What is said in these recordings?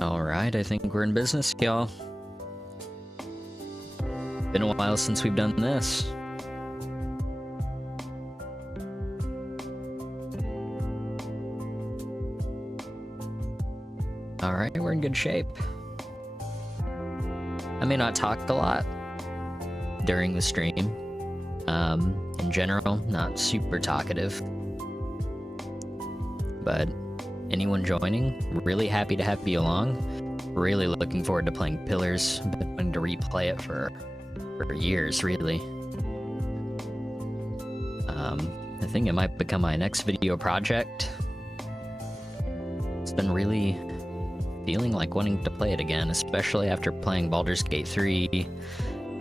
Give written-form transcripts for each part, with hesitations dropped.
Alright, I think we're in business, y'all. Been a while since we've done this. Alright, we're in good shape. I may not talk a lot during the stream. In general, not super talkative. But anyone joining, really happy to have you along. Really looking forward to playing Pillars. Been wanting to replay it for years, really. I think it might become my next video project. It's been really feeling like wanting to play it again, especially after playing Baldur's Gate 3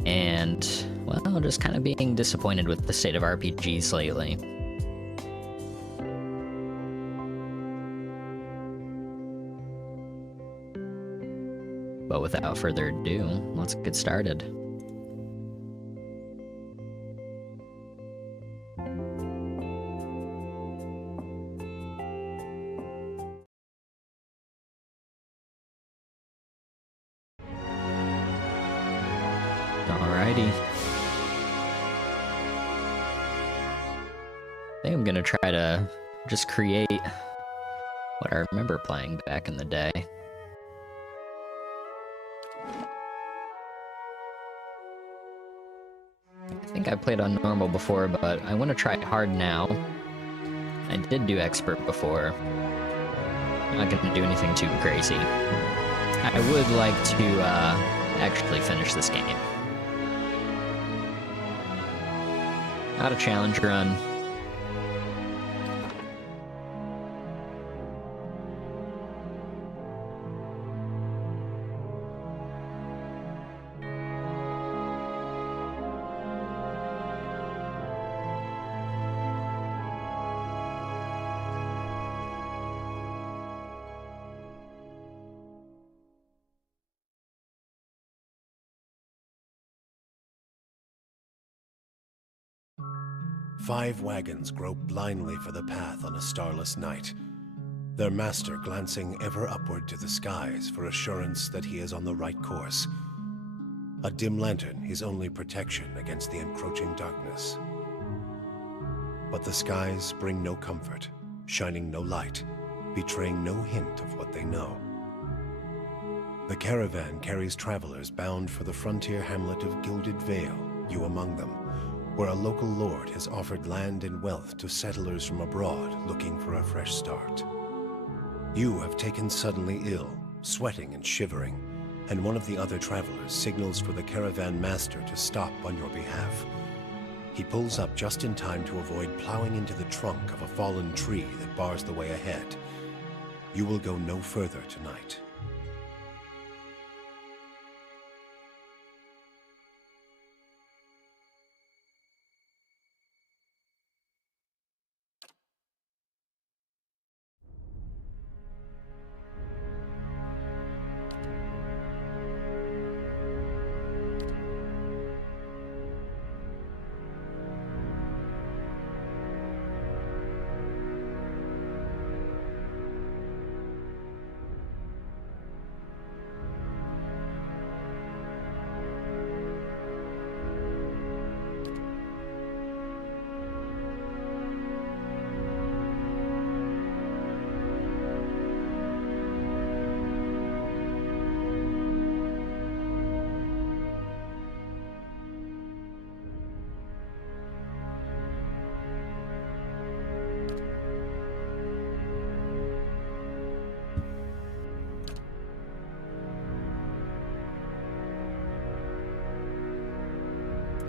and, well, just kind of being disappointed with the state of RPGs lately. But without further ado, let's get started. Alrighty. I think I'm gonna try to just create what I remember playing back in the day. I think I played on normal before, but I want to try hard now. I did do expert before. I'm not gonna do anything too crazy. I would like to actually finish this game. Not a challenge run. Five wagons grope blindly for the path on a starless night, their master glancing ever upward to the skies for assurance that he is on the right course. A dim lantern his only protection against the encroaching darkness. But the skies bring no comfort, shining no light, betraying no hint of what they know. The caravan carries travelers bound for the frontier hamlet of Gilded Vale, you among them, where a local lord has offered land and wealth to settlers from abroad looking for a fresh start. You have taken suddenly ill, sweating and shivering, and one of the other travelers signals for the caravan master to stop on your behalf. He pulls up just in time to avoid plowing into the trunk of a fallen tree that bars the way ahead. You will go no further tonight.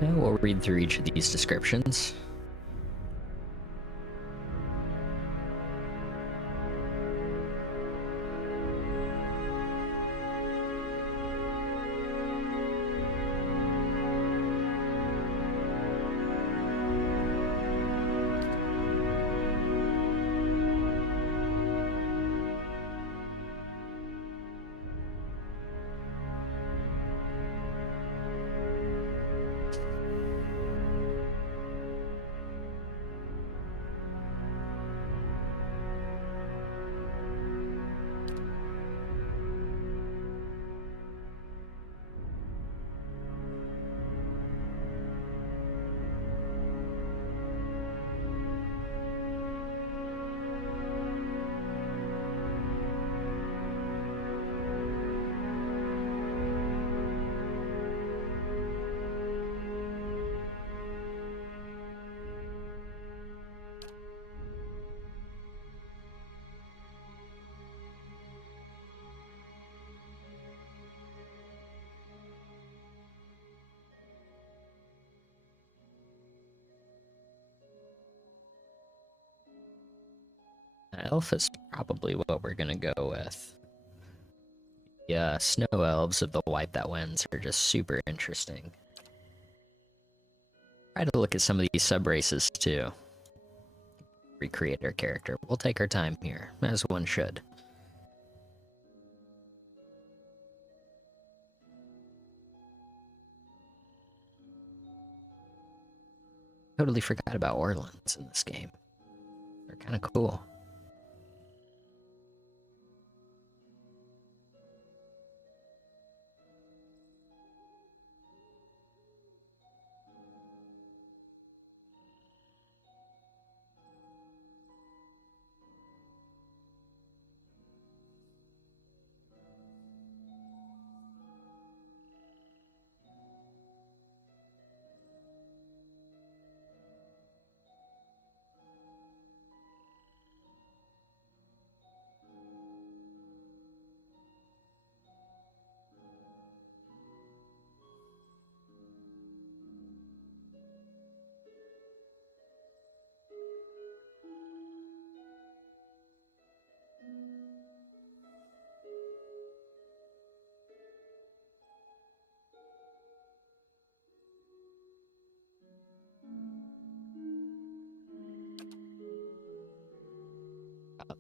Now we'll read through each of these descriptions. Elf is probably what we're gonna go with. Yeah, snow elves of the Wipe That Wins are just super interesting. Try to look at some of these sub-races too. Recreate our character. We'll take our time here, as one should. Totally forgot about Orlands in this game. They're kind of cool.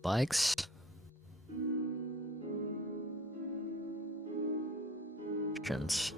Likes. Options.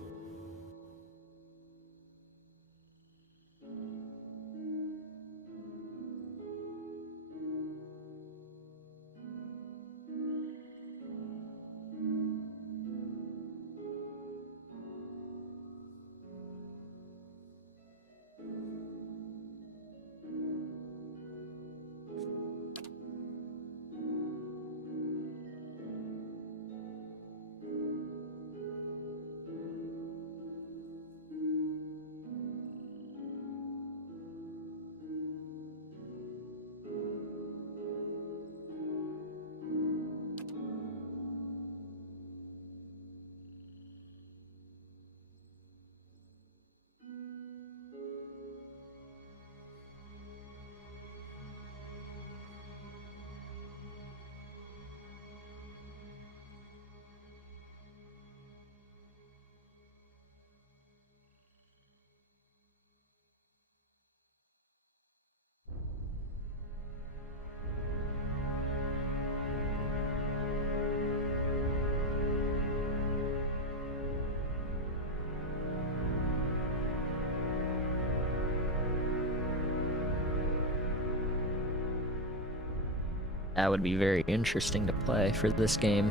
That would be very interesting to play for this game.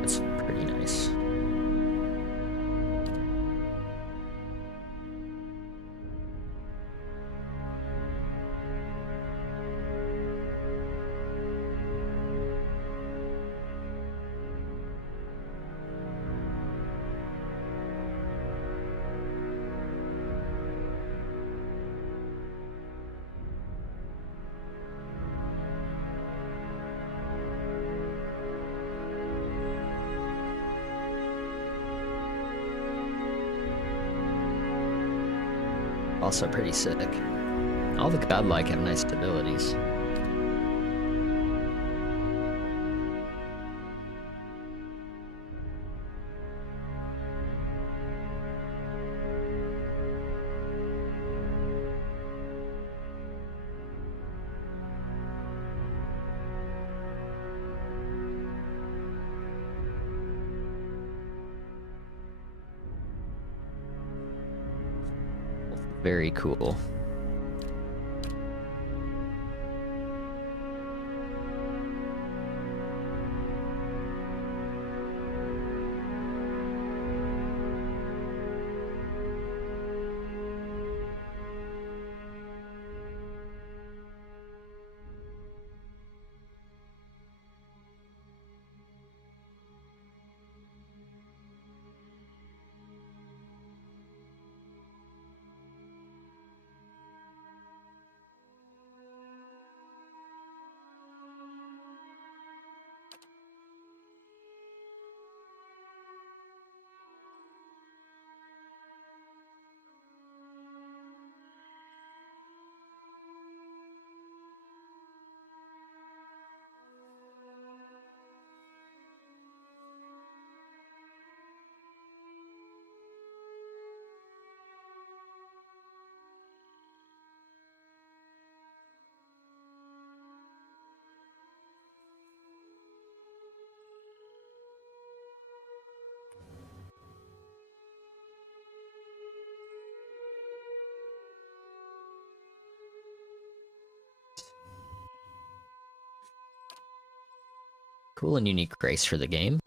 That's pretty nice. Also pretty sick. All the godlike have nice abilities. Very cool. Cool and unique race for the game.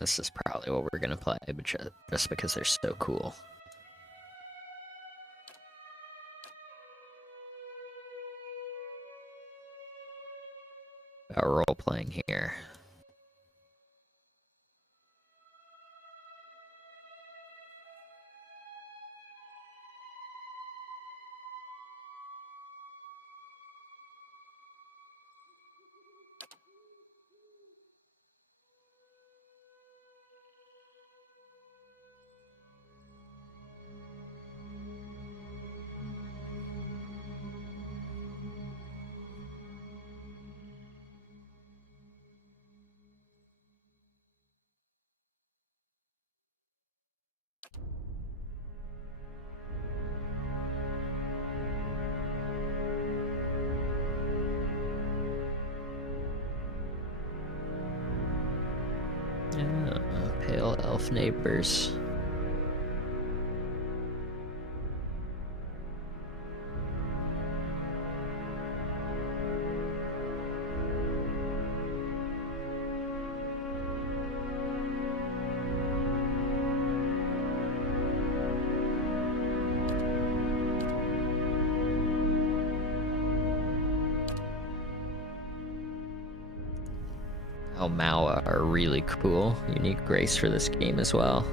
This is probably what we're gonna play, but just because they're so cool. About role playing here. Yeah, pale elf neighbors. Oh, Maua are really cool. Unique grace for this game as well.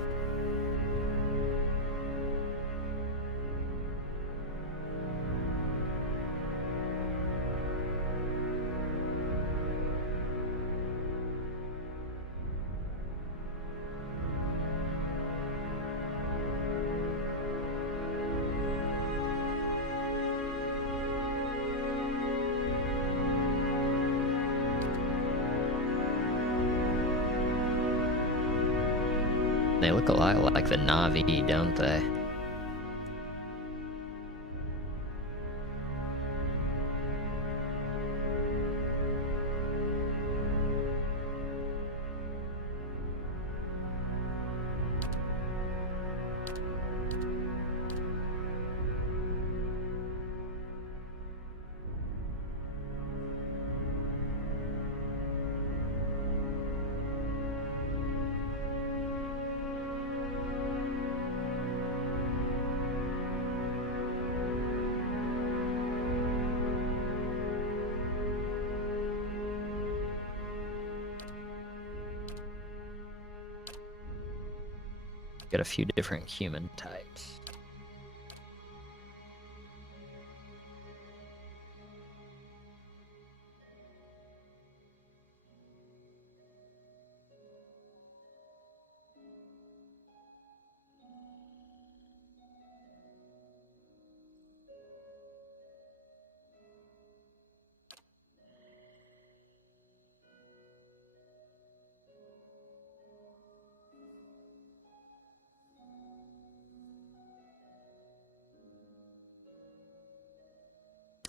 They look a lot like the Na'vi, don't they? Got a few different human types.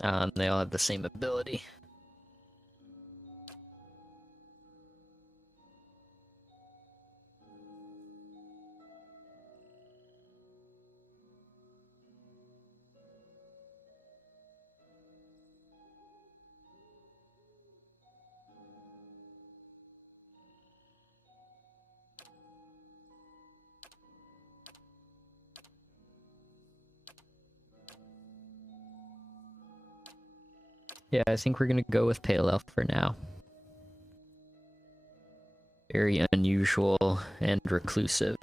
And they all have the same ability. Yeah, I think we're gonna go with Pale Elf for now. Very unusual and reclusive.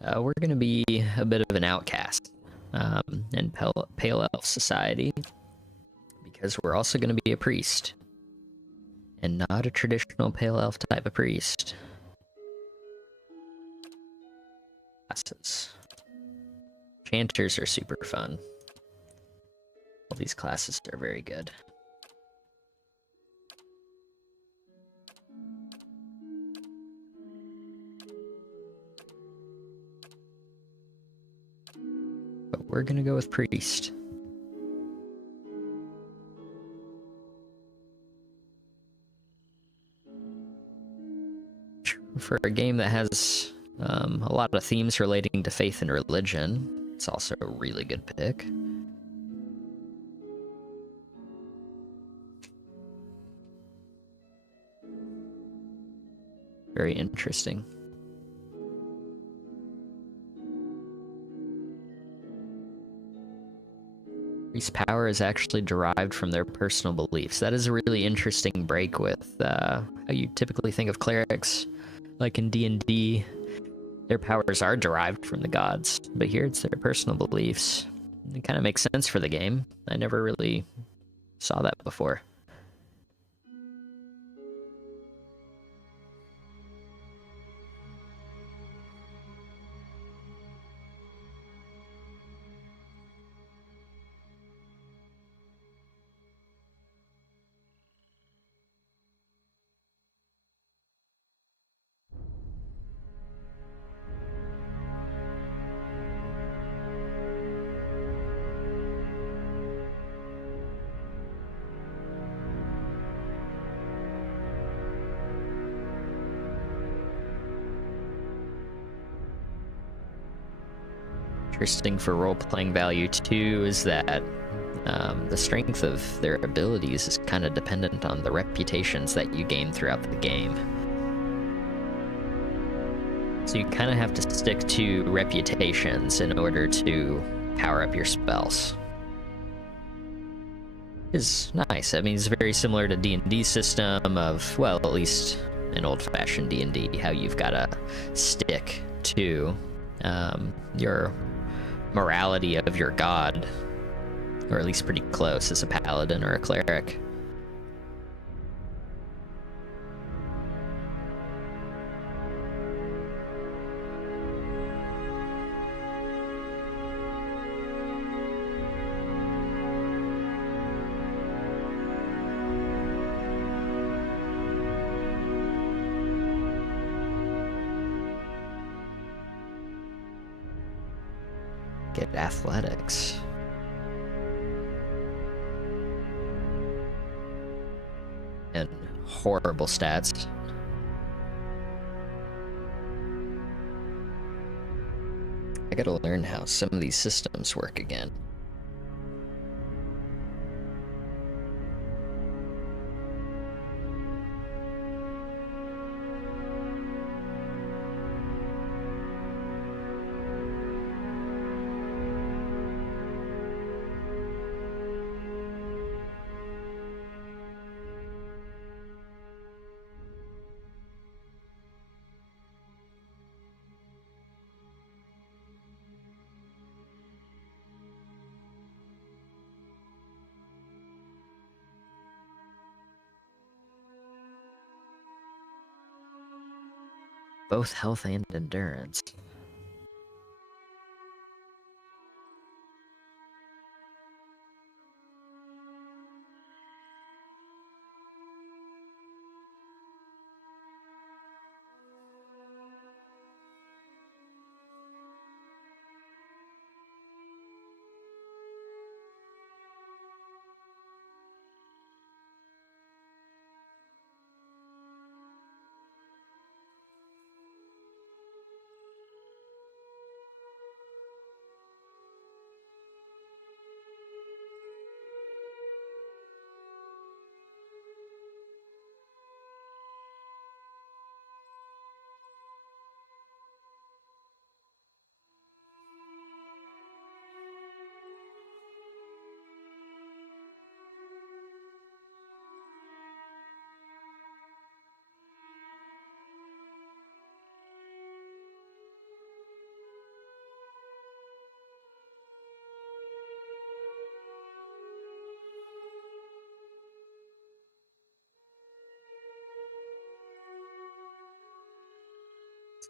We're gonna be a bit of an outcast in Pale Elf society because we're also gonna be a priest. And not a traditional Pale Elf type of priest. Classes. Chanters are super fun. All these classes are very good. But we're gonna go with priest. For a game that has a lot of themes relating to faith and religion, it's also a really good pick. Very interesting. Priest's power is actually derived from their personal beliefs. That is a really interesting break with how you typically think of clerics. Like in D&D, their powers are derived from the gods, but here it's their personal beliefs. It kind of makes sense for the game. I never really saw that before. Interesting for role-playing value too is that the strength of their abilities is kind of dependent on the reputations that you gain throughout the game. So you kind of have to stick to reputations in order to power up your spells. It's nice. I mean, it's very similar to D&D system of, well, at least in old-fashioned D&D, how you've got to stick to your morality of your god, or at least pretty close as a paladin or a cleric. Get athletics. And horrible stats. I gotta learn how some of these systems work again. Both health and endurance.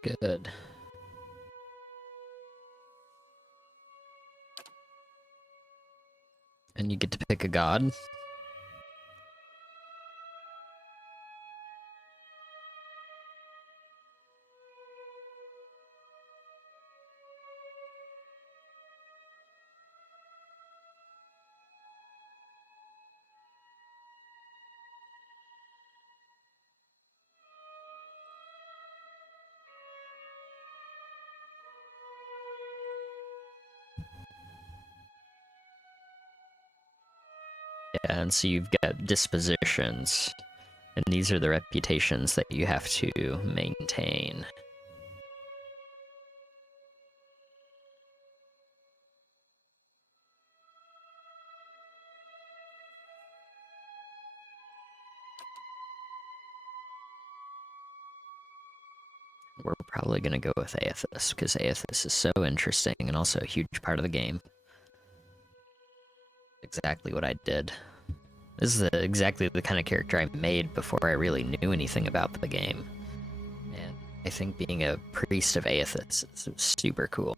It's good. And you get to pick a god. Yeah, and so you've got dispositions, and these are the reputations that you have to maintain. We're probably going to go with Aethys, because Aethys is so interesting and also a huge part of the game. Exactly what I did. This is exactly the kind of character I made before I really knew anything about the game. And I think being a priest of Aethys is super cool.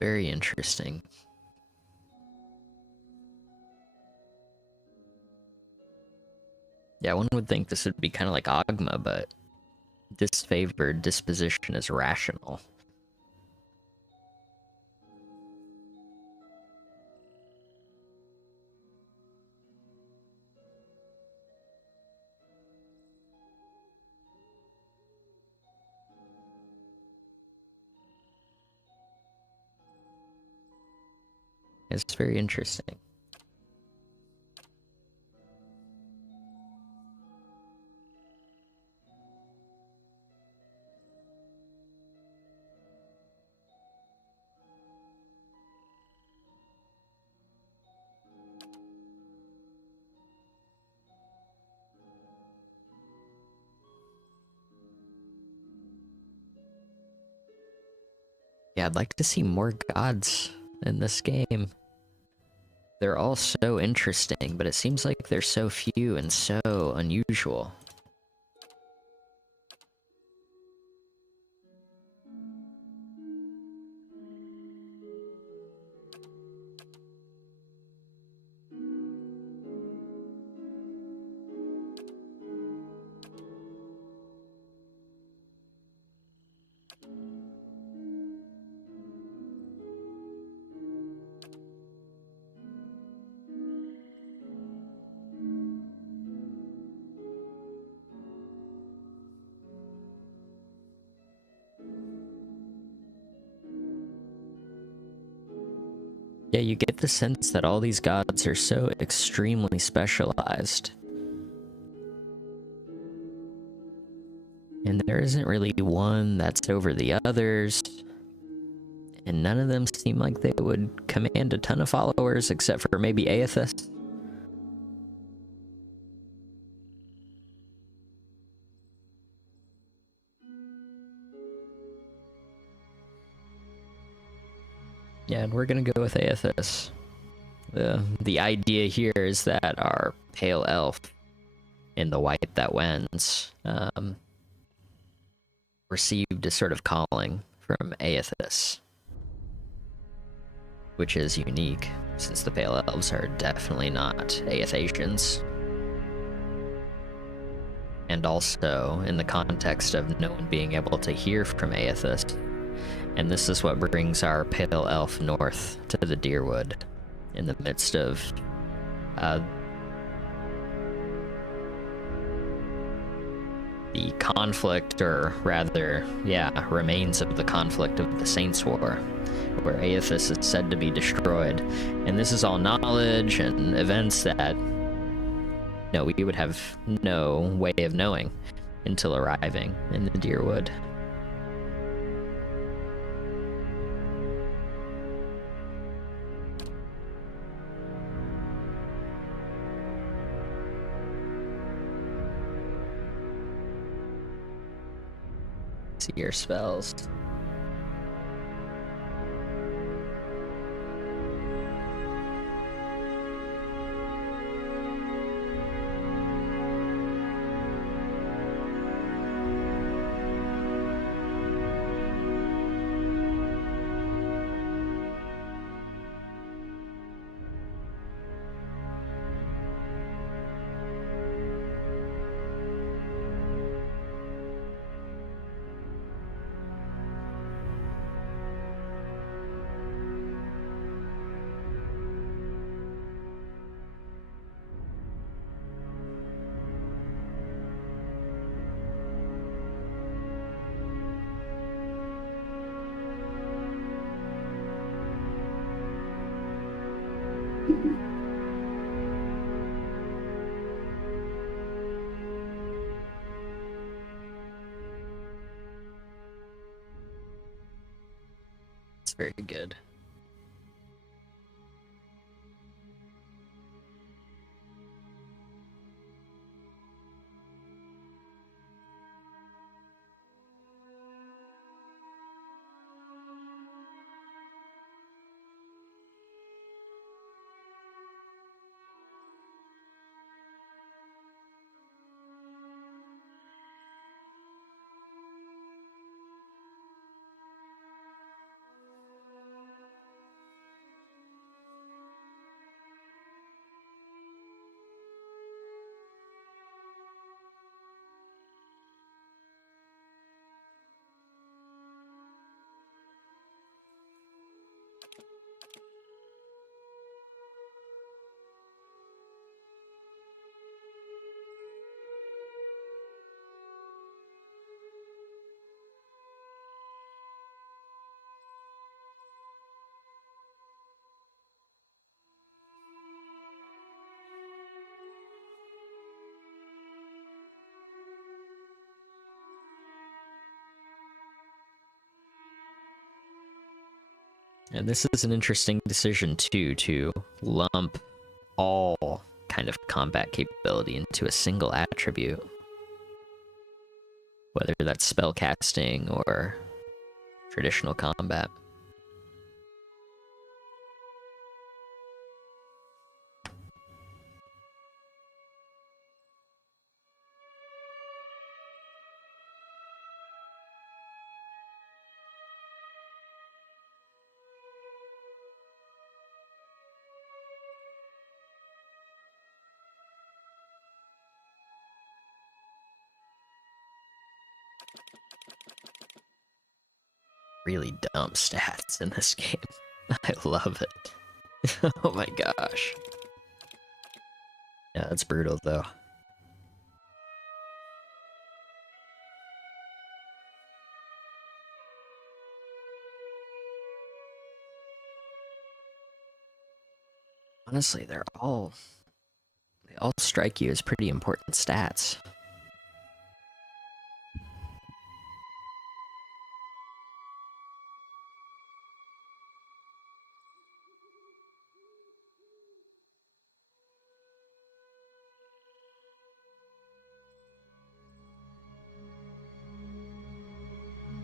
Very interesting. Yeah, one would think this would be kind of like Ogma, but disfavored disposition is rational. It's very interesting. Yeah, I'd like to see more gods in this game. They're all so interesting, but it seems like they're so few and so unusual. Yeah, you get the sense that all these gods are so extremely specialized. And there isn't really one that's over the others. And none of them seem like they would command a ton of followers, except for maybe Aethys. Yeah, and we're gonna go with Aethys. The idea here is that our pale elf in the white that wends received a sort of calling from Aethys, which is unique, since the pale elves are definitely not Aethasians. And also, in the context of no one being able to hear from Aethys, and this is what brings our pale elf north to the Deerwood, in the midst of the conflict, or rather, yeah, remains of the conflict of the Saints' War, where Aethys is said to be destroyed. And this is all knowledge and events that we would have no way of knowing until arriving in the Deerwood. See your spells. It's very good. And this is an interesting decision, too, to lump all kind of combat capability into a single attribute. Whether that's spellcasting or traditional combat. Really dumb stats in this game. I love it. Oh my gosh. Yeah, that's brutal though. Honestly, they all strike you as pretty important stats.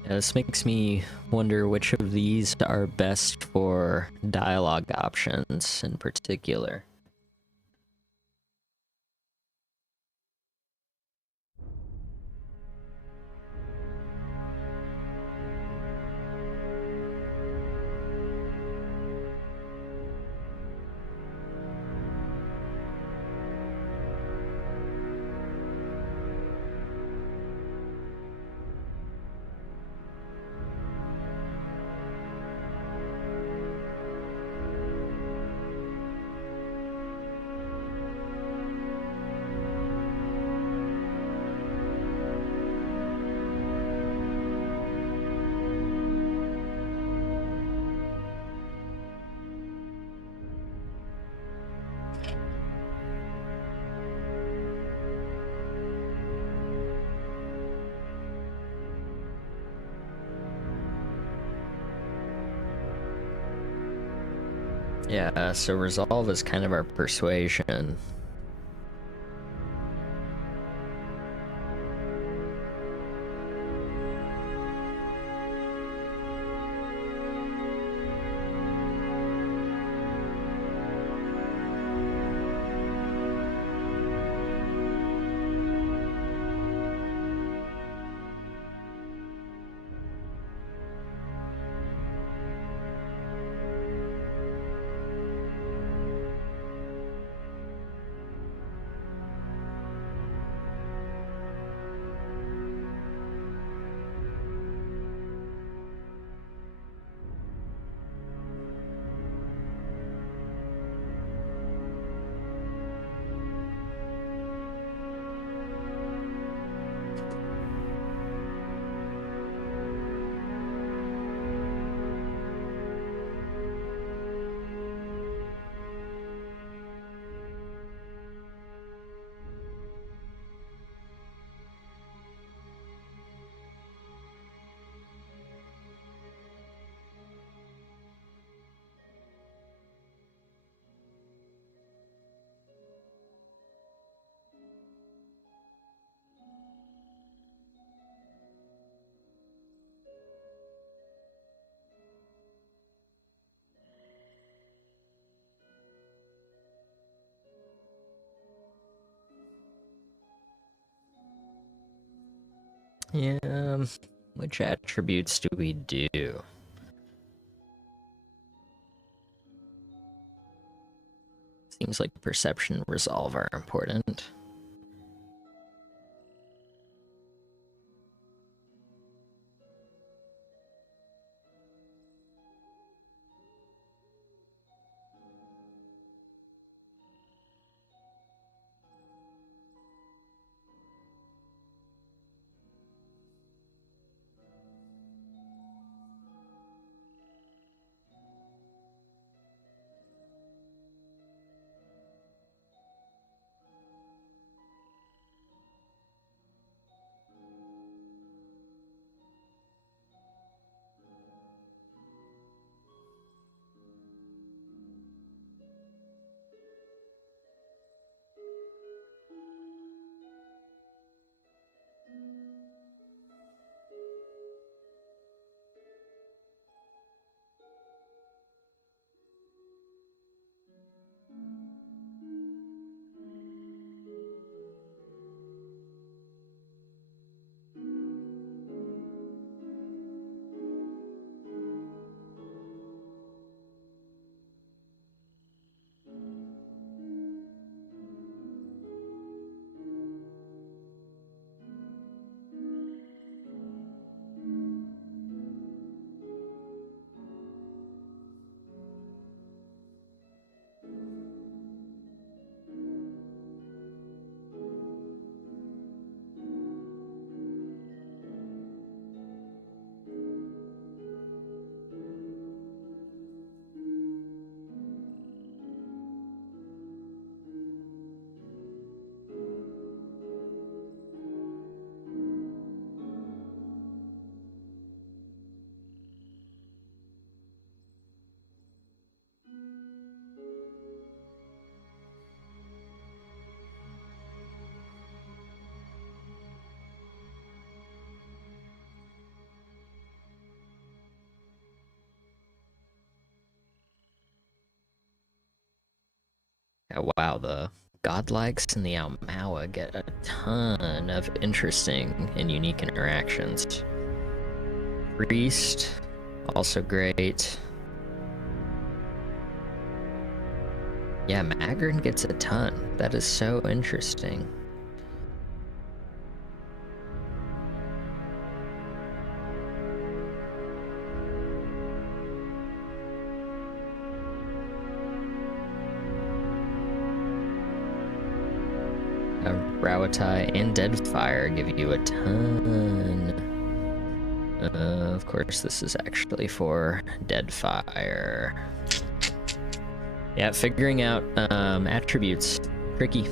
Yeah, this makes me wonder which of these are best for dialogue options in particular. Yeah, so resolve is kind of our persuasion. Yeah, which attributes do we do? Seems like perception and resolve are important. Yeah, wow, the godlikes and the Aumaua get a ton of interesting and unique interactions. Priest, also great. Yeah, Magrin gets a ton. That is so interesting. Rawatai and Deadfire give you a ton. Of course, this is actually for Deadfire. Yeah, figuring out attributes, tricky.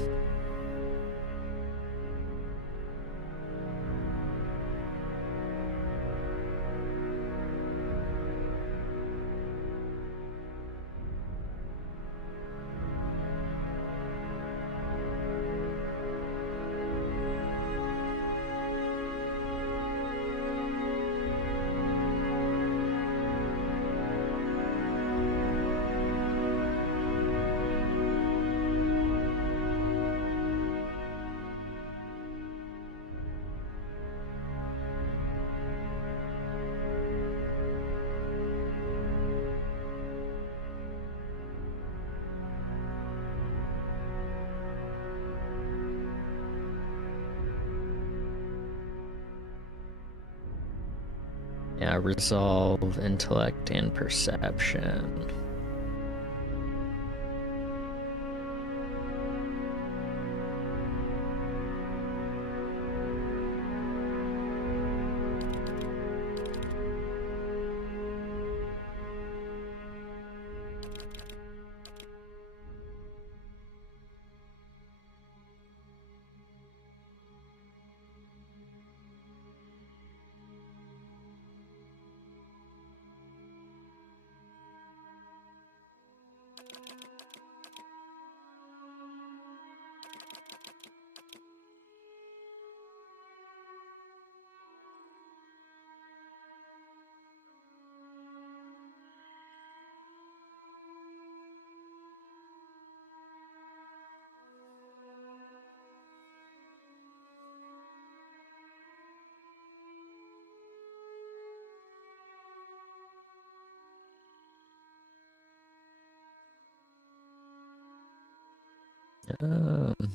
Yeah, resolve, intellect, and perception.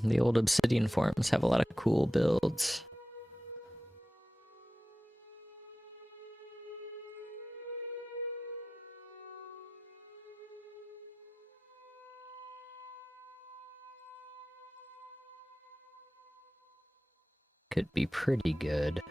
The old Obsidian forms have a lot of cool builds. Could be pretty good.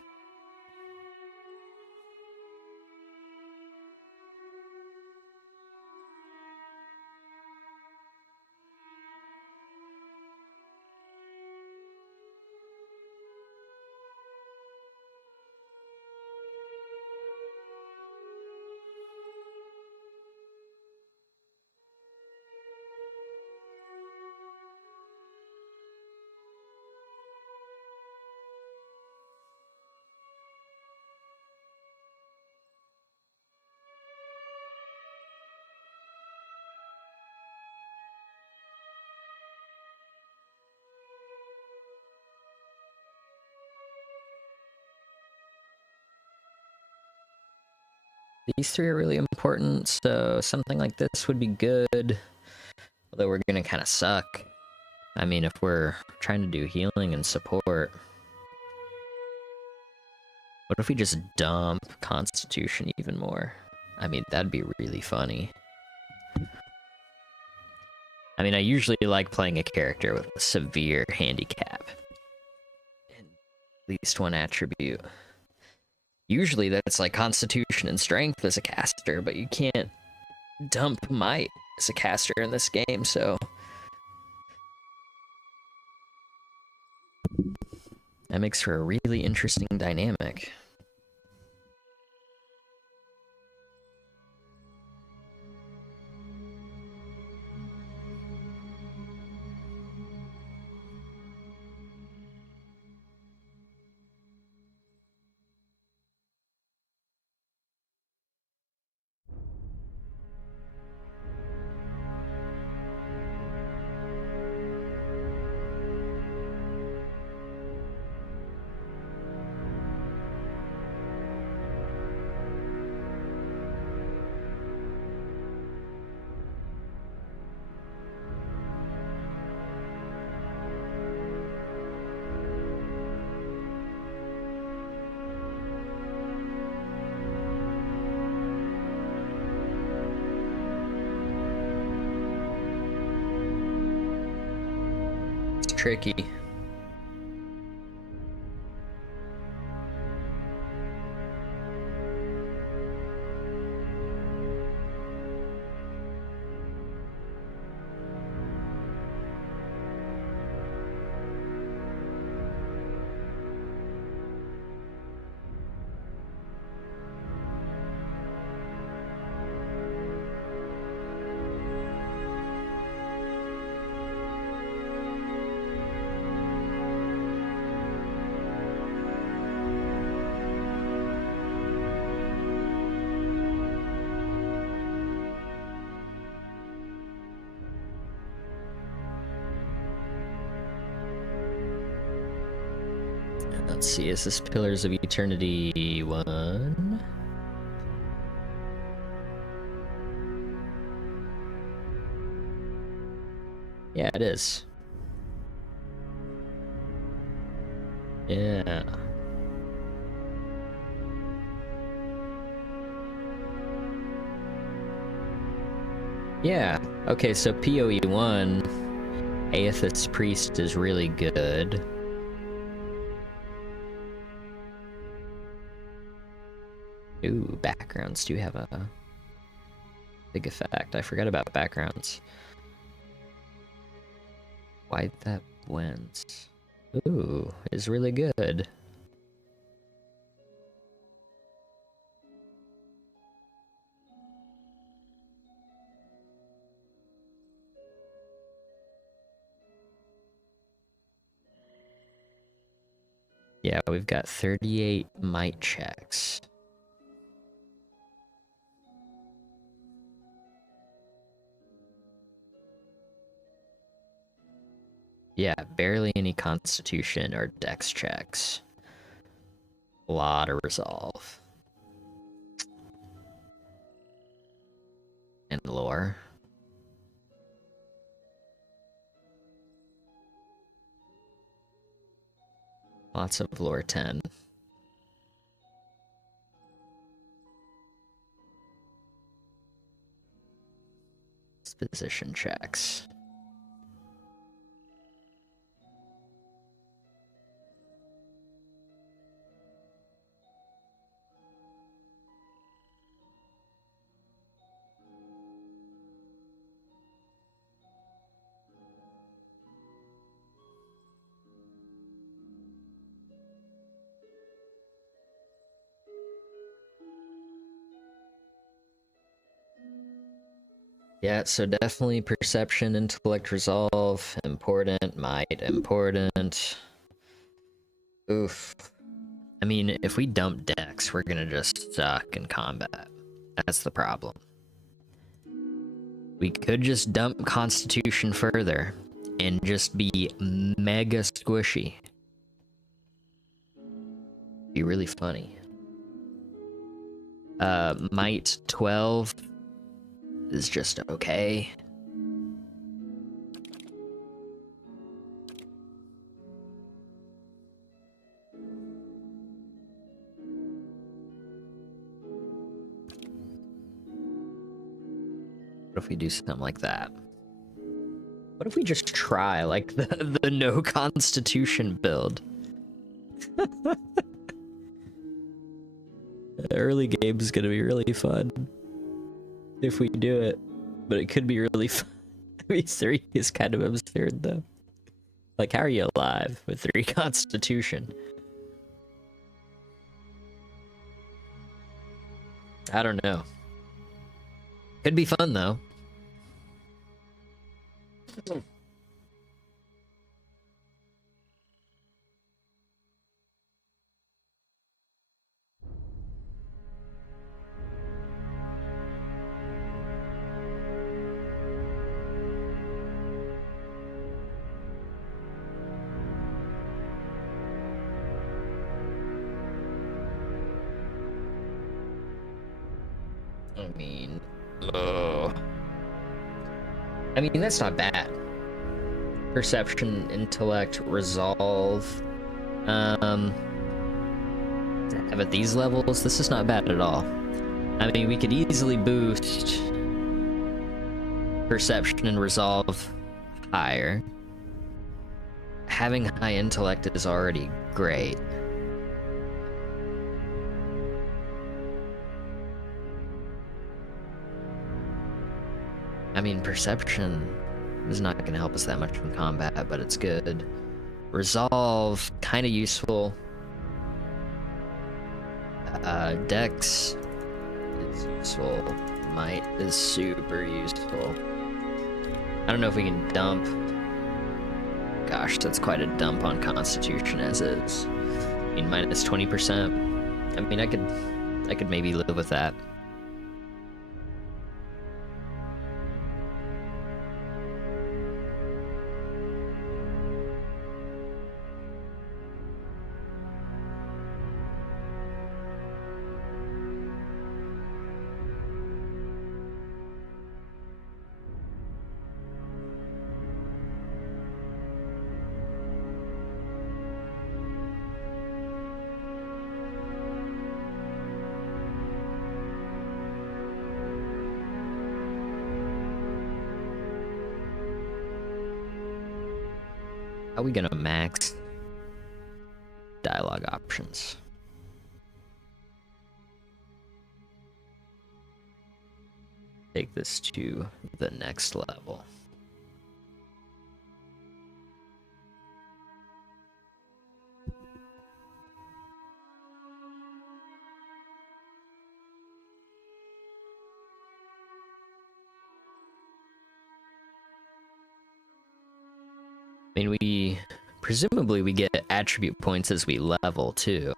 These three are really important, so something like this would be good. Although we're gonna kind of suck. I mean, if we're trying to do healing and support. What if we just dump Constitution even more? I mean, that'd be really funny. I mean, I usually like playing a character with a severe handicap. And at least one attribute. Usually that's like Constitution and Strength as a caster, but you can't dump Might as a caster in this game, so... that makes for a really interesting dynamic. tricky. Let's see, is this Pillars of Eternity 1? Yeah, it is. Yeah. Yeah. Okay, so PoE 1, Aethys Priest is really good. Ooh, backgrounds do have a big effect. I forgot about backgrounds. Why'd that went? Ooh, is really good. Yeah, we've got 38 might checks. Yeah, barely any constitution or dex checks. A lot of resolve. And lore. Lots of lore 10. Disposition checks. Yeah, so definitely perception, intellect, resolve, important, might, important. Oof. I mean, if we dump dex, we're gonna just suck in combat. That's the problem. We could just dump constitution further and just be mega squishy. Be really funny. Might 12 is just okay. What if we do something like that? What if we just try like the no constitution build? The early game is gonna be really fun if we do it, but it could be really fun. I mean, 3 is kind of absurd though. Like, how are you alive with 3 constitution? I don't know. Could be fun though. I mean, that's not bad. Perception, intellect, resolve. Have at these levels, this is not bad at all. I mean, we could easily boost perception and resolve higher. having high intellect is already great. I mean, perception is not going to help us that much in combat, but it's good. Resolve, kind of useful. Dex is useful. Might is super useful. I don't know if we can dump. Gosh, that's quite a dump on Constitution as is. I mean, minus 20%. I mean, I could maybe live with that. How are we gonna max dialogue options? Take this to the next level. I mean, presumably we get attribute points as we level too.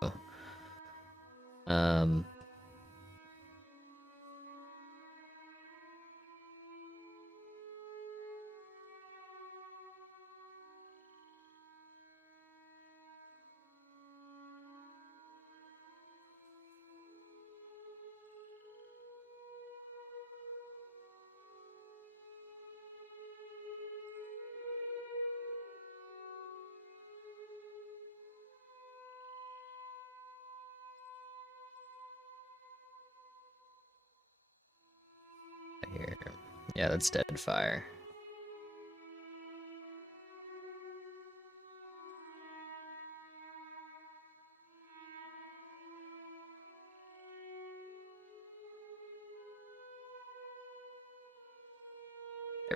Here. Yeah, that's dead fire.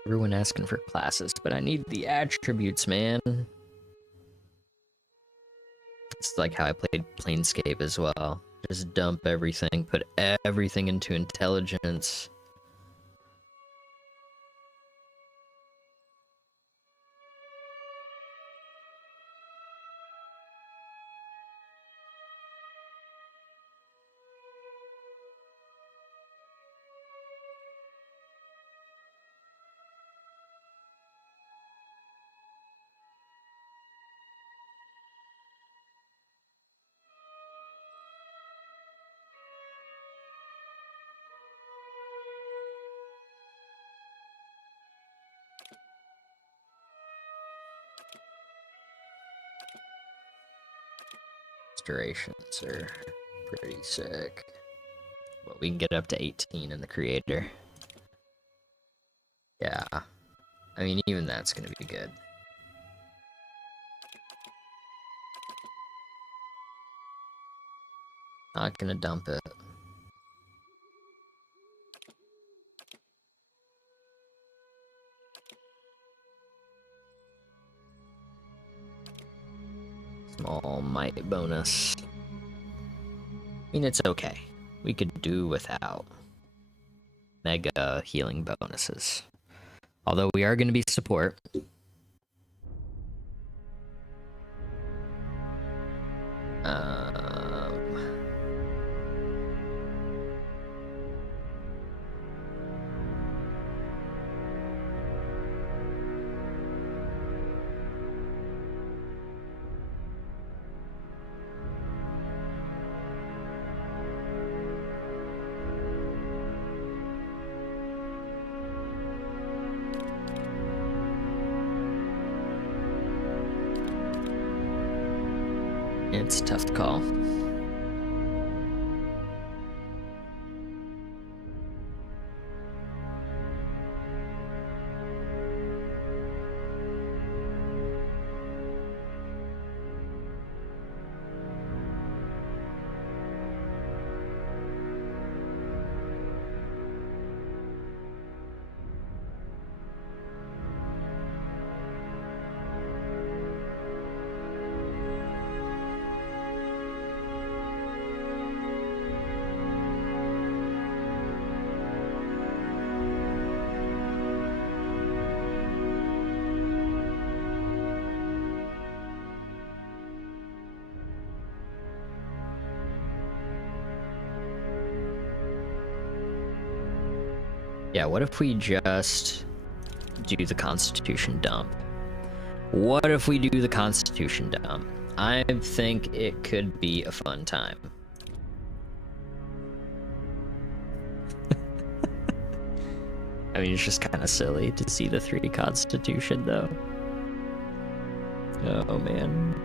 Everyone asking for classes, but I need the attributes, man. It's like how I played Planescape as well. Just dump everything, put everything into intelligence. Restorations are pretty sick. But we can get up to 18 in the creator. Yeah. I mean, even that's gonna be good. Not gonna dump it. Small might bonus. I mean, it's okay. We could do without mega healing bonuses. Although we are going to be support. It's a tough call. Yeah, what if we just do the Constitution dump? What if we do the Constitution dump? I think it could be a fun time. I mean, it's just kind of silly to see the 3 Constitution, though. Oh, man.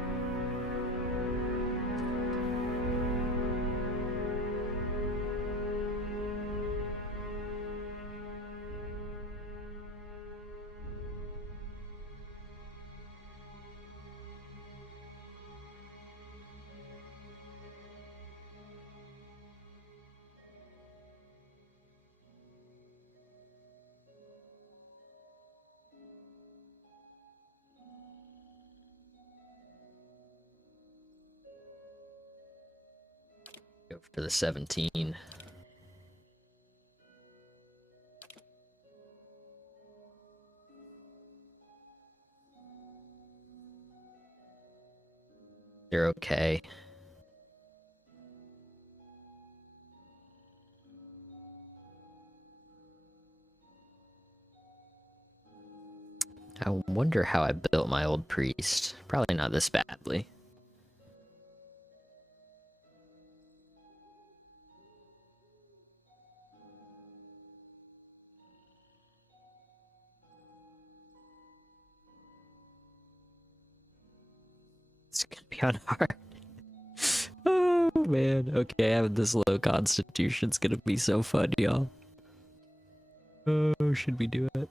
Go for the 17. They're okay. I wonder how I built my old priest. Probably not this badly. It's gonna be on hard. Oh man. Okay, having this low constitution's gonna be so fun, y'all. Oh, should we do it?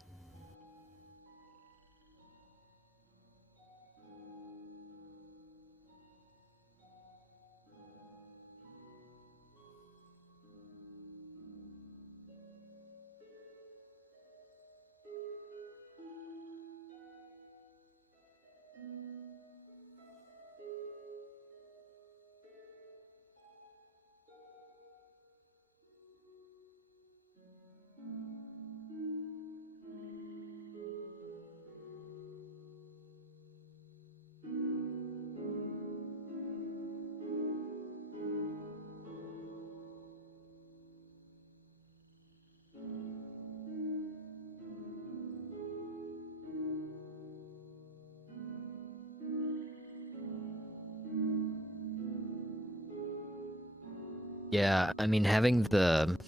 Yeah, I mean, having the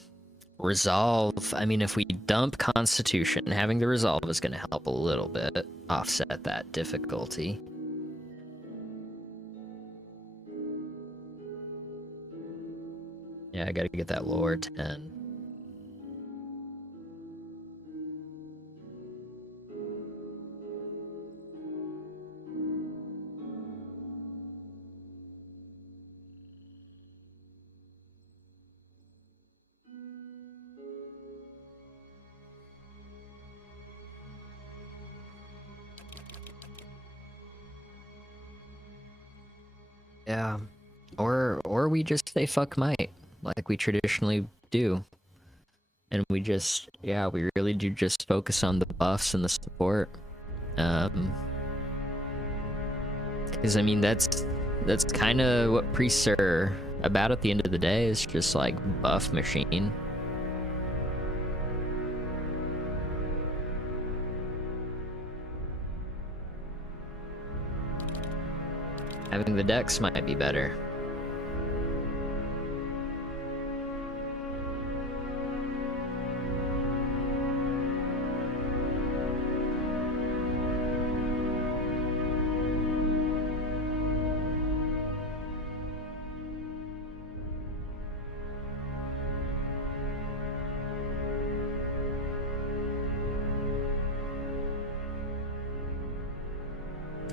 resolve, I mean, if we dump Constitution, having the resolve is going to help a little bit offset that difficulty. Yeah, I gotta get that lore 10. Yeah, or we just say fuck might, like we traditionally do. And we just, yeah, we really do just focus on the buffs and the support. Because I mean, that's kind of what priests are about at the end of the day, is just like buff machine. Having the decks might be better.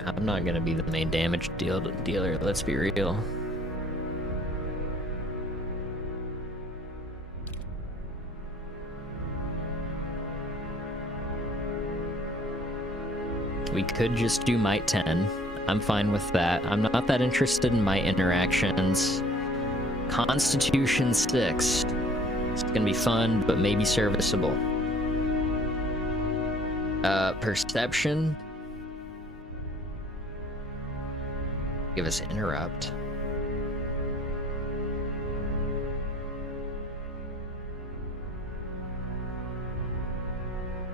I'm not gonna be the main damage dealer, let's be real. We could just do Might 10. I'm fine with that. I'm not that interested in Might interactions. Constitution 6. It's gonna be fun, but maybe serviceable. Perception. Give us interrupt.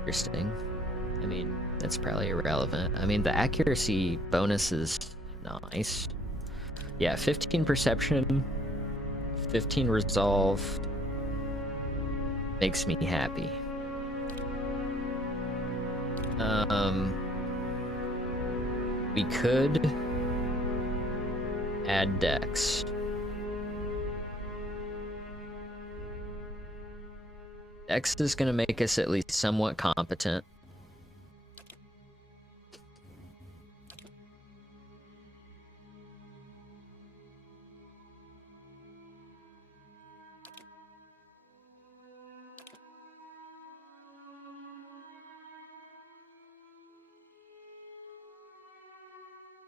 Interesting. I mean, that's probably irrelevant. I mean, the accuracy bonus is nice. Yeah, 15 perception, 15 resolve makes me happy. We could add dex. Dex is gonna make us at least somewhat competent.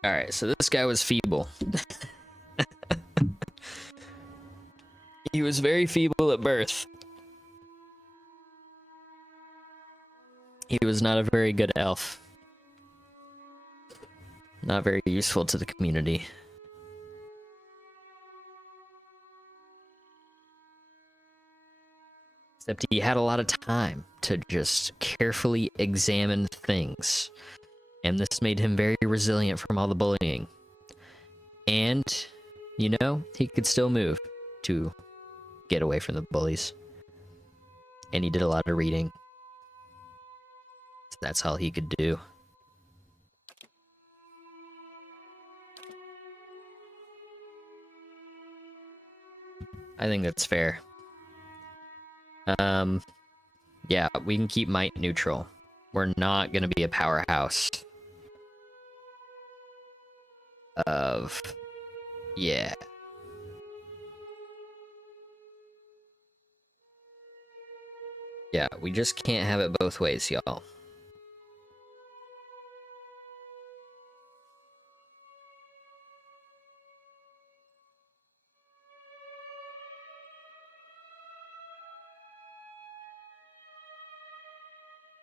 Alright, so this guy was feeble. He was very feeble at birth. He was not a very good elf. Not very useful to the community. Except he had a lot of time to just carefully examine things. And this made him very resilient from all the bullying. And, you know, he could still move to get away from the bullies. And he did a lot of reading. So that's all he could do. I think that's fair. Yeah, we can keep might neutral. We're not gonna be a powerhouse of... Yeah. Yeah, we just can't have it both ways, y'all.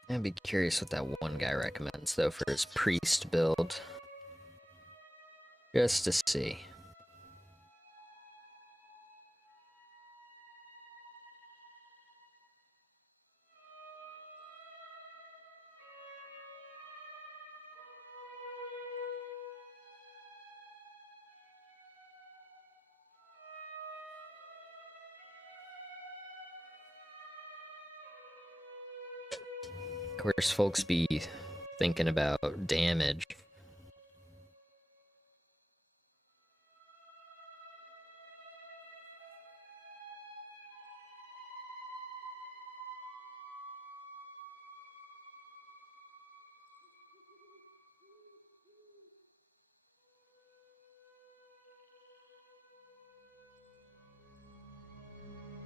I'd be curious what that one guy recommends, though, for his priest build. Just to see. Of course, folks be thinking about damage.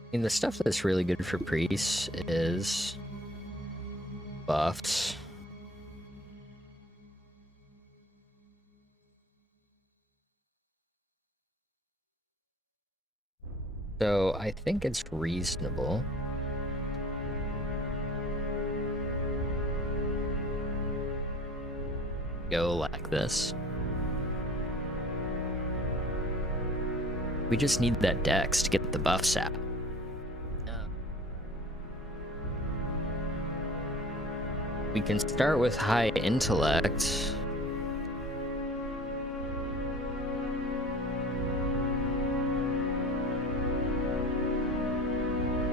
I mean, the stuff that's really good for priests is buffs. So I think it's reasonable. Go like this. We just need that dex to get the buffs out. We can start with high intellect.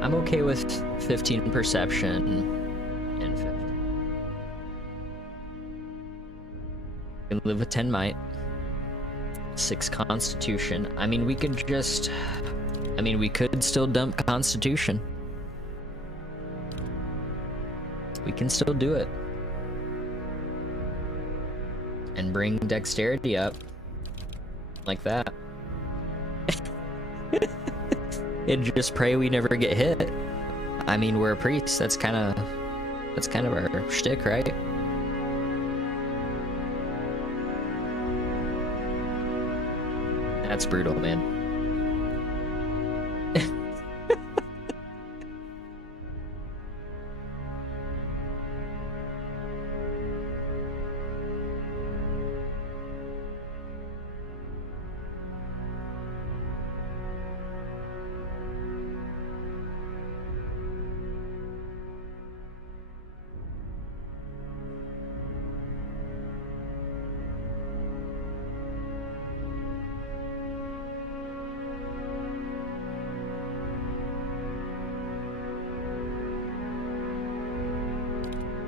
I'm okay with 15 perception and 50. We can live with 10 might. 6 constitution. I mean, we could just... I mean, we could still dump constitution. We can still do it. And bring dexterity up. Like that. And just pray we never get hit. I mean, we're a priest. That's kind of our shtick, right? That's brutal, man.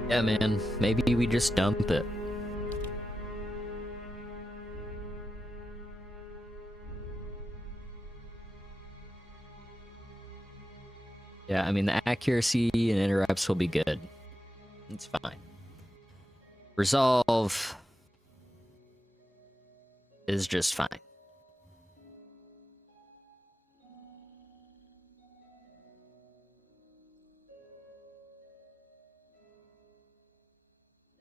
Yeah, man. Maybe we just dump it. Yeah, I mean, the accuracy and interrupts will be good. It's fine. Resolve is just fine.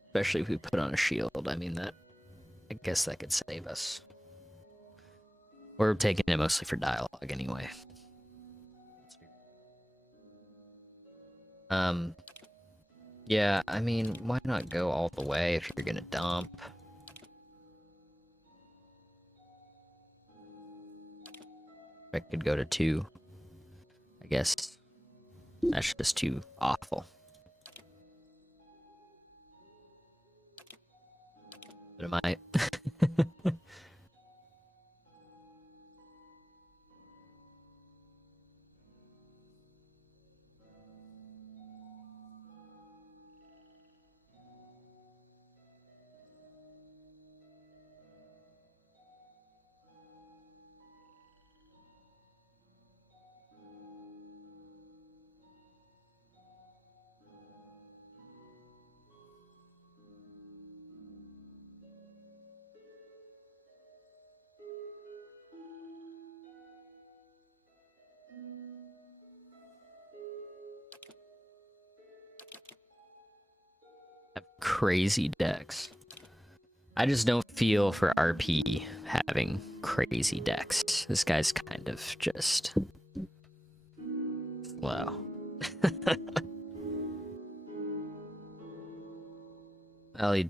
Especially if we put on a shield. I mean, that... I guess that could save us. We're taking it mostly for dialogue anyway. Yeah, I mean, why not go all the way if you're gonna dump? I could go to 2. I guess that's just too awful. But it might. Have crazy decks. I just don't feel for RP having crazy decks. This guy's kind of just... Wow. Well,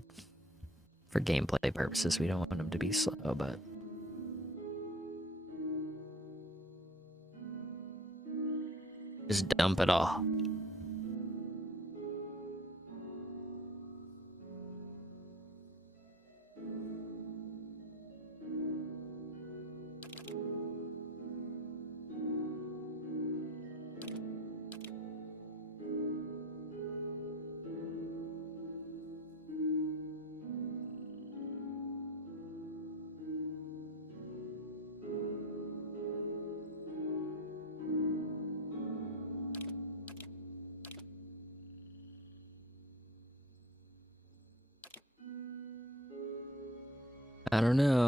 for gameplay purposes, we don't want him to be slow, but... Just dump it all. I don't know.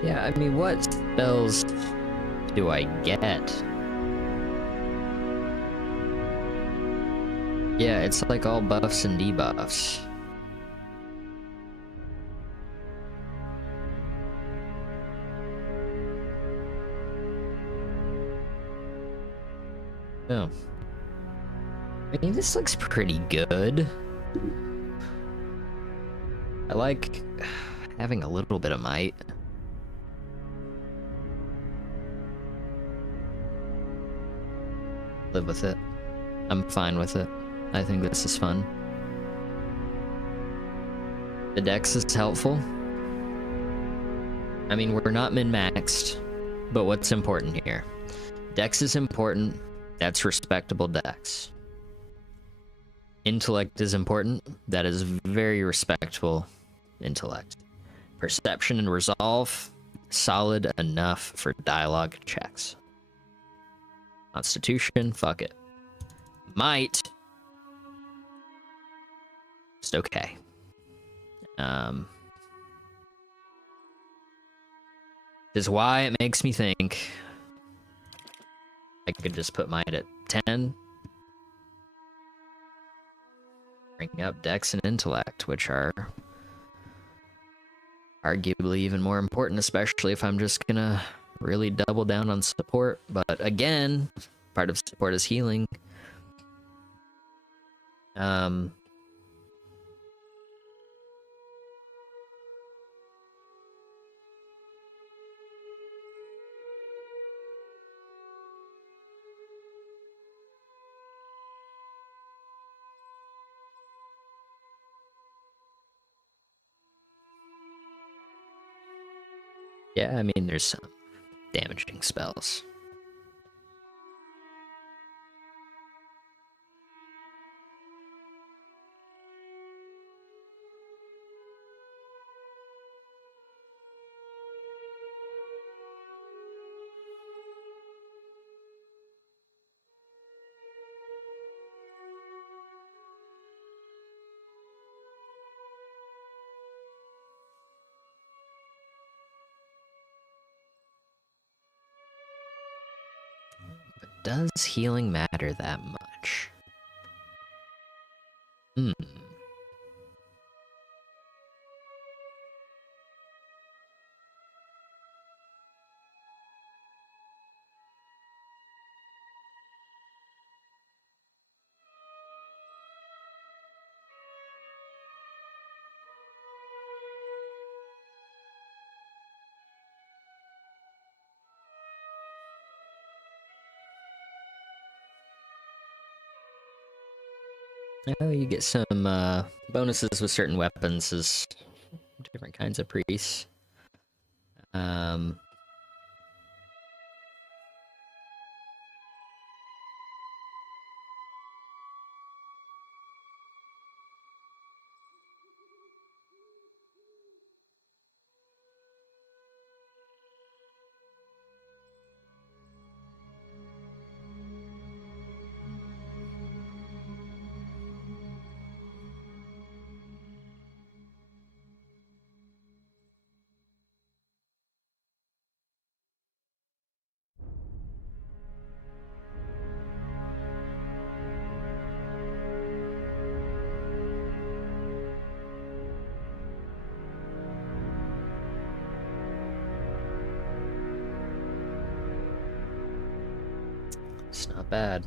Yeah, I mean, what spells do I get? Yeah, it's like all buffs and debuffs. Oh. I mean, this looks pretty good. I like having a little bit of might. Live with it. I'm fine with it. I think this is fun. The dex is helpful. I mean, we're not min-maxed, but what's important here? Dex is important. That's respectable Dex. Intellect is important. That is very respectable intellect. Perception and resolve, solid enough for dialogue checks. Constitution, fuck it. Might, just okay. This is why it makes me think I could just put mine at 10. Bring up Dex and Intellect, which are arguably even more important, especially if I'm just gonna really double down on support. But again, part of support is healing. Yeah, I mean, there's some damaging spells. Does healing matter that much? Oh, you get some bonuses with certain weapons as different kinds of priests. It's not bad.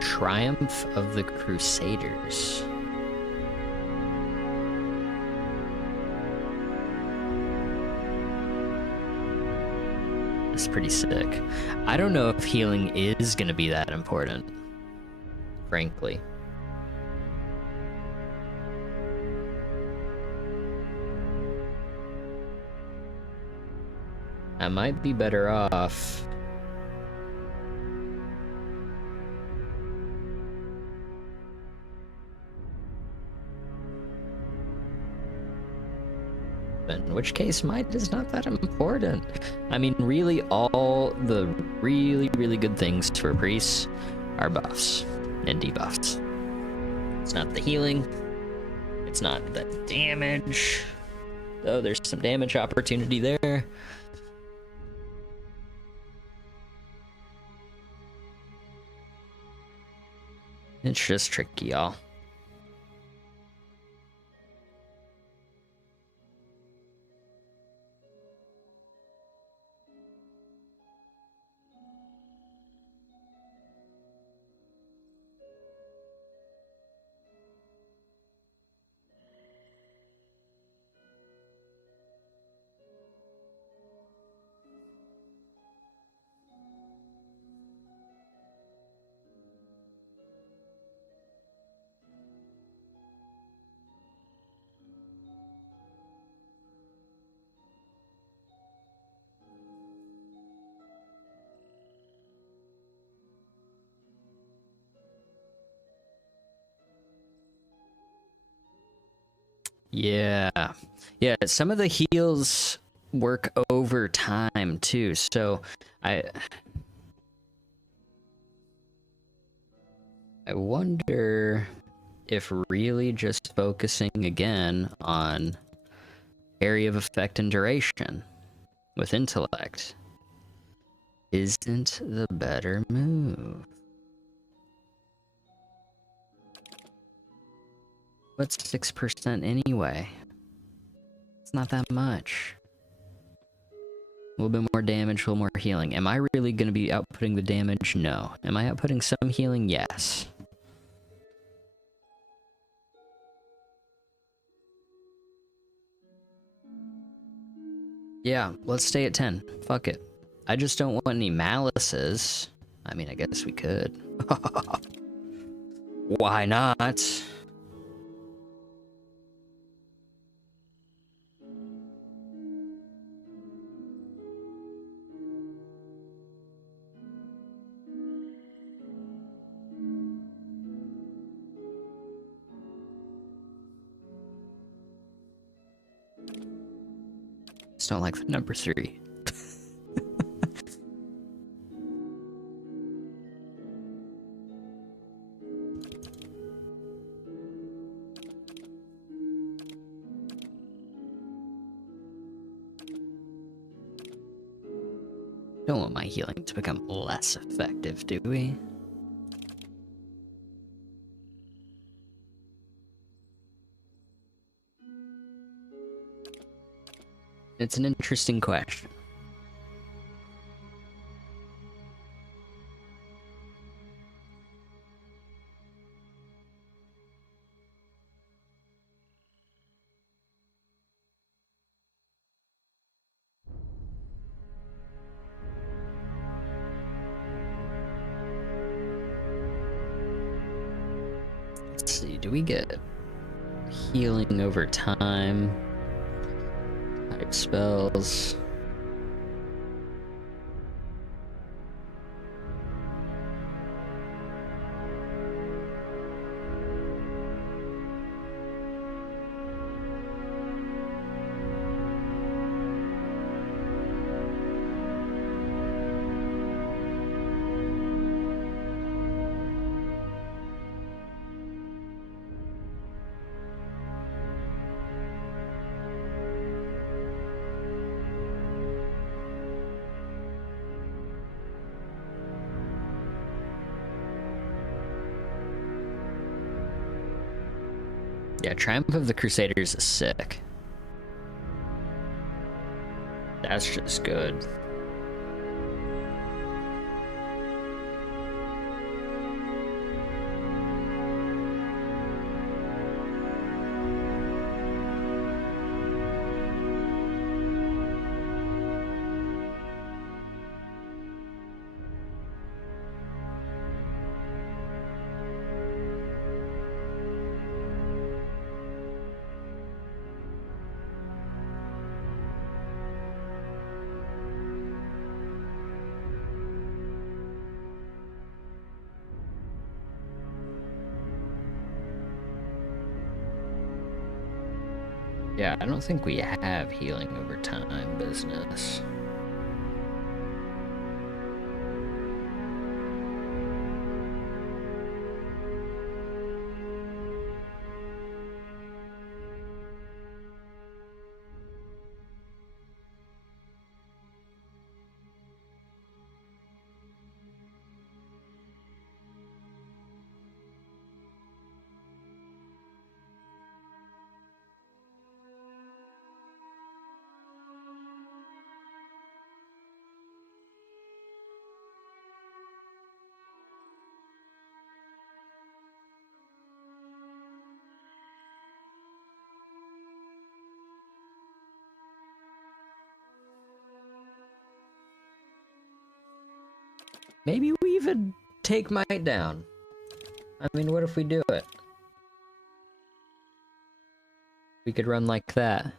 Triumph of the Crusaders. It's pretty sick. I don't know if healing is going to be that important, frankly. I might be better off in which case might is not that important. I mean, really, all the really good things for priests are buffs and debuffs. It's not the healing, it's not the damage, though there's some damage opportunity there. It's just tricky, y'all. Yeah. Yeah, some of the heals work over time too. So I wonder if really just focusing again on area of effect and duration with intellect isn't the better move. What's 6% anyway? It's not that much. A little bit more damage, a little more healing. Am I really going to be outputting the damage? No. Am I outputting some healing? Yes. Yeah, let's stay at 10. Fuck it. I just don't want any malices. I mean, I guess we could. Why not? Just don't like the number 3. Don't want my healing to become less effective, do we? It's an interesting question. Let's see, do we get healing over time? Type spells. Yeah, Triumph of the Crusaders is sick. That's just good. Yeah, I don't think we have healing over time business. Maybe we even take Might down. I mean, what if we do it? We could run like that.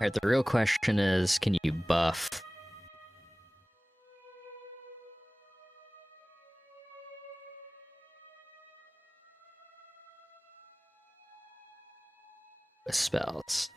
Alright, the real question is, can you buff with spells?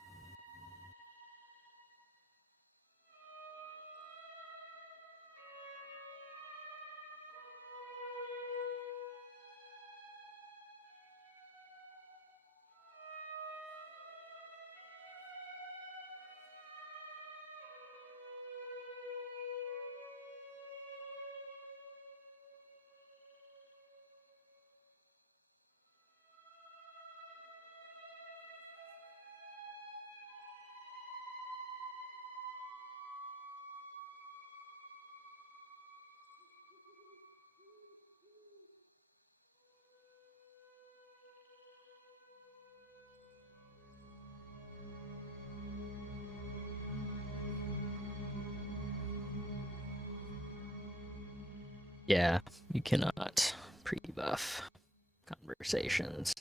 Yeah, you cannot pre-buff conversations.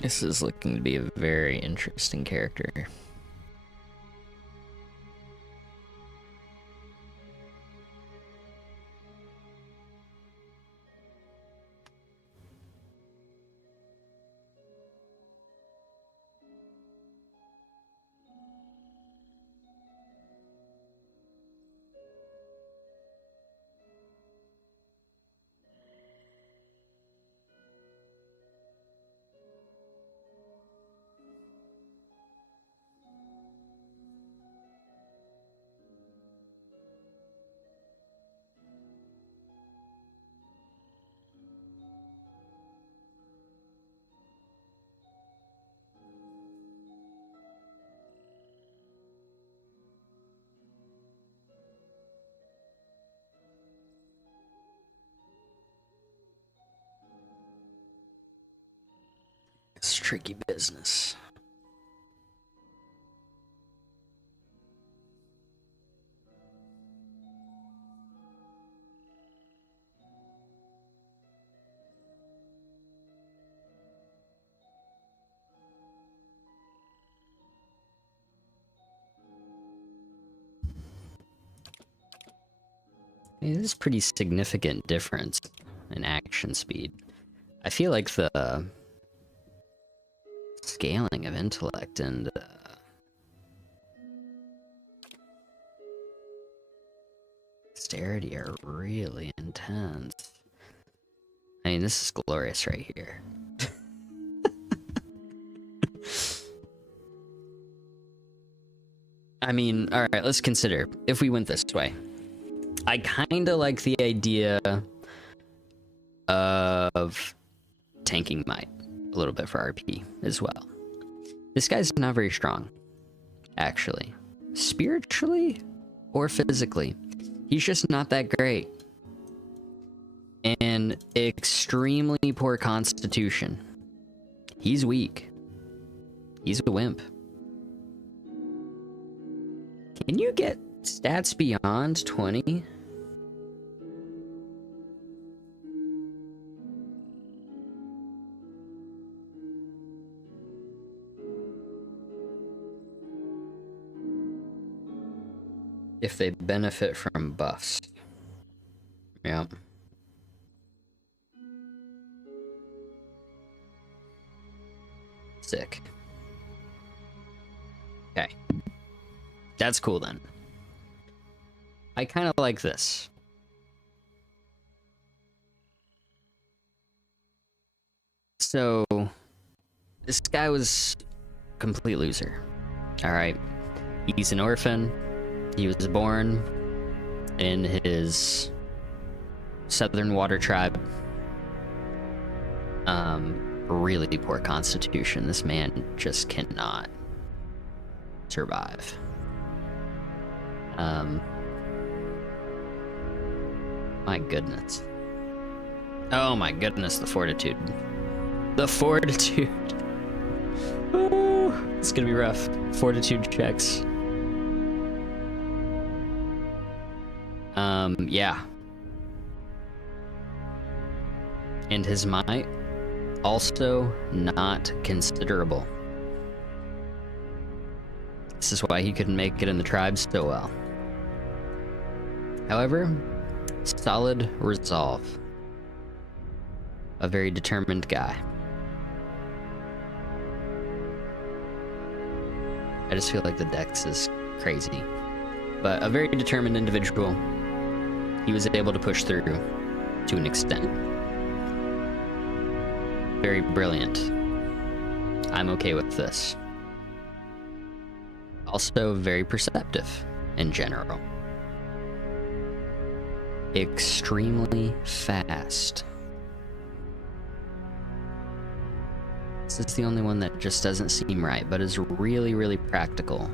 This is looking to be a very interesting character. tricky business. It is pretty significant difference in action speed. I feel like the scaling of intellect and dexterity are really intense. I mean, this is glorious right here. I mean, alright, let's consider if we went this way. I kinda like the idea of tanking might a little bit for RP as well. This guy's not very strong, actually. Spiritually or physically. He's just not that great. And extremely poor constitution. He's weak. He's a wimp. Can you get stats beyond 20? If they benefit from buffs. Yep. Sick. Okay. That's cool then. I kind of like this. So, this guy was a complete loser. Alright. He's an orphan. He was born in his Southern Water tribe. Really poor constitution. This man just cannot survive. My goodness. Oh my goodness, the fortitude. The fortitude. Ooh, it's gonna be rough. Fortitude checks. Yeah. And his might, also not considerable. This is why he couldn't make it in the tribes so well. However, solid resolve. A very determined guy. I just feel like the dex is crazy. But a very determined individual. He was able to push through to an extent. Very brilliant. I'm okay with this. Also very perceptive in general. Extremely fast. This is the only one that just doesn't seem right, but is really, really practical.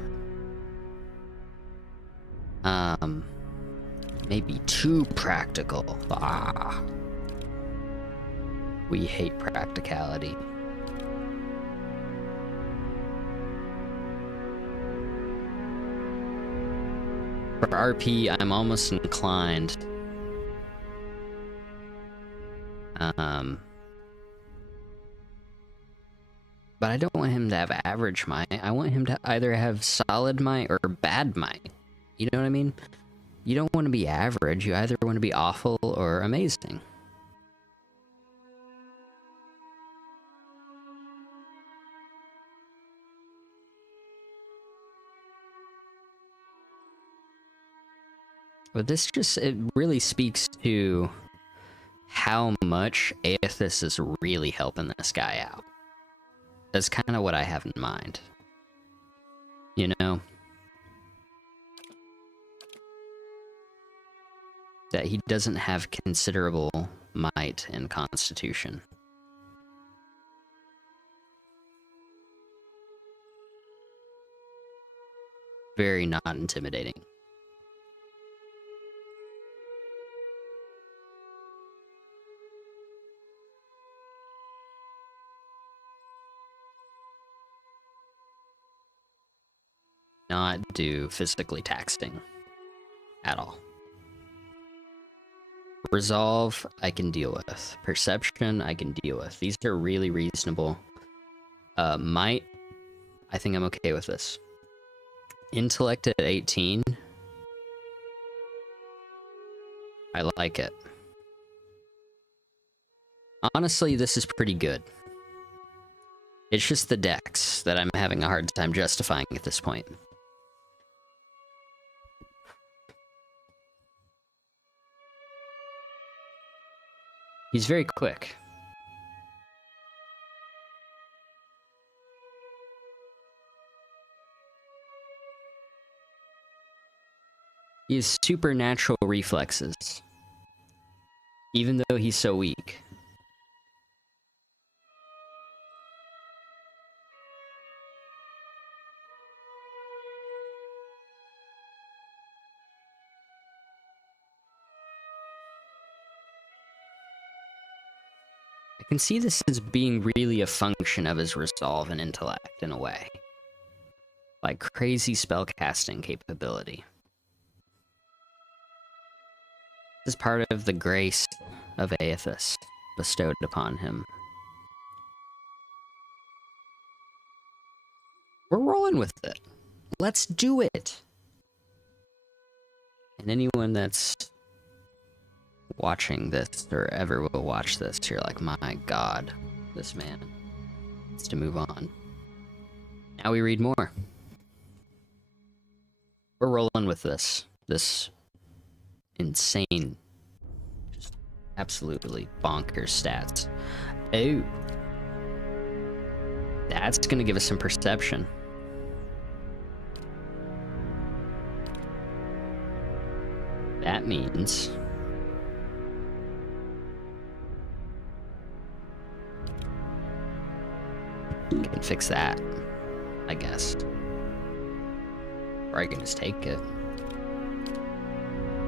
Maybe too practical. Ah. We hate practicality. For RP, I'm almost inclined. But I don't want him to have average might. I want him to either have solid might or bad might. You know what I mean? You don't want to be average. You either want to be awful or amazing. But this just, it really speaks to how much Aethys is really helping this guy out. That's kind of what I have in mind. You know? That he doesn't have considerable might and constitution. Very not intimidating. do physically taxing at all. Resolve, I can deal with. Perception, I can deal with. These are really reasonable. Might, I think I'm okay with this. Intellect at 18, I like it. Honestly, this is pretty good. It's just the dex that I'm having a hard time justifying at this point. He's very quick. He has supernatural reflexes, even though he's so weak. I can see this as being really a function of his resolve and intellect in a way. Like crazy spellcasting capability. This is part of the grace of Aethys bestowed upon him. We're rolling with it. Let's do it! And anyone that's watching this or ever will watch this, you're like, my god, this man needs to move on. Now we read more. We're rolling with this. This insane, just absolutely bonkers stats. Oh. That's gonna give us some perception. That means we can fix that, I guess. Or I can just take it.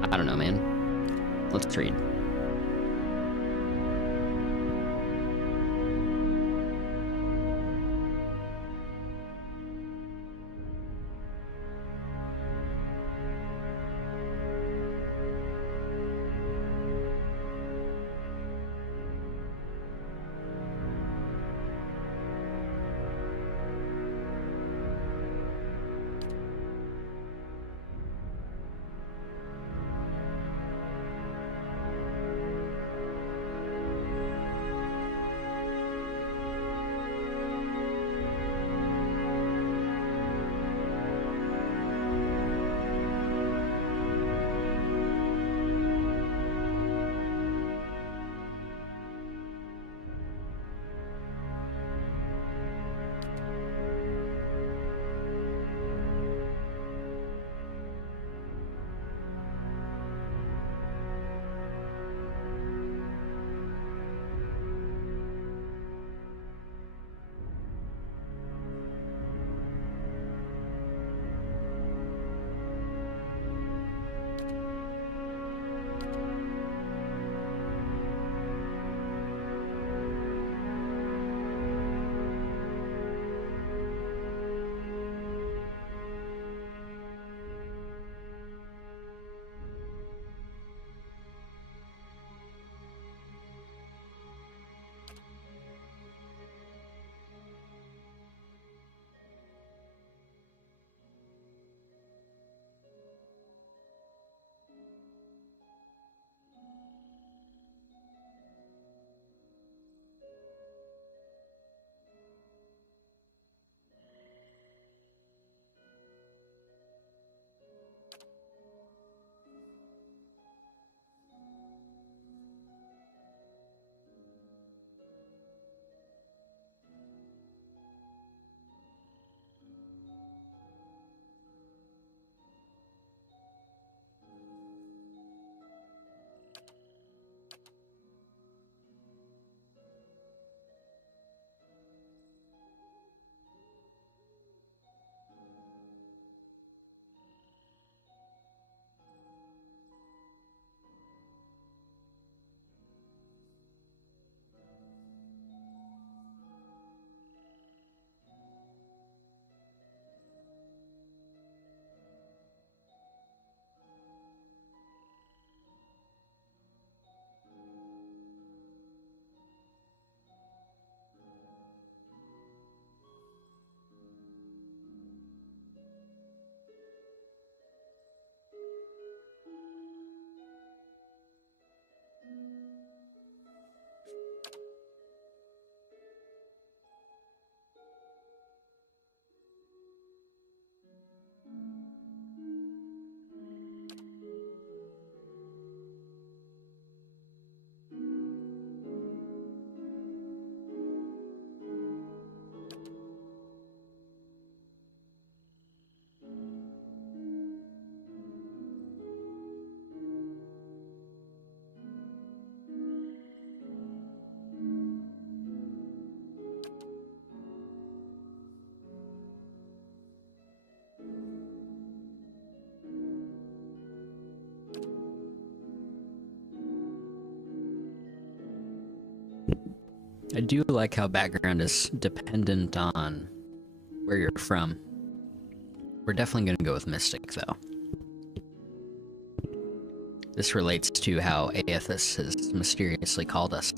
I don't know, man. Let's read. I do like how background is dependent on where you're from. We're definitely going to go with Mystic, though. This relates to how Aethys has mysteriously called us.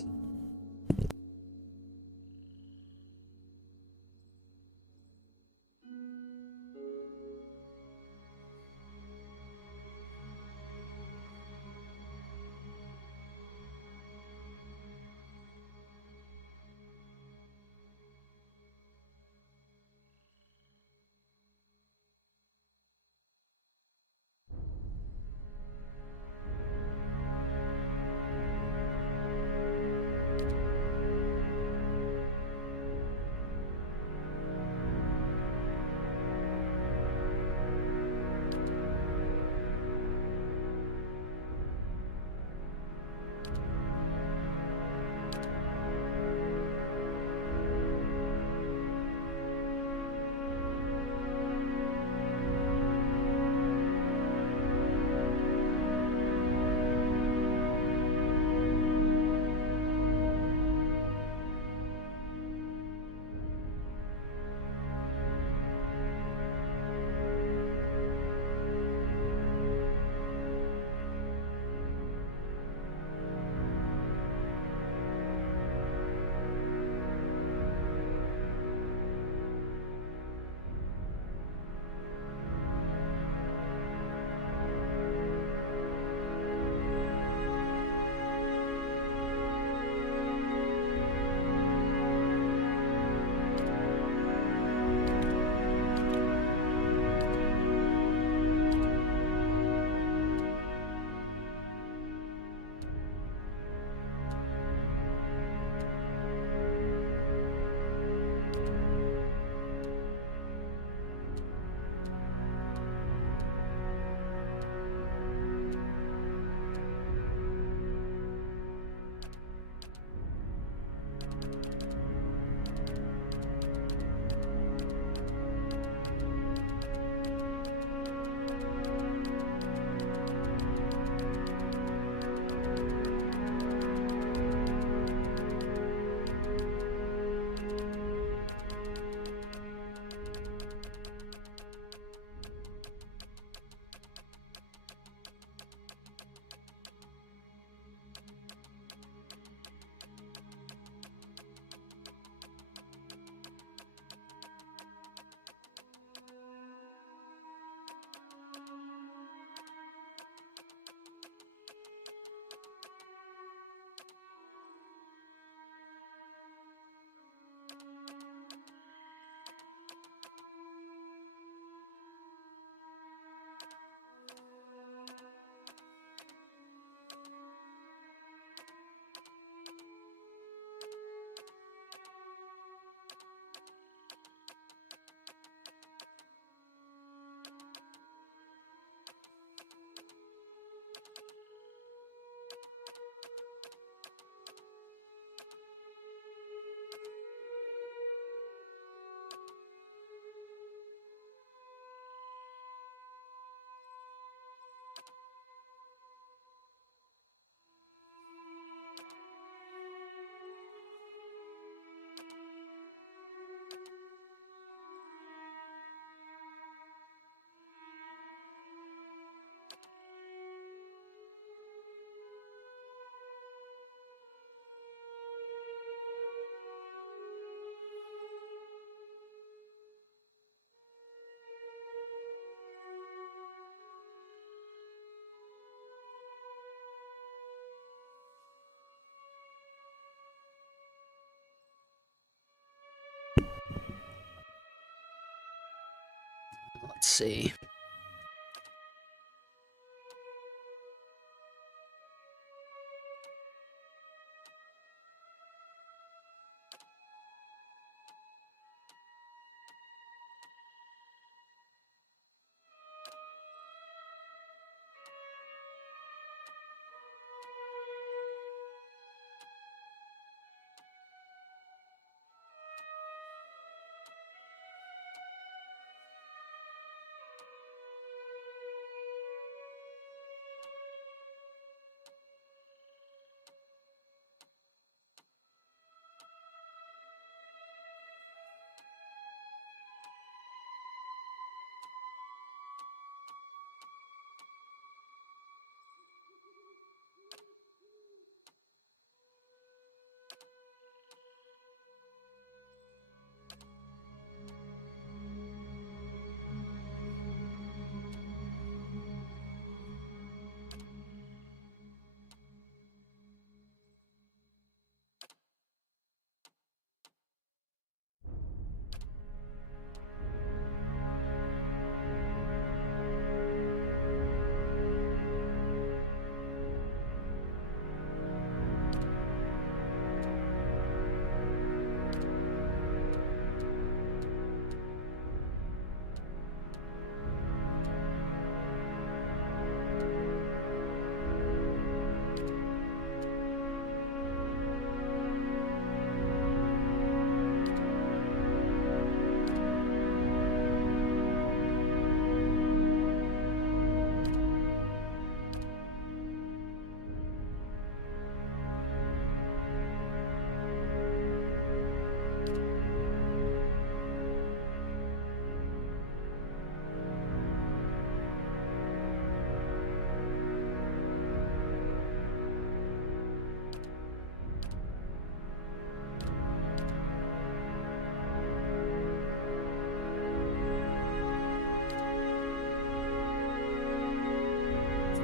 Let's see.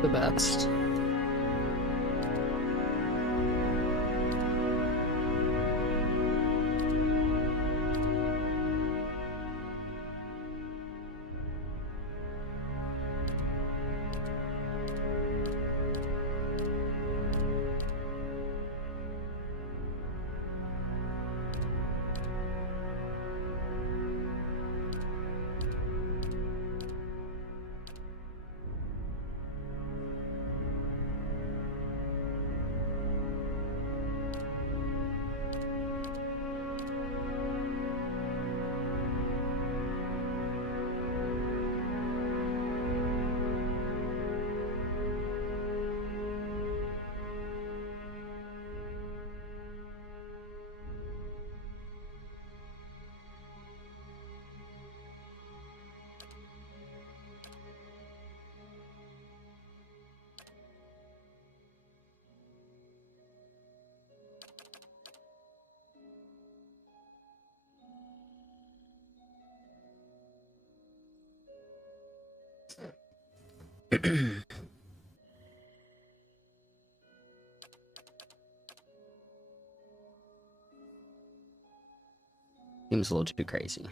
the best. Seems a little too crazy.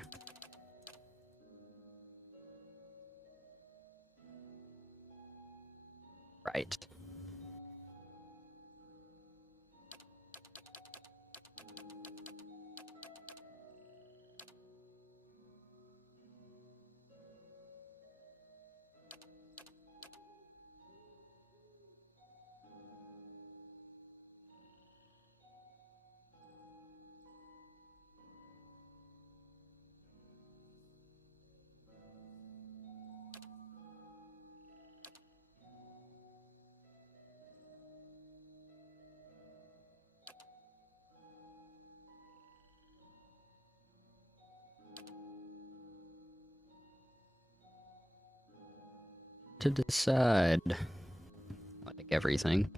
Right. To decide, like everything.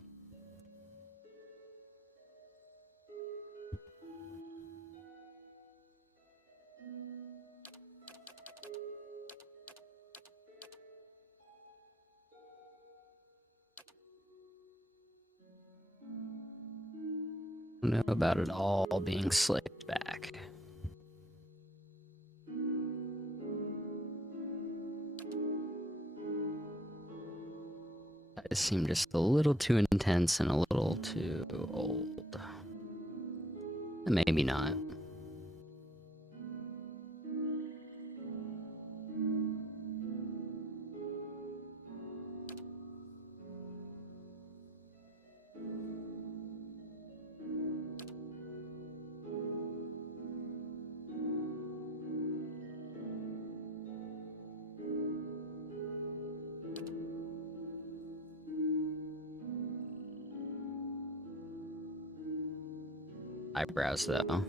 I don't know about it all being slicked back. That seemed just a little too intense and a little too old. And maybe not. Eyebrows, though.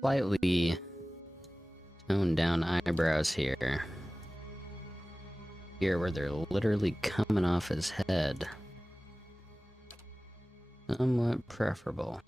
Slightly toned down eyebrows here. Here, where they're literally coming off his head. Somewhat preferable.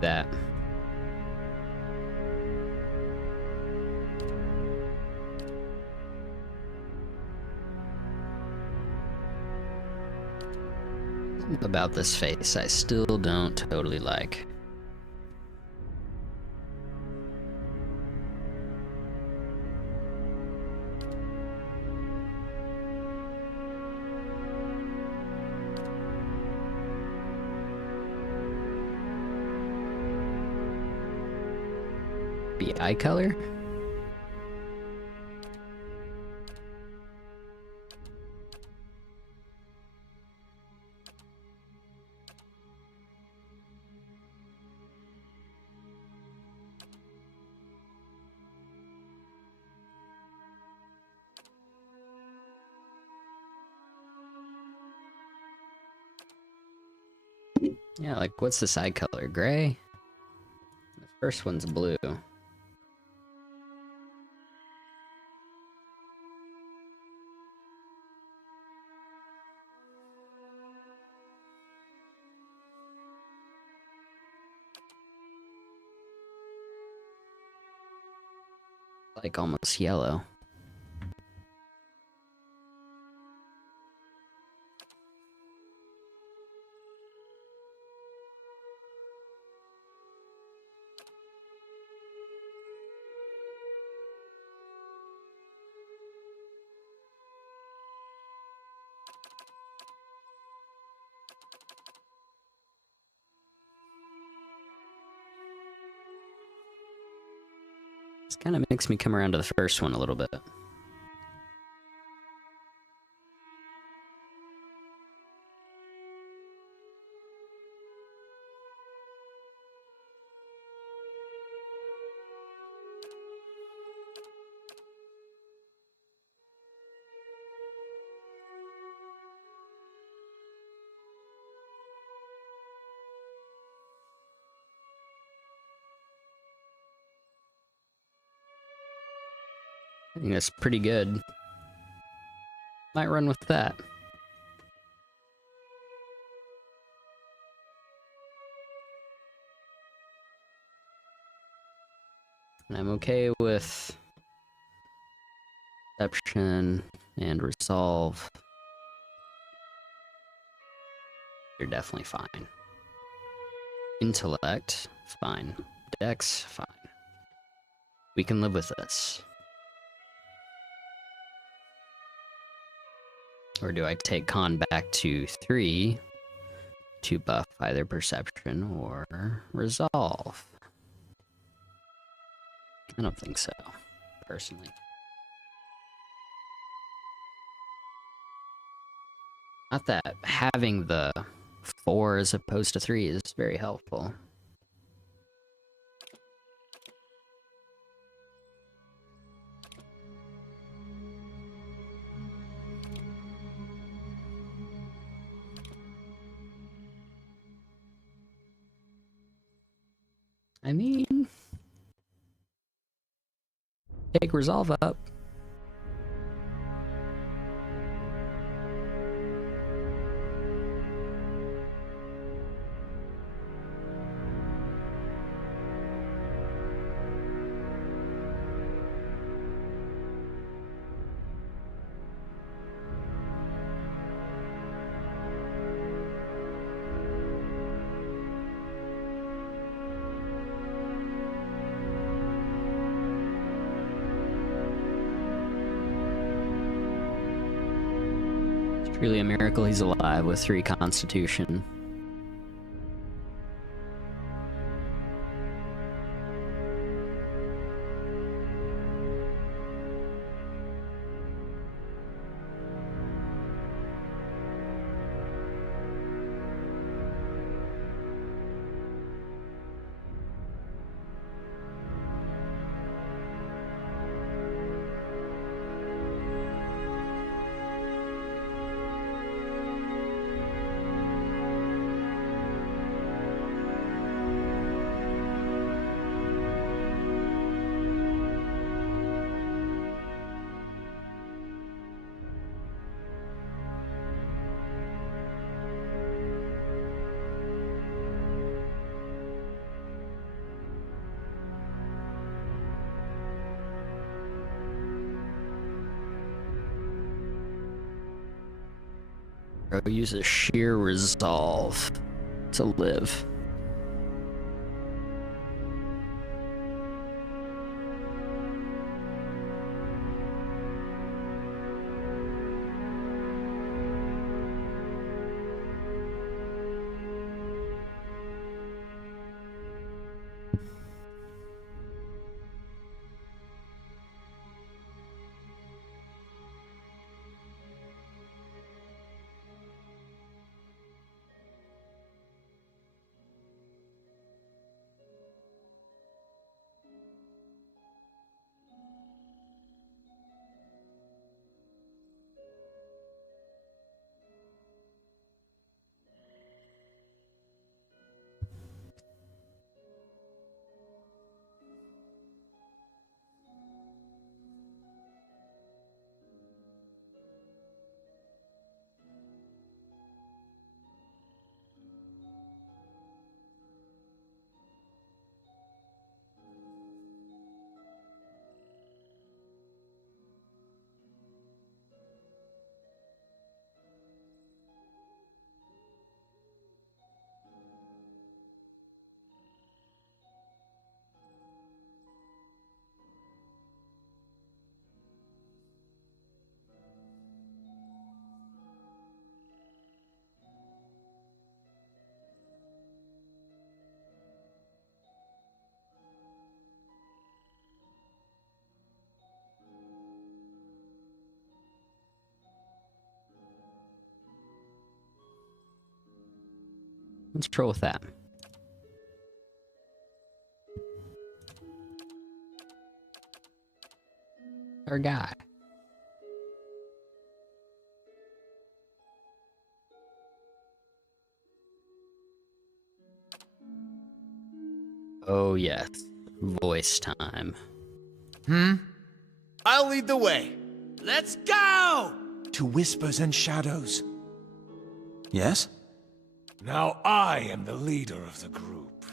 that. About this face, I still don't totally like. The eye color? Yeah, like what's this eye color? Gray? The first one's blue. Like almost yellow. This kind of makes me come around to the first one a little bit. I think that's pretty good. Might run with that. And I'm okay with perception and resolve. They're definitely fine. Intellect, fine. Dex, fine. We can live with this. Or do I take con back to 3 to buff either perception or resolve? I don't think so, personally. Not that having the 4 as opposed to 3 is very helpful. I mean, take resolve up. Truly a miracle he's alive with 3 constitution. hero uses sheer resolve to live. Let's troll with that. Our guy. Oh yes, voice time. I'll lead the way. Let's go! To whispers and shadows. Yes? Now I am the leader of the group.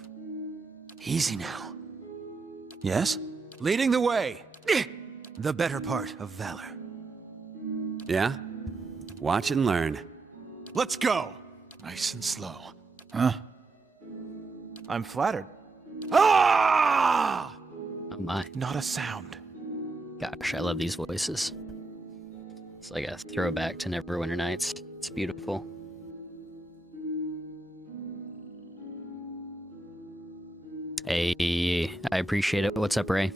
Easy now. Yes? Leading the way. The better part of valor. Yeah? Watch and learn. Let's go! Nice and slow. Huh? I'm flattered. Ah! Oh my. Not a sound. Gosh, I love these voices. It's like a throwback to Neverwinter Nights. It's beautiful. Hey, I appreciate it. What's up, Ray?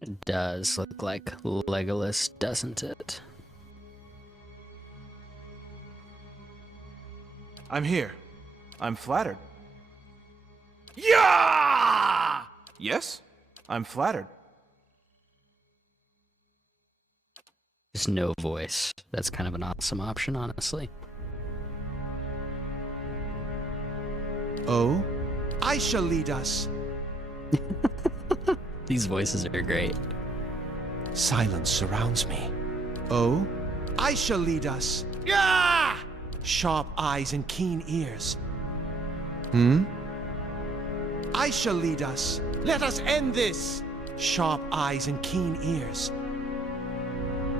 It does look like Legolas, doesn't it? I'm here. I'm flattered. Yeah! Yes? I'm flattered. Just no voice. That's kind of an awesome option, honestly. Oh? I shall lead us. These voices are great. Silence surrounds me. Oh? I shall lead us. Yeah! Sharp eyes and keen ears. I shall lead us. Let us end this! Sharp eyes and keen ears.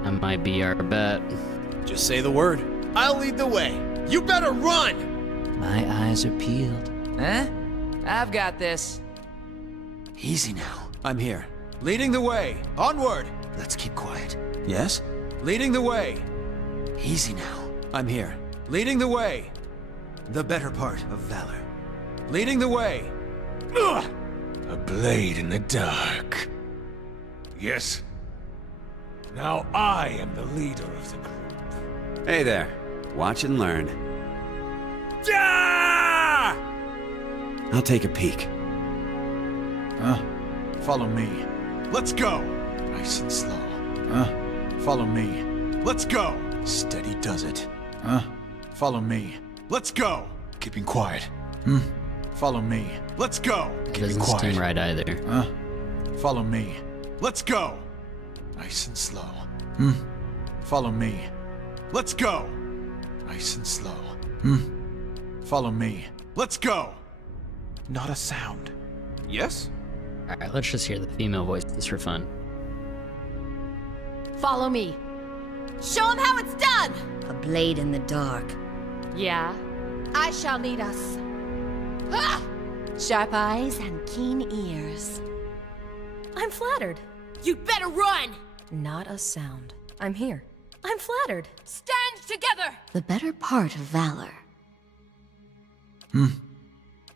That might be our bet. Just say the word. I'll lead the way. You better run! My eyes are peeled. Huh? I've got this. Easy now. I'm here. Leading the way. Onward! Let's keep quiet. Yes? Leading the way. Easy now. I'm here. Leading the way. The better part of valor. Leading the way. Ugh! A blade in the dark. Yes. Now I am the leader of the group. Hey there. Watch and learn. Yeah! I'll take a peek. Follow me. Let's go. Nice and slow. Follow me. Let's go. Steady does it. Follow me. Let's go. Keeping quiet. Follow me. Let's go. It doesn't seem right either. Follow me. Let's go. Nice and slow. Follow me. Let's go. Nice and slow. Follow me. Let's go. Not a sound. Yes? Alright, let's just hear the female voices for fun. Follow me. Show him how it's done! A blade in the dark. Yeah? I shall lead us. Ah! Sharp eyes and keen ears. I'm flattered. You'd better run! Not a sound. I'm here. I'm flattered. Stand together! The better part of valor.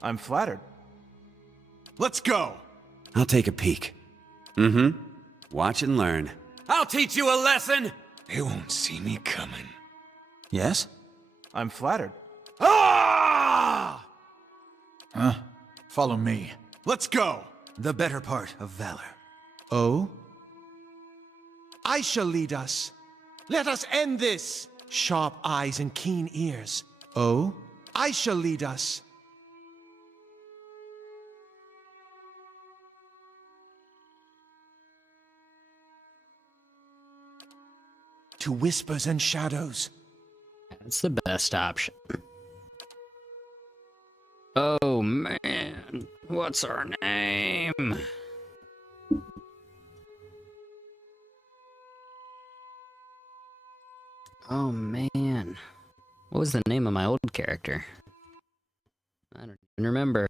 I'm flattered. Let's go! I'll take a peek. Mm-hmm. Watch and learn. I'll teach you a lesson! They won't see me coming. Yes? I'm flattered. Ah! Follow me. Let's go! The better part of valor. Oh? I shall lead us. Let us end this. Sharp eyes and keen ears. Oh? I shall lead us. To whispers and shadows. That's the best option. Oh man, what's our name? Oh man, what was the name of my old character? I don't even remember.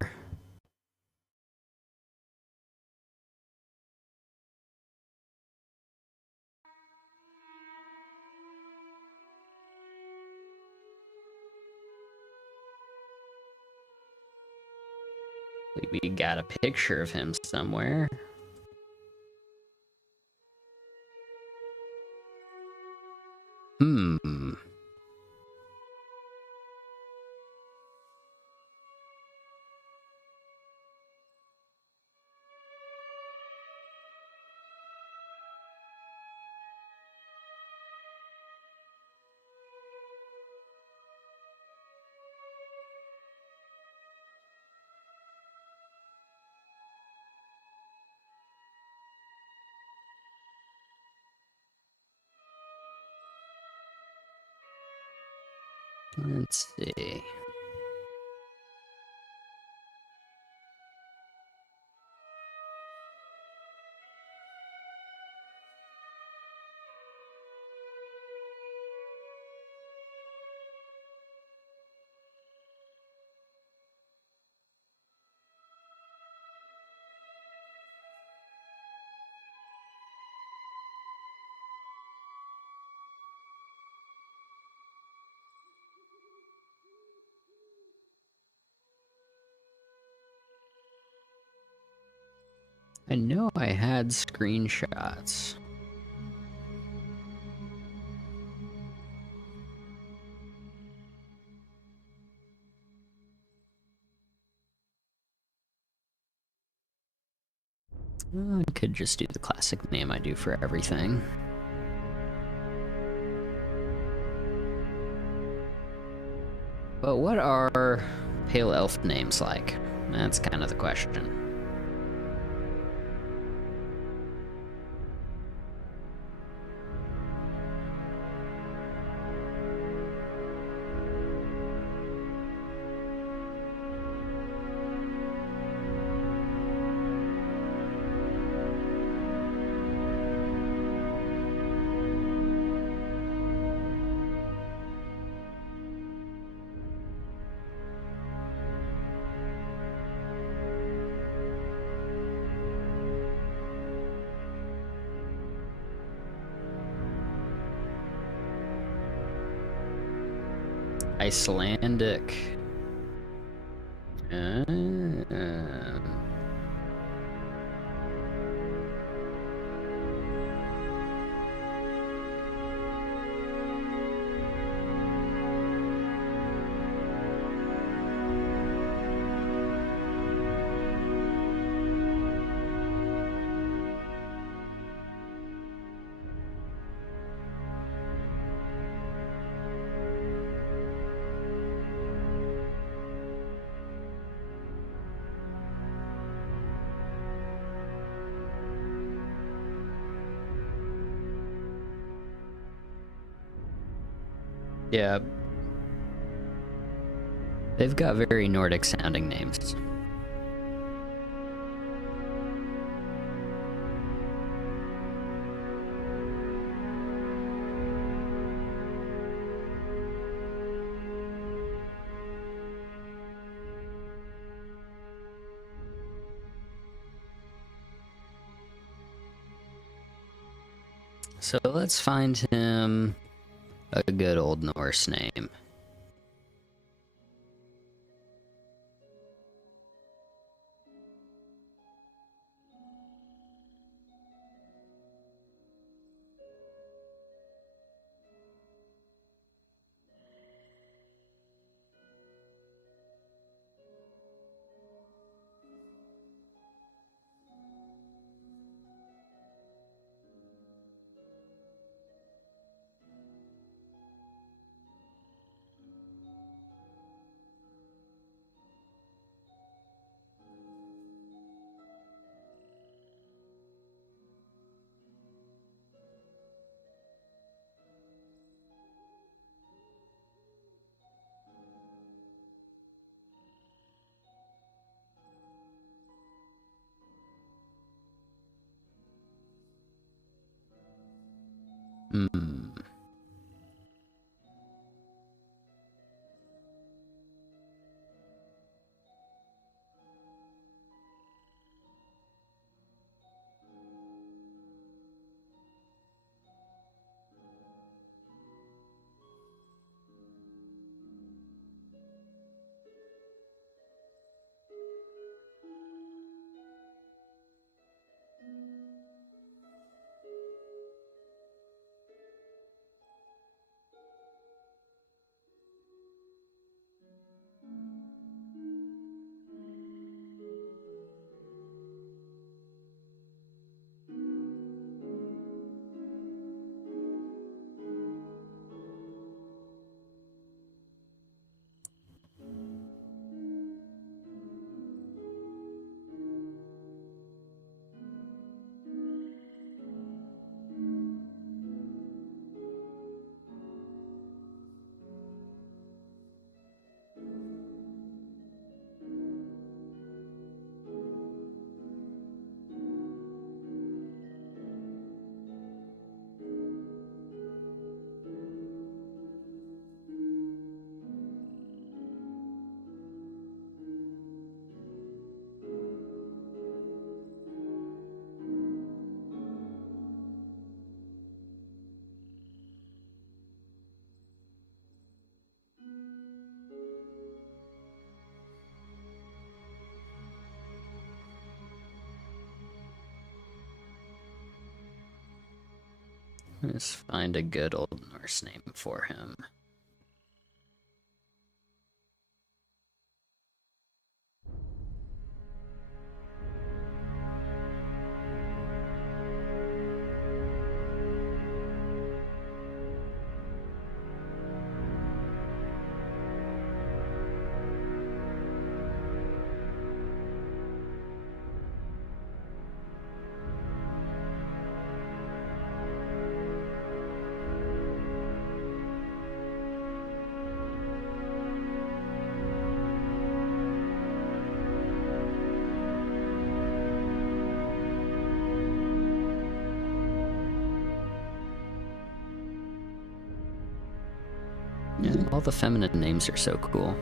We got a picture of him somewhere. Let's see. I know I had screenshots. I could just do the classic name I do for everything. But what are pale elf names like? That's kind of the question. Icelandic. Yeah. They've got very Nordic sounding names. So let's find him a good old Norse name. Hmm. Let's find a good old Norse name for him. Yeah, all the feminine names are so cool.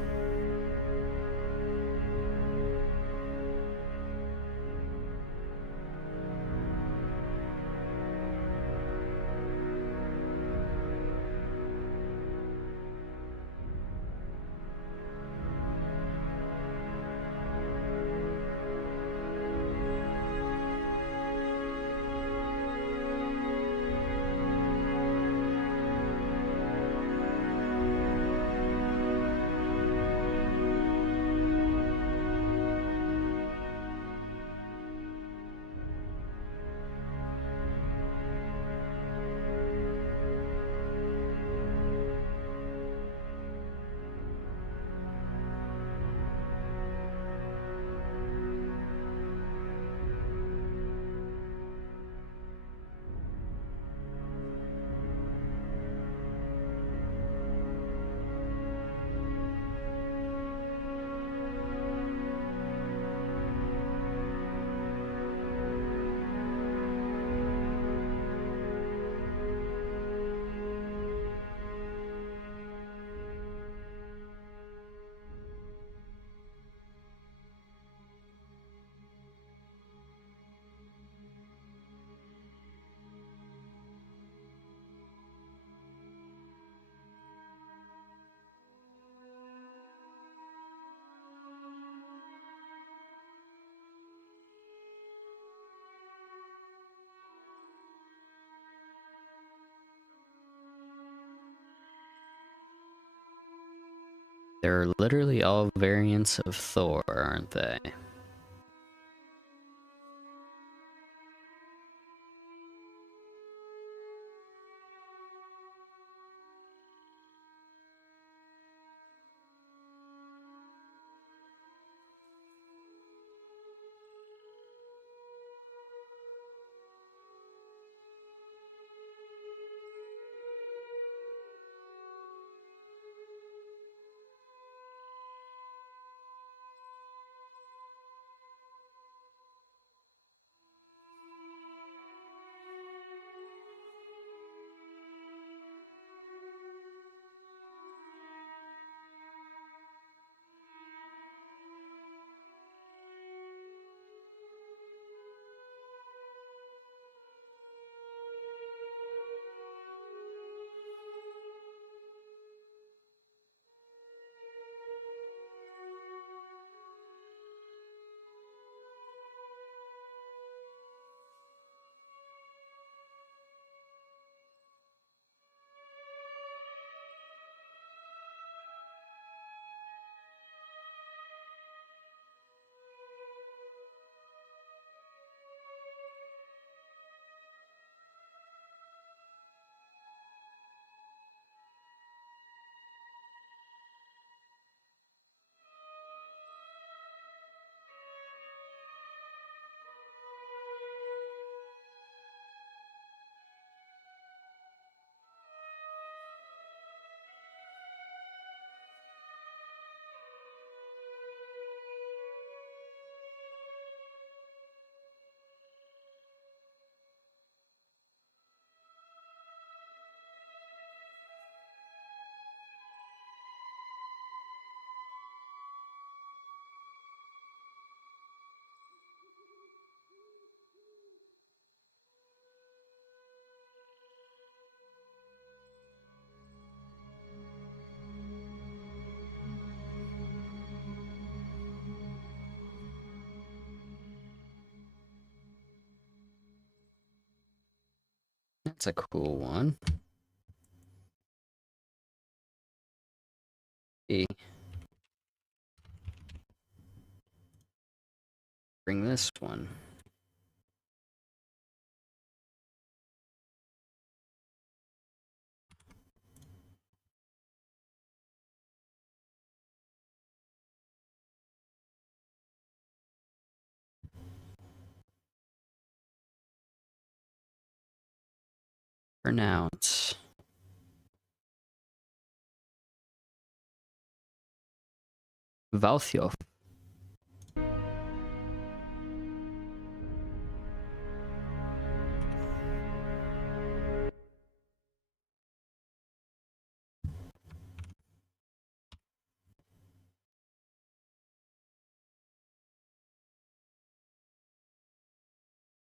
They're literally all variants of Thor, aren't they? That's a cool one. Bring this one. Pronounce. Valthiof.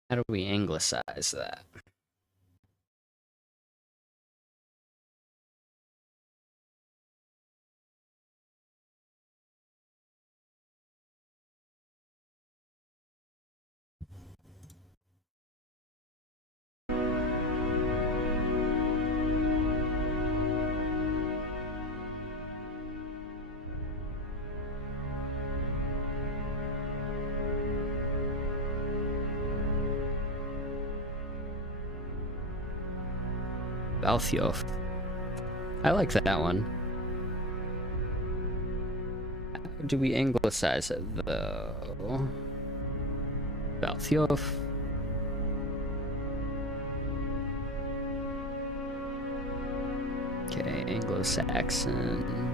How do we anglicize that? Valthiof. I like that one. How do we anglicize it, though? Valthiof. Okay, Anglo-Saxon.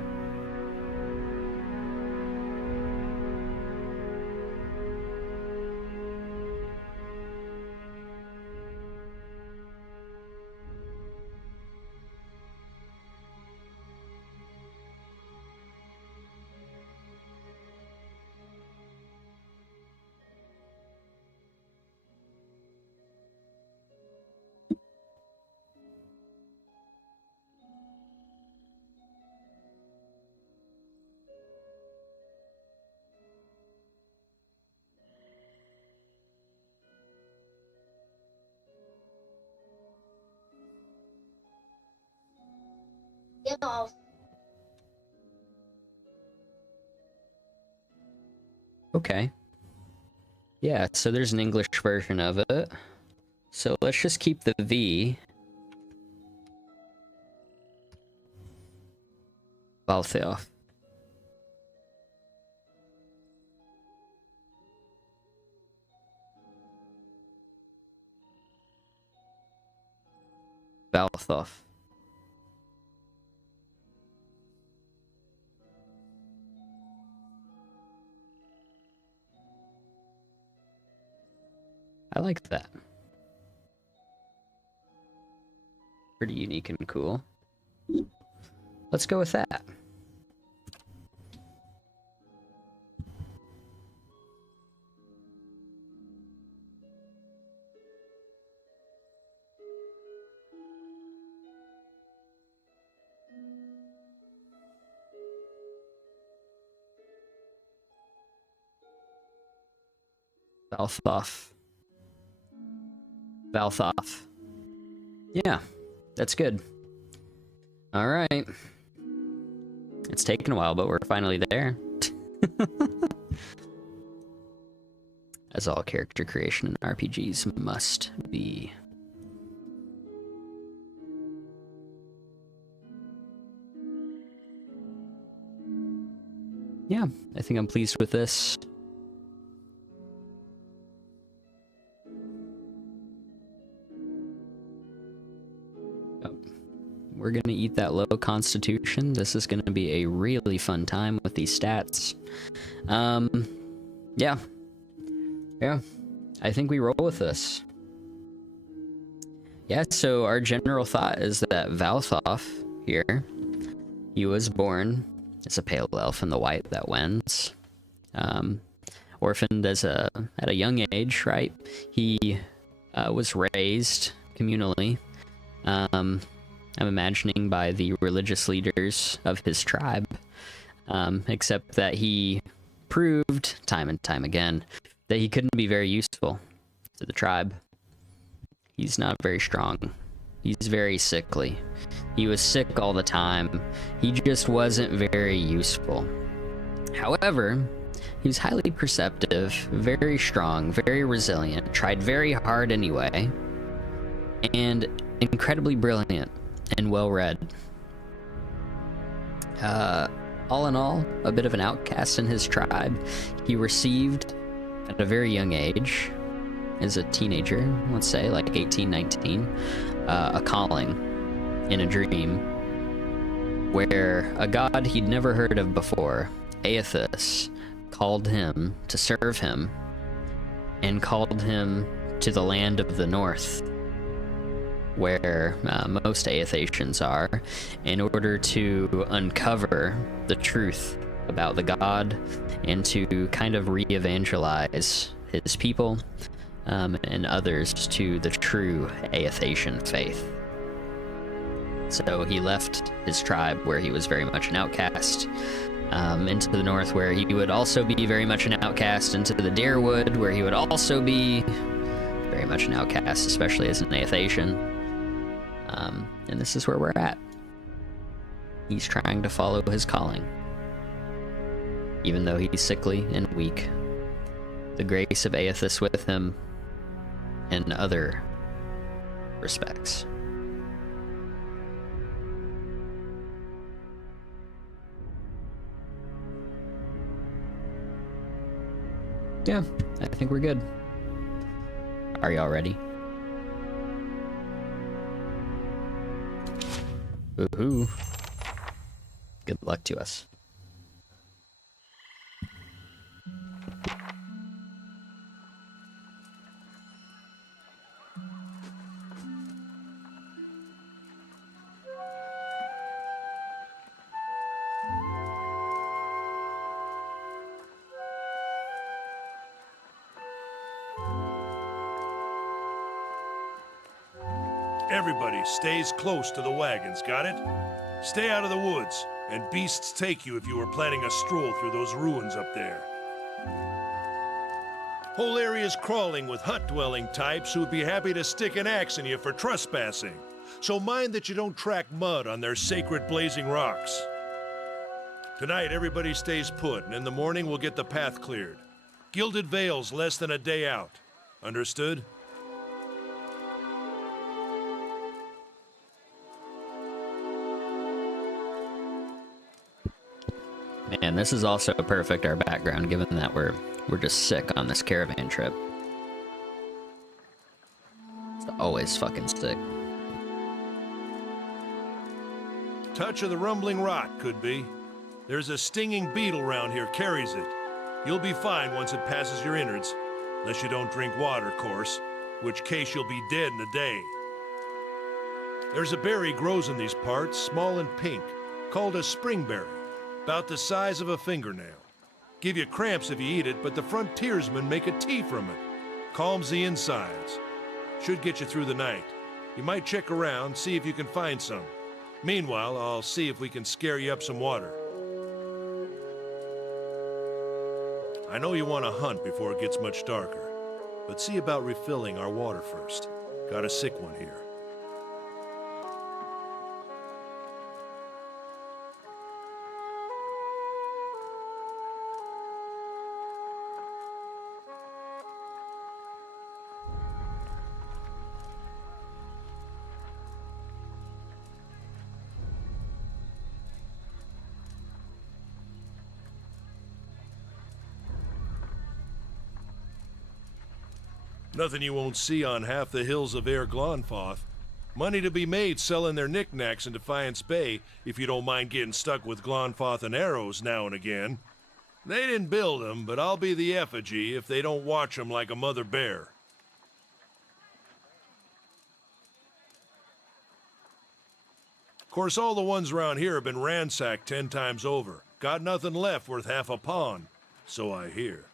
Okay. Yeah, so there's an English version of it. So let's just keep the V. Baltheof. Balthof. I like that. Pretty unique and cool. Let's go with that. Balthof. Balthof. Yeah, that's good. All right. It's taken a while, but we're finally there. As all character creation in RPGs must be. Yeah, I think I'm pleased with this. We're gonna eat that low constitution. This is gonna be a really fun time with these stats. Yeah. Yeah. I think we roll with this. Yeah, so our general thought is that Valthof here, he was born as a pale elf in the white that wins. Orphaned at a young age, right? He was raised communally. I'm imagining by the religious leaders of his tribe, except that he proved time and time again that he couldn't be very useful to the tribe. He's not very strong. He's very sickly. He was sick all the time. He just wasn't very useful. However, he was highly perceptive, very strong, very resilient, tried very hard anyway, and incredibly brilliant and well-read. All in all, a bit of an outcast in his tribe. He received, at a very young age, as a teenager, let's say, like 18, 19, a calling in a dream where a god he'd never heard of before, Aethys, called him to serve him and called him to the land of the north, where most Aethasians are, in order to uncover the truth about the god and to kind of re-evangelize his people and others to the true Aethasian faith. So he left his tribe, where he was very much an outcast, into the north, where he would also be very much an outcast, into the Deerwood, where he would also be very much an outcast, especially as an Aethasian. And this is where we're at. He's trying to follow his calling. Even though he's sickly and weak, the grace of Aethys with him in other respects. Yeah, I think we're good. Are y'all ready? Woohoo. Good luck to us. Everybody stays close to the wagons, got it? Stay out of the woods, and beasts take you if you were planning a stroll through those ruins up there. Whole area's crawling with hut-dwelling types who'd be happy to stick an axe in you for trespassing. So mind that you don't track mud on their sacred blazing rocks. Tonight, everybody stays put, and in the morning we'll get the path cleared. Gilded Vale's less than a day out. Understood? Man, this is also perfect, our background, given that we're just sick on this caravan trip. It's always fucking sick. Touch of the rumbling rot, could be. There's a stinging beetle round here, carries it. You'll be fine once it passes your innards. Unless you don't drink water, of course. Which case you'll be dead in a day. There's a berry grows in these parts, small and pink, called a springberry. About the size of a fingernail. Give you cramps if you eat it, but the frontiersmen make a tea from it. Calms the insides. Should get you through the night. You might check around, see if you can find some. Meanwhile, I'll see if we can scare you up some water. I know you want to hunt before it gets much darker, but see about refilling our water first. Got a sick one here. Nothing you won't see on half the hills of Air Glonfoth. Money to be made selling their knickknacks in Defiance Bay, if you don't mind getting stuck with Glonfoth and arrows now and again. They didn't build them, but I'll be the effigy if they don't watch them like a mother bear. Of course, all the ones around here have been ransacked 10 times over. Got nothing left worth half a pawn, so I hear.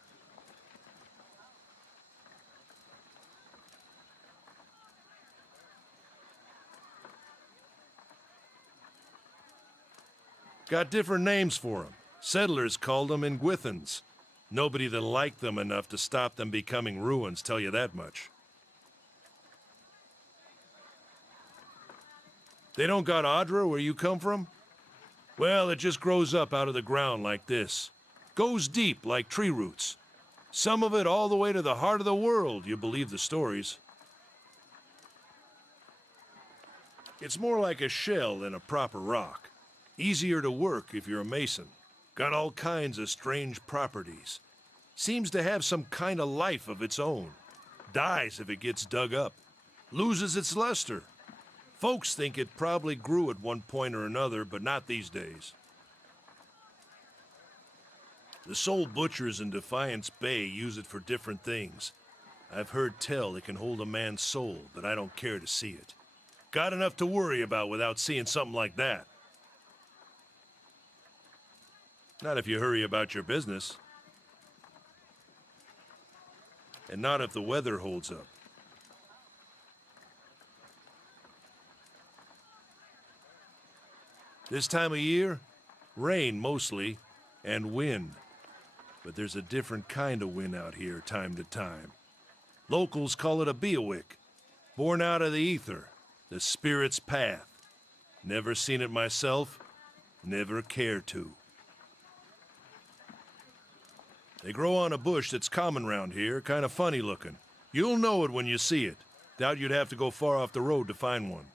Got different names for them. Settlers called them Ingwithans. Nobody that liked them enough to stop them becoming ruins, tell you that much. They don't got Adra where you come from? Well, it just grows up out of the ground like this. Goes deep like tree roots. Some of it all the way to the heart of the world, you believe the stories. It's more like a shell than a proper rock. Easier to work if you're a mason. Got all kinds of strange properties. Seems to have some kind of life of its own. Dies if it gets dug up. Loses its luster. Folks think it probably grew at one point or another, but not these days. The soul butchers in Defiance Bay use it for different things. I've heard tell it can hold a man's soul, but I don't care to see it. Got enough to worry about without seeing something like that. Not if you hurry about your business. And not if the weather holds up. This time of year, rain mostly, and wind. But there's a different kind of wind out here time to time. Locals call it a beawick, born out of the ether, the spirit's path. Never seen it myself, never care to. They grow on a bush that's common round here, kind of funny looking. You'll know it when you see it. Doubt you'd have to go far off the road to find one.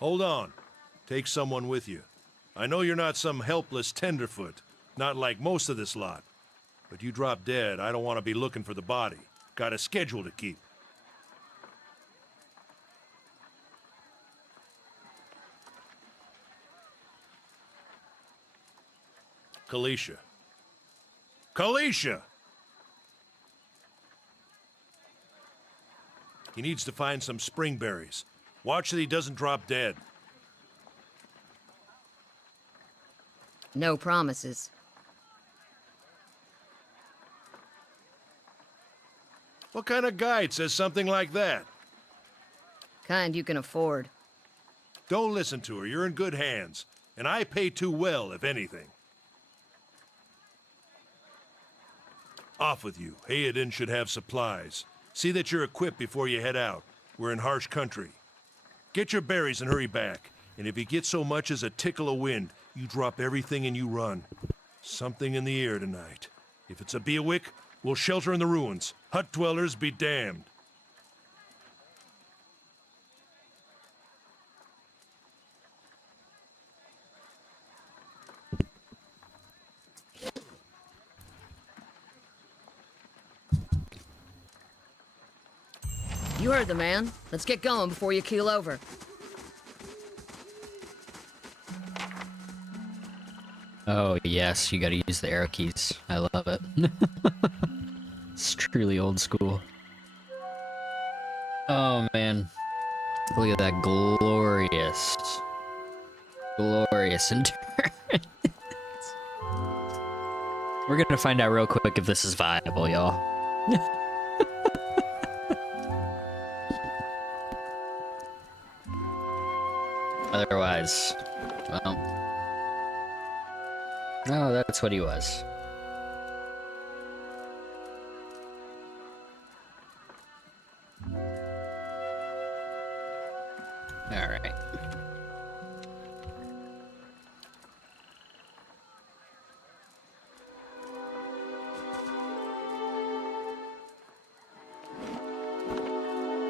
Hold on. Take someone with you. I know you're not some helpless tenderfoot, not like most of this lot. But you drop dead, I don't want to be looking for the body. Got a schedule to keep. Kalisha. Kalisha! He needs to find some springberries. Watch that he doesn't drop dead. No promises. What kind of guide says something like that? Kind you can afford. Don't listen to her. You're in good hands. And I pay too well, if anything. Off with you. Hayden should have supplies. See that you're equipped before you head out. We're in harsh country. Get your berries and hurry back. And if you get so much as a tickle of wind, you drop everything and you run. Something in the air tonight. If it's a Beawick, we'll shelter in the ruins. Hut dwellers be damned. You heard the man. Let's get going before you keel over. Oh, yes, you gotta use the arrow keys. I love it. It's truly old school. Oh, man. Look at that glorious, glorious endurance. We're gonna find out real quick if this is viable, y'all. Otherwise, well... Oh, that's what he was. Alright.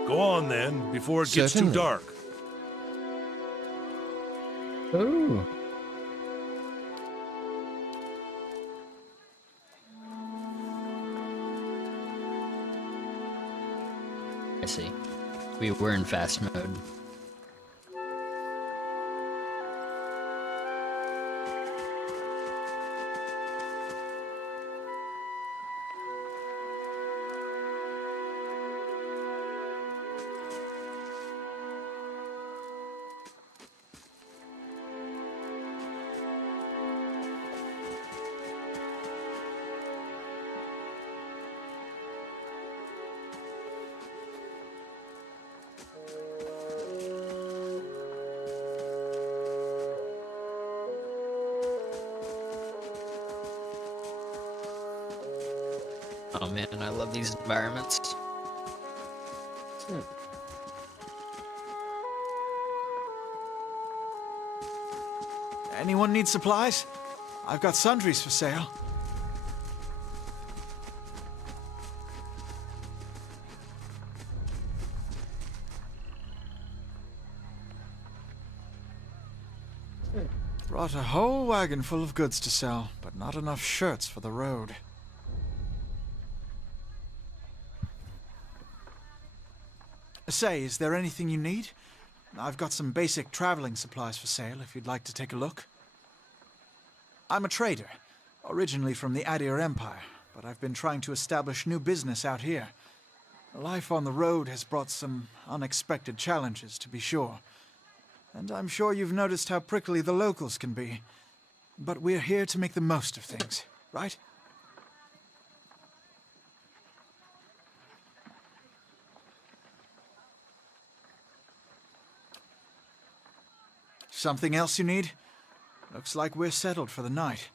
Go on then, before it gets too Certainly. dark. Ooh. I see. We were in fast mode. Oh man, I love these environments. Anyone need supplies? I've got sundries for sale. Brought a whole wagon full of goods to sell, but not enough shirts for the road. Say, is there anything you need? I've got some basic traveling supplies for sale if you'd like to take a look. I'm a trader, originally from the Adir Empire, but I've been trying to establish new business out here. Life on the road has brought some unexpected challenges, to be sure. And I'm sure you've noticed how prickly the locals can be. But we're here to make the most of things, right? Something else you need? Looks like we're settled for the night.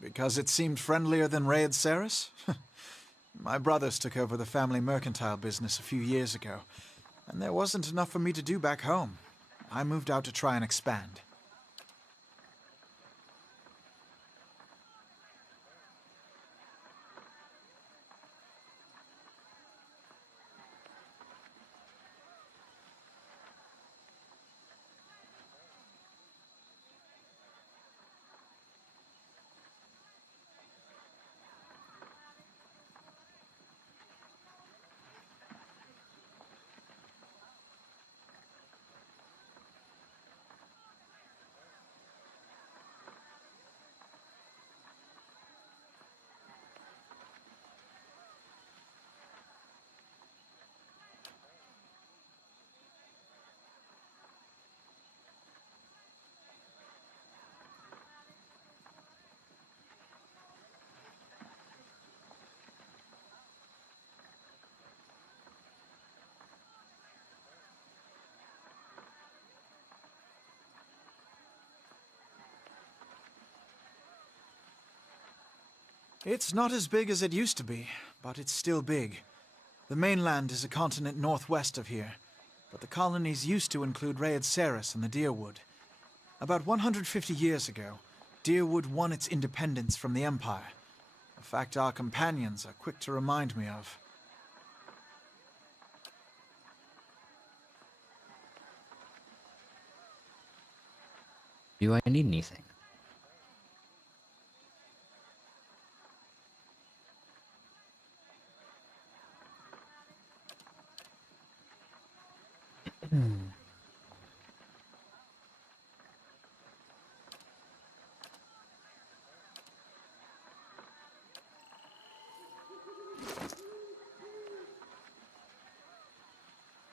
Because it seemed friendlier than Raid Saris? My brothers took over the family mercantile business a few years ago, and there wasn't enough for me to do back home. I moved out to try and expand. It's not as big as it used to be, but it's still big. The mainland is a continent northwest of here, but the colonies used to include Raed Ceres and the Deerwood. About 150 years ago, Deerwood won its independence from the Empire, a fact our companions are quick to remind me of. Do I need anything?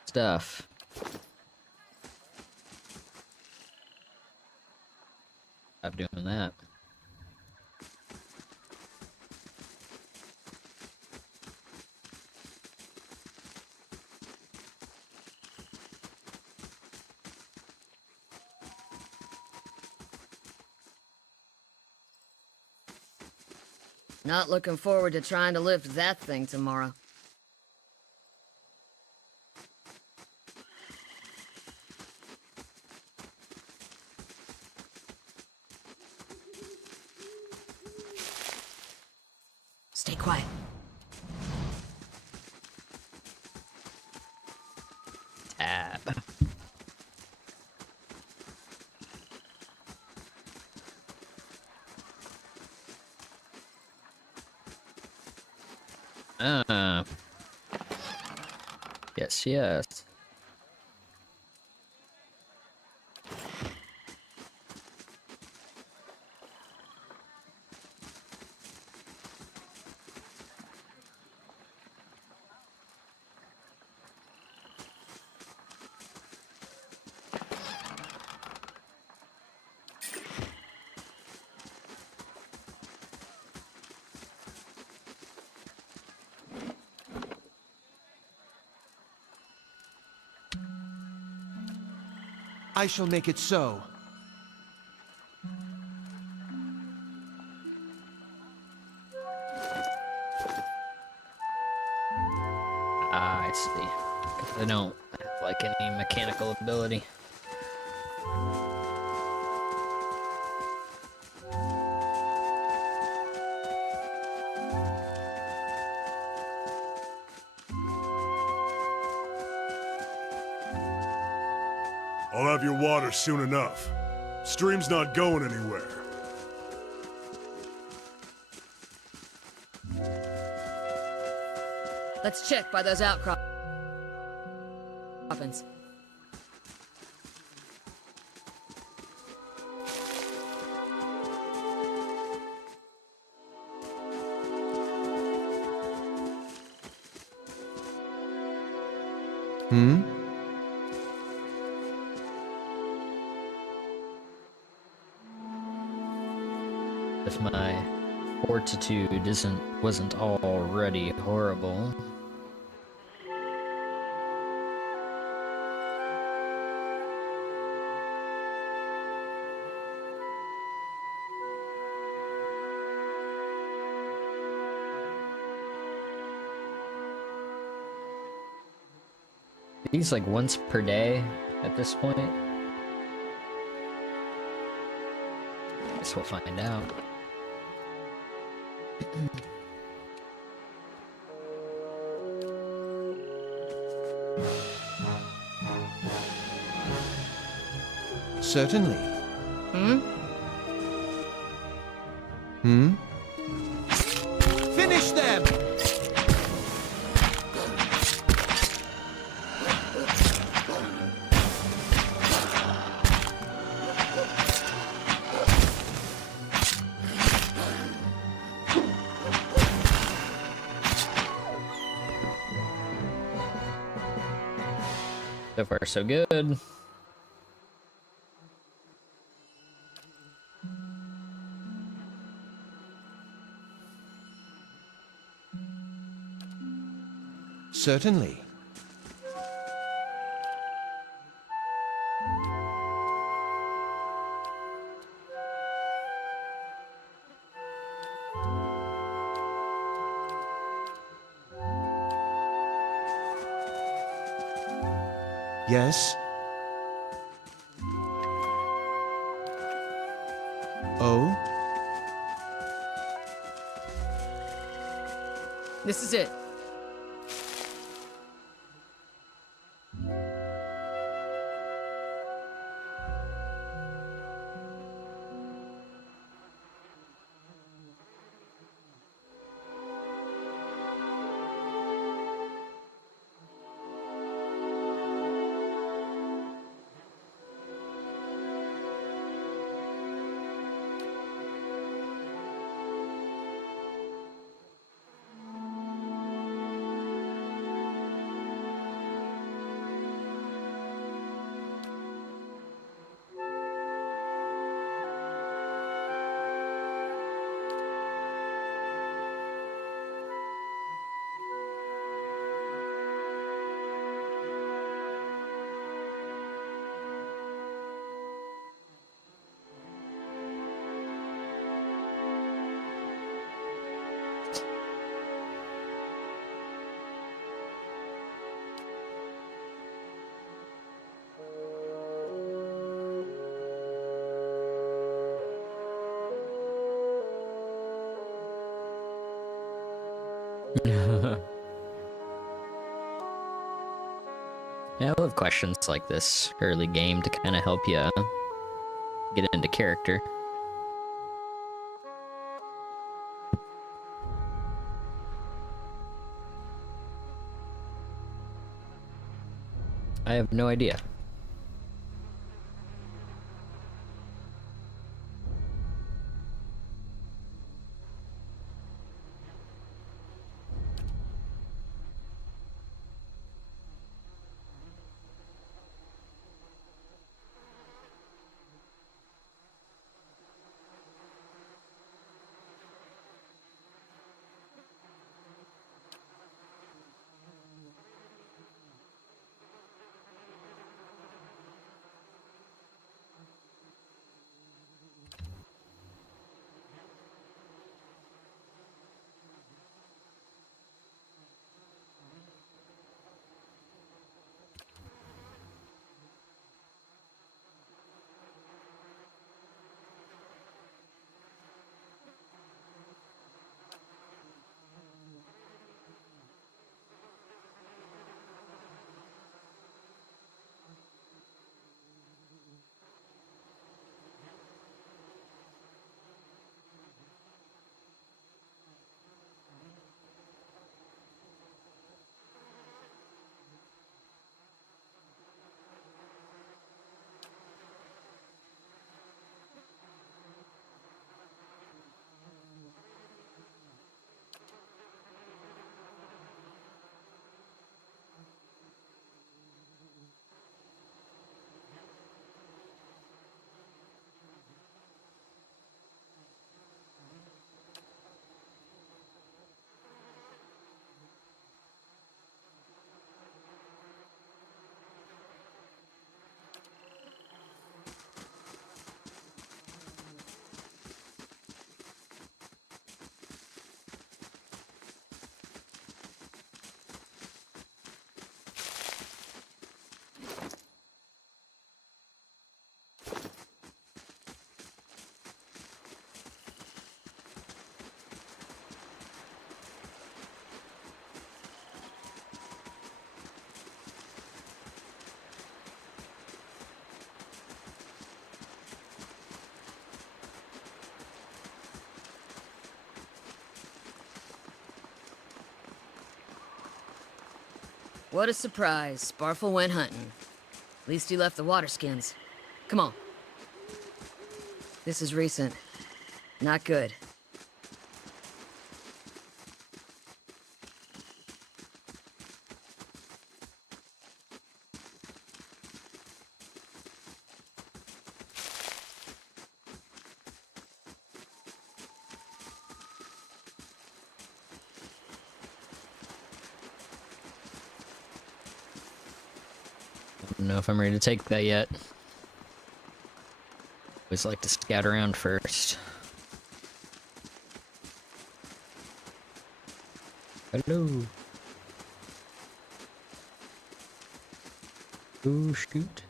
Stuff. Stop doing that. Not looking forward to trying to lift that thing tomorrow. Stay quiet. Tab. Yes, yes. I shall make it so. Ah, I see. 'Cause I don't have, like, any mechanical ability. I'll have your water soon enough. Stream's not going anywhere. Let's check by those outcroppings. Hmm? If my fortitude wasn't already horrible. These like once per day at this point. Guess we'll find out. Certainly. Hmm? Hmm? Finish them! So far, so good. Certainly. Yes? Oh? This is it. Yeah, I love questions like this early game to kind of help you get into character. I have no idea. What a surprise. Sparfle went hunting. At least he left the water skins. Come on. This is recent. Not good. I don't know if I'm ready to take that yet. Always like to scout around first. Hello. Ooh, shoot.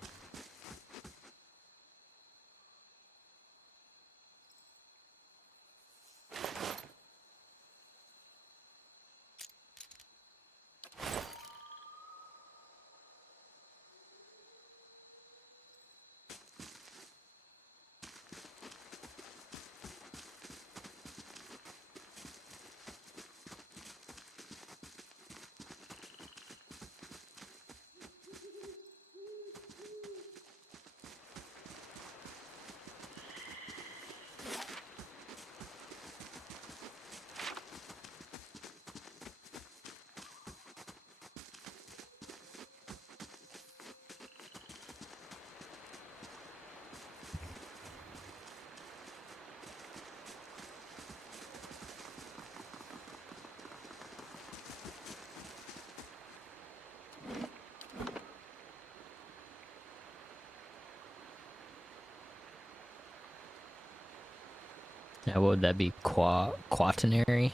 Now, what would that be? Quaternary?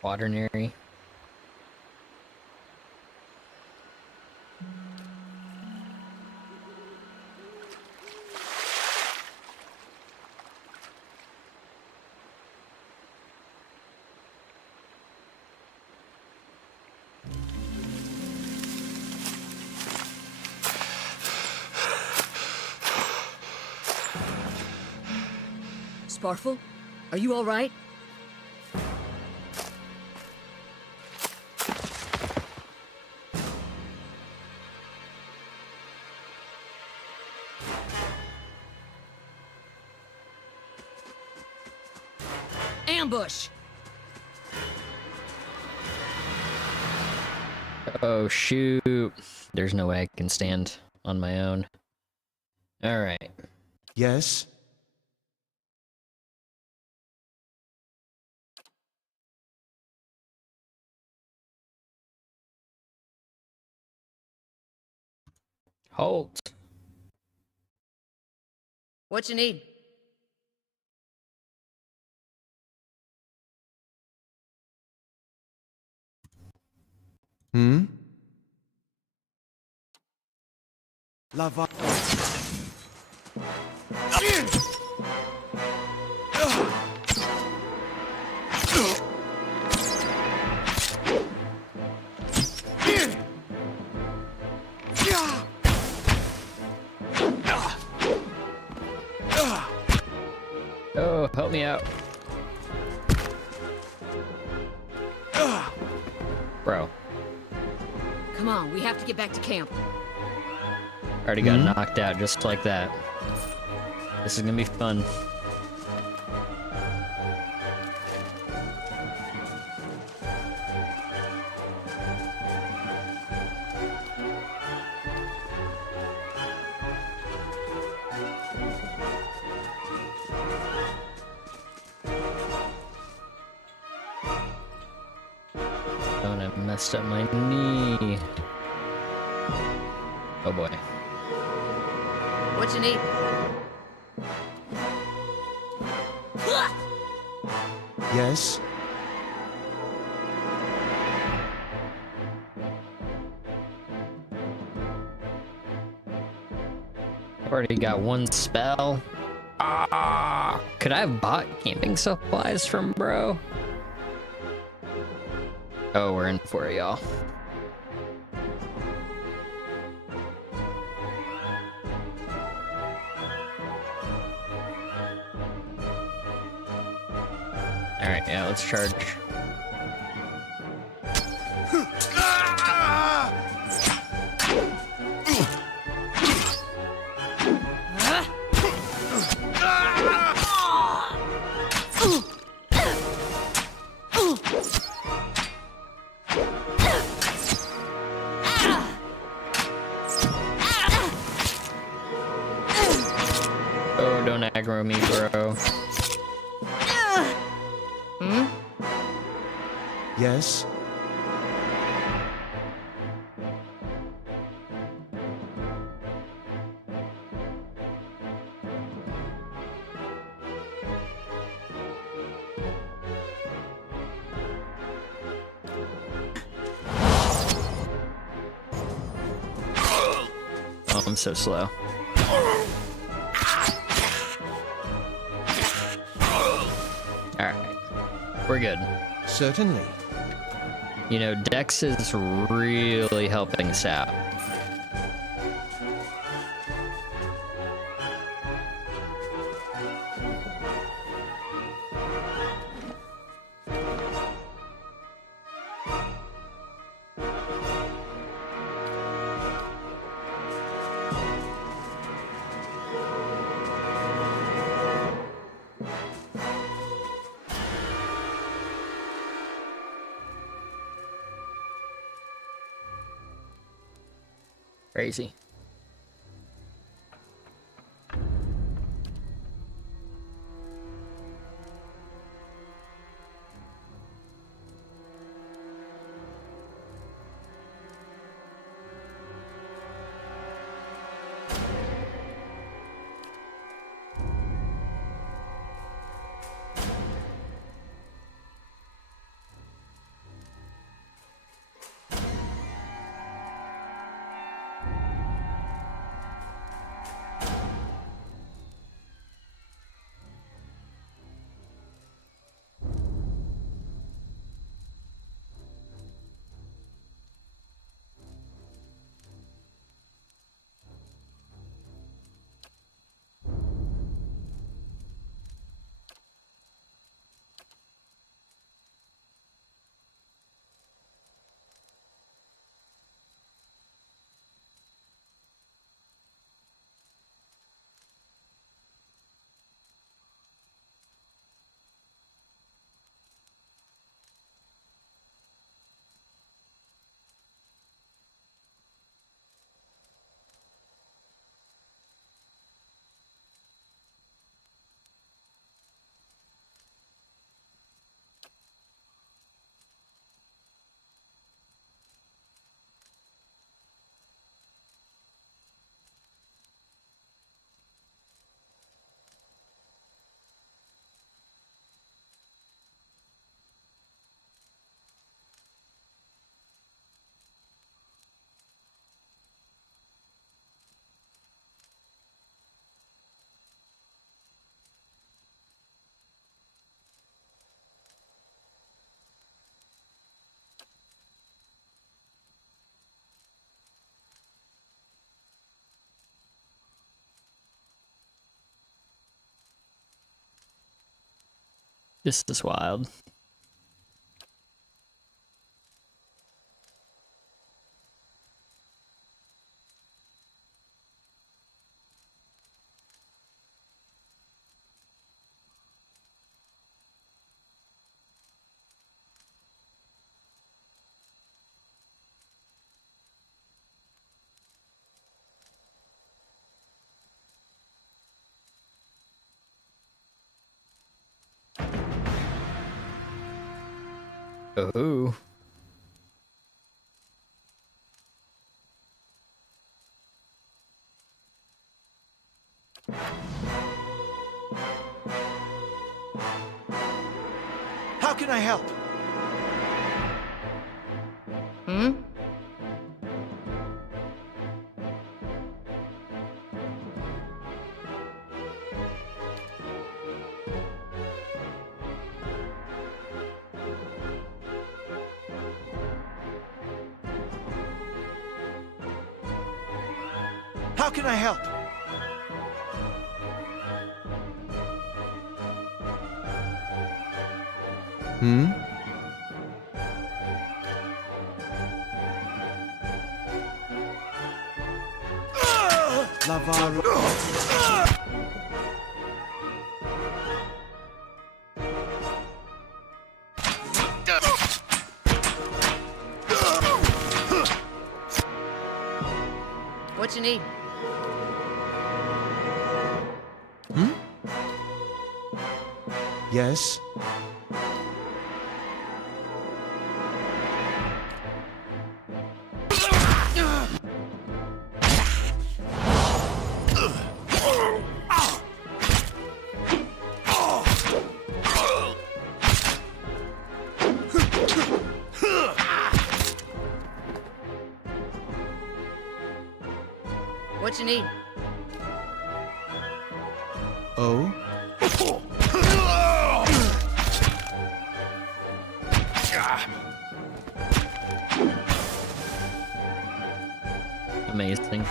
Quaternary? Sparful? Are you all right? Ambush! Oh, shoot. There's no way I can stand on my own. Alright. Yes? Halt. What you need? Hmm? Lava. Oh, help me out. Bro, Come on, we have to get back to camp. already got knocked out just like that. This is gonna be fun. Oh, and I messed up my knee. Oh boy. What you need? Yes? Already got one spell. Ah, could I have bought camping supplies from bro? Oh, we're in for it, y'all. Alright, yeah, let's charge. Oh, don't aggro me, bro. Yes? sounds so slow. Alright. We're good. Certainly. You know, Dex is really helping us out. Crazy. This is wild. Oh. How can I help? Hmm? How can I help? Hmm? Lavaro. What you need? Yes? What you need? Oh? Amazing.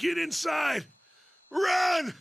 Get inside! Run!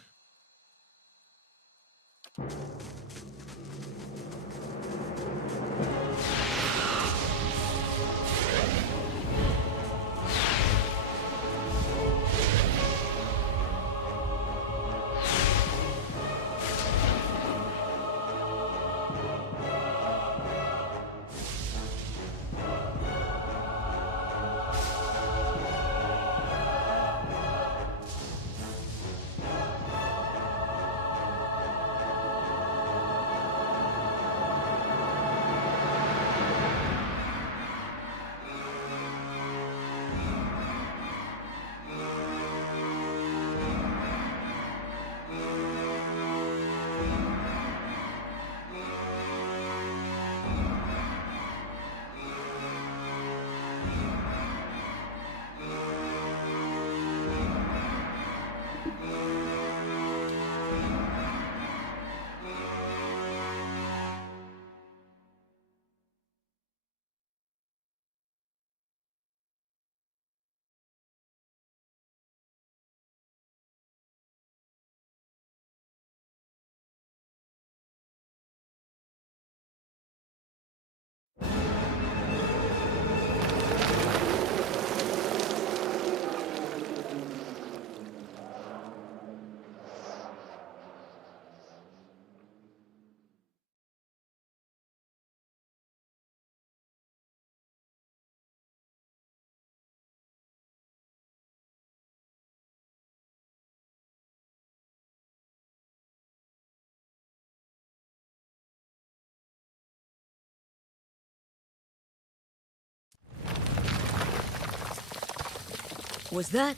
Was that?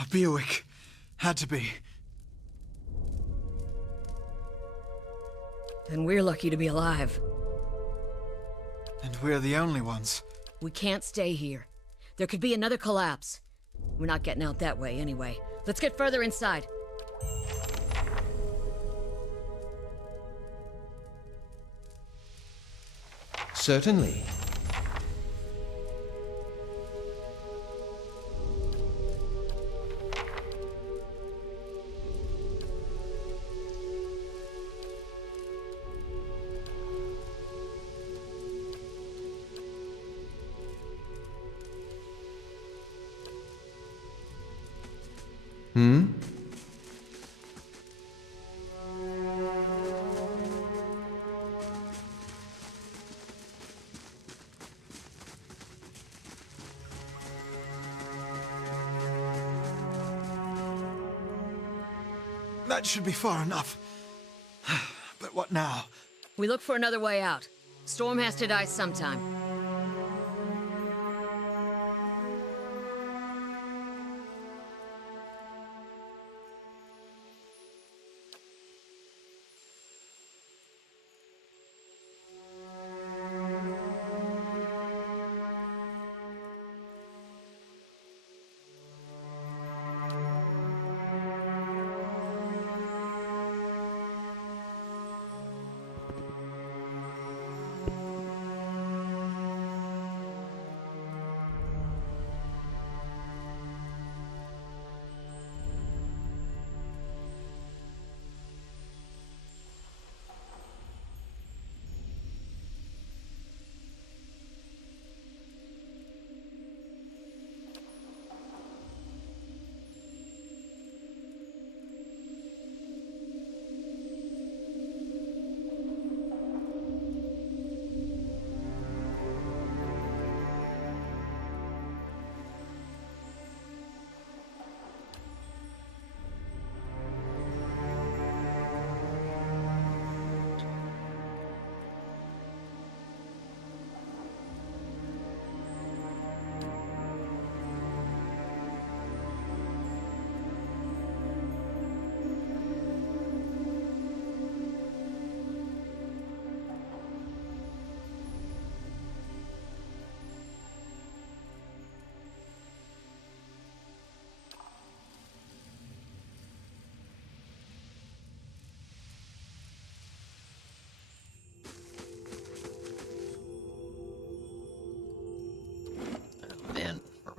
A Buick. Had to be. Then we're lucky to be alive. And we're the only ones. We can't stay here. There could be another collapse. We're not getting out that way anyway. Let's get further inside. Certainly. Hmm? That should be far enough. But what now? We look for another way out. Storm has to die sometime.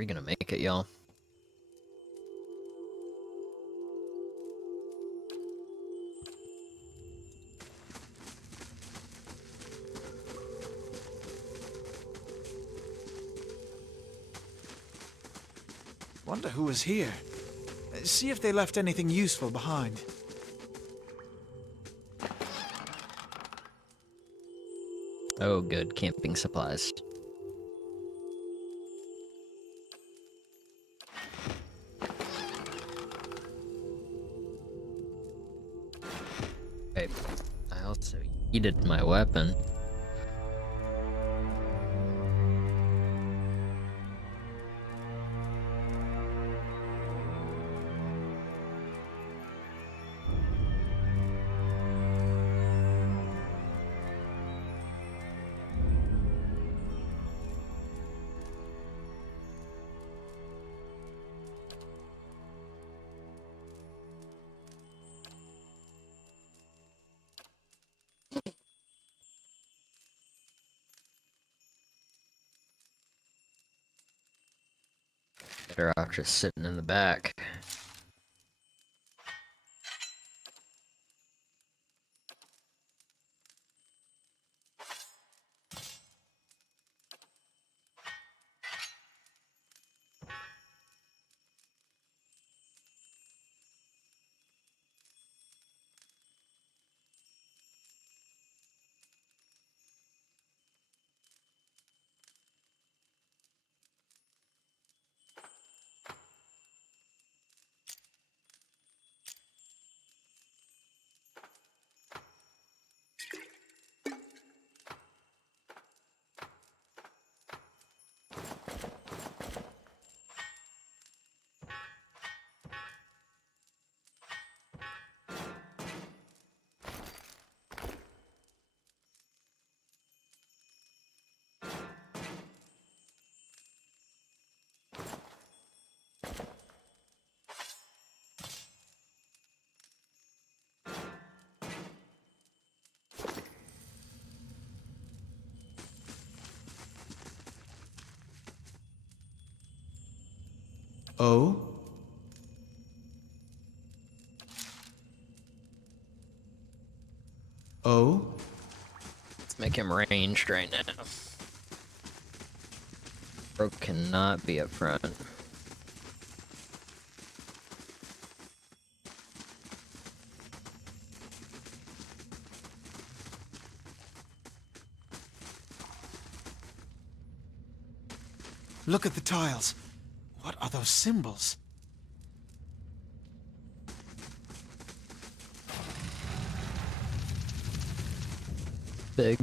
we gonna make it, y'all? Wonder who was here. See if they left anything useful behind. Oh, good. Camping supplies. Okay. I also heated my weapon. Better off just sitting in the back. Oh? Oh? Let's make him ranged right now. Broke cannot be up front. Look at the tiles. What are those symbols? Big.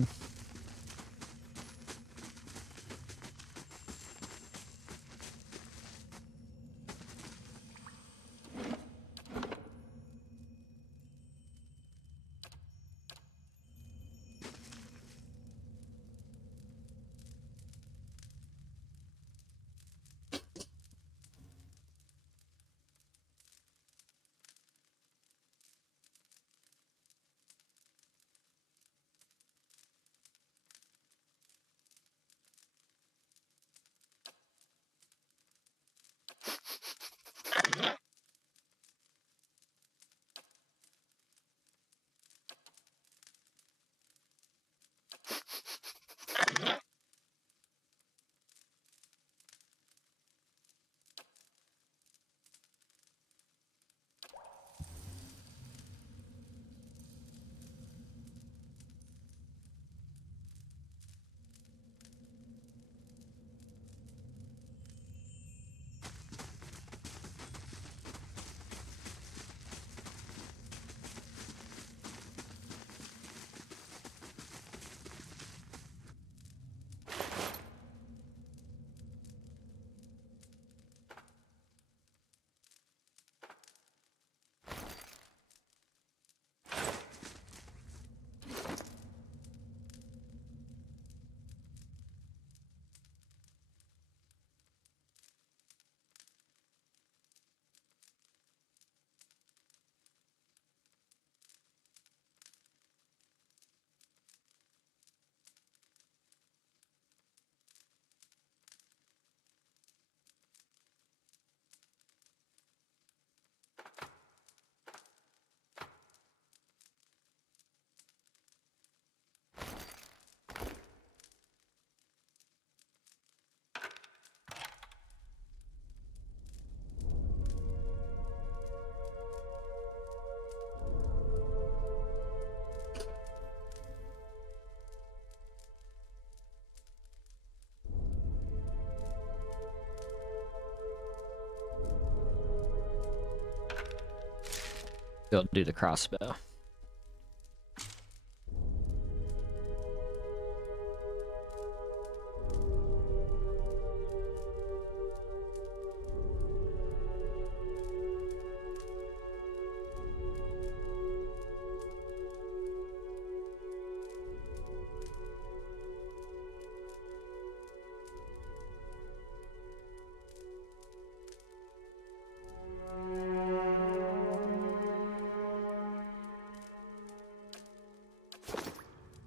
Go do the crossbow.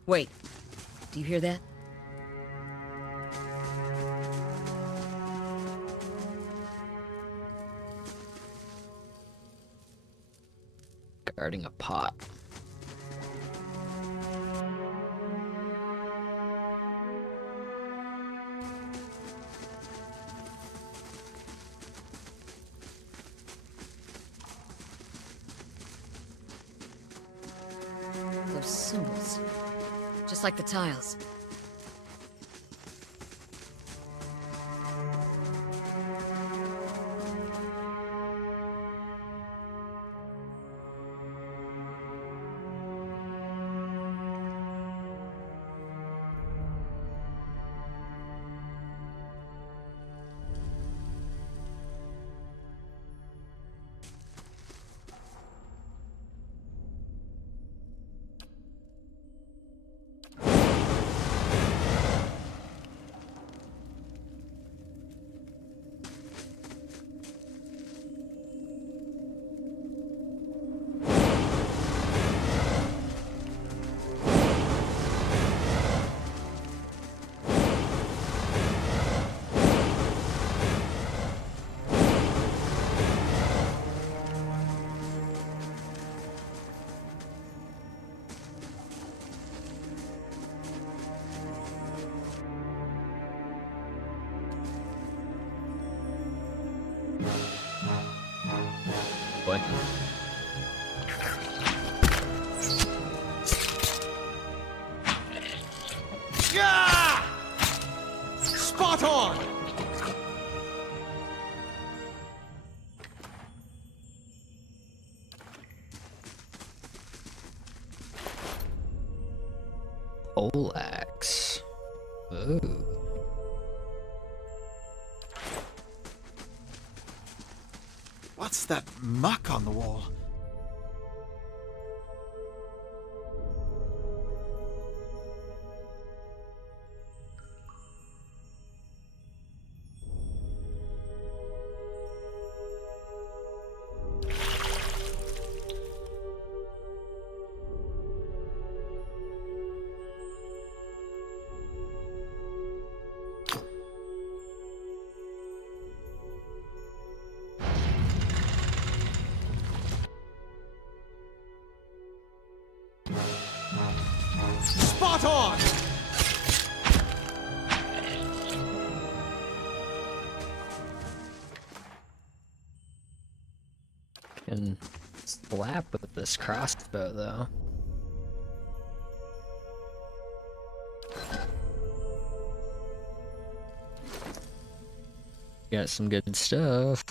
Wait, do you hear that? Guarding a pot. Those symbols. Just like the tiles. Boy. Yeah! Spot on! Poleaxe. Ooh. What's that muck on the wall? Spot on! Can slap with this crossbow though. Got some good stuff.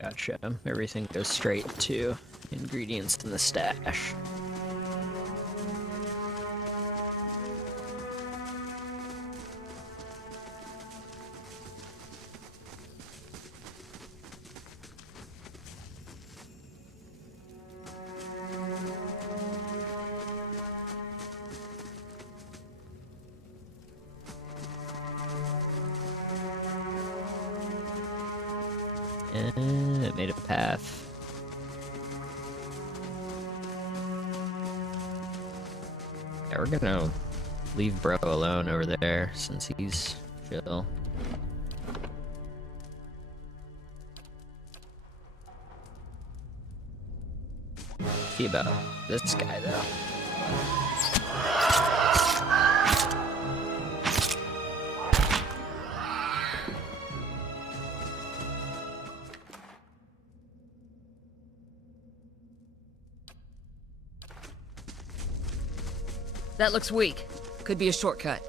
Gotcha. Everything goes straight to ingredients in the stash. path. Yeah, we're gonna leave bro alone over there since he's chill. See about this guy though. That looks weak. Could be a shortcut.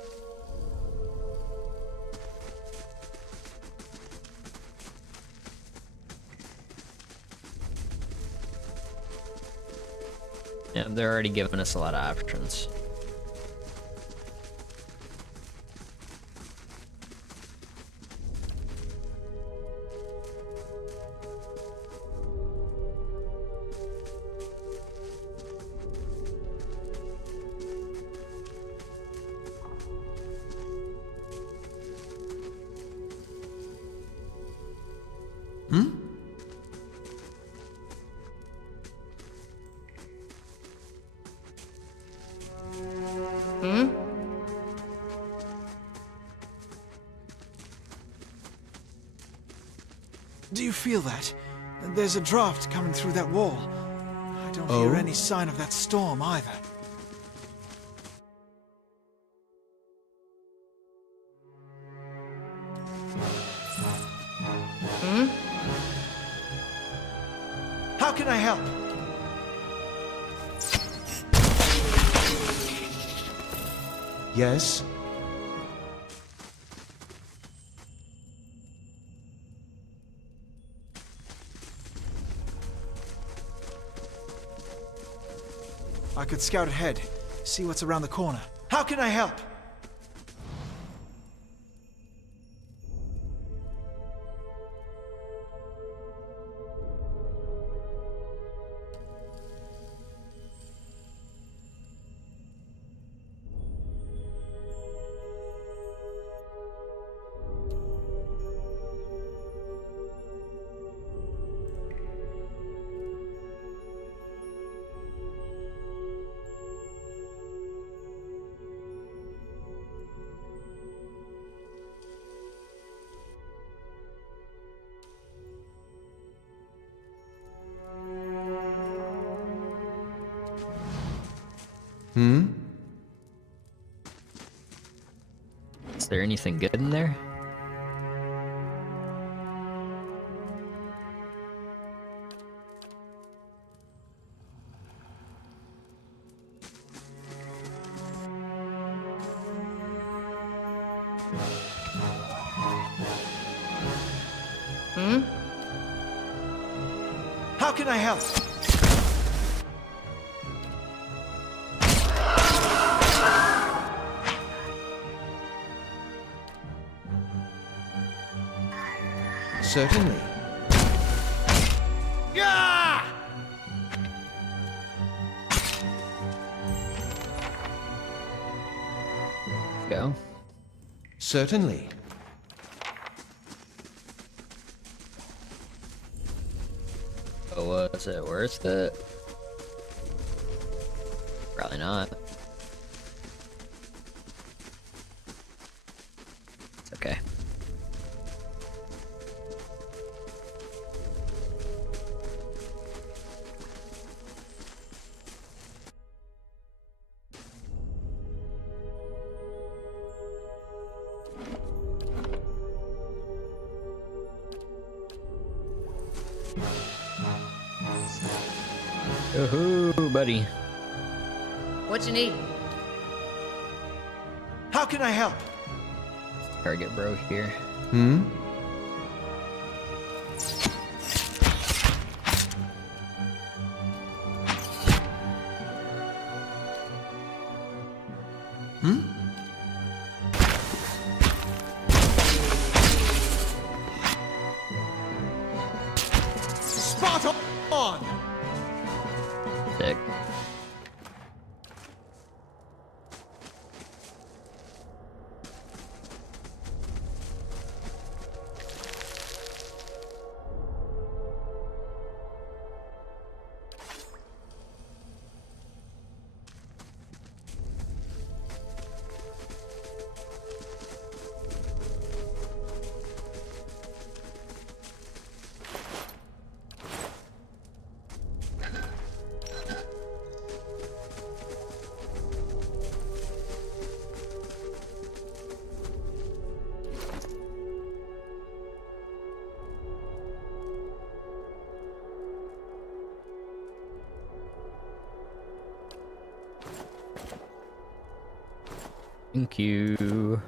Yeah, they're already giving us a lot of options. Do you feel that? There's a draft coming through that wall. I don't hear any sign of that storm either. How can I help? Yes? I could scout ahead, see what's around the corner. How can I help? Is there anything good in there? How can I help? Certainly. Yeah! Let's go. Certainly. But was it worth it? Probably not. It's okay. Yoo-hoo, buddy. What you need? How can I help? Target bro here. Spot on! Sick. Thank you.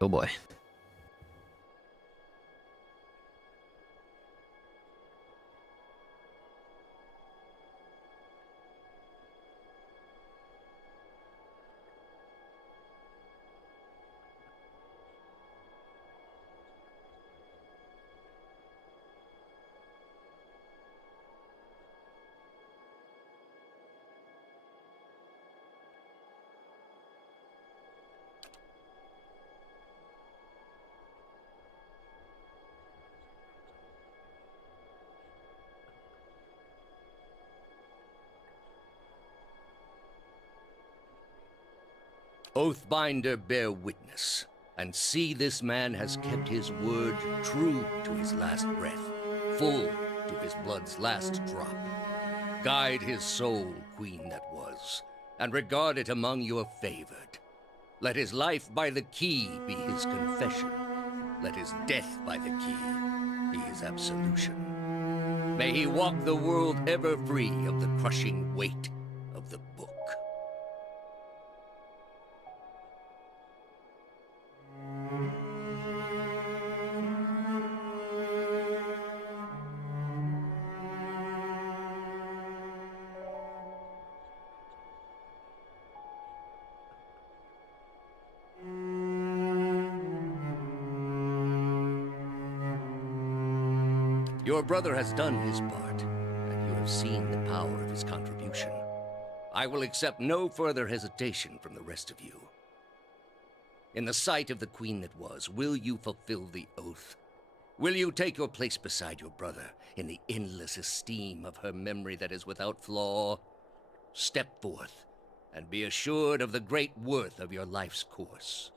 Oh boy. Oathbinder, bear witness, and see this man has kept his word true to his last breath, full to his blood's last drop. Guide his soul, queen that was, and regard it among your favored. Let his life by the key be his confession. Let his death by the key be his absolution. May he walk the world ever free of the crushing weight of the book. Your brother has done his part, and you have seen the power of his contribution. I will accept no further hesitation from the rest of you. In the sight of the queen that was, will you fulfill the oath? Will you take your place beside your brother in the endless esteem of her memory that is without flaw? Step forth, and be assured of the great worth of your life's course.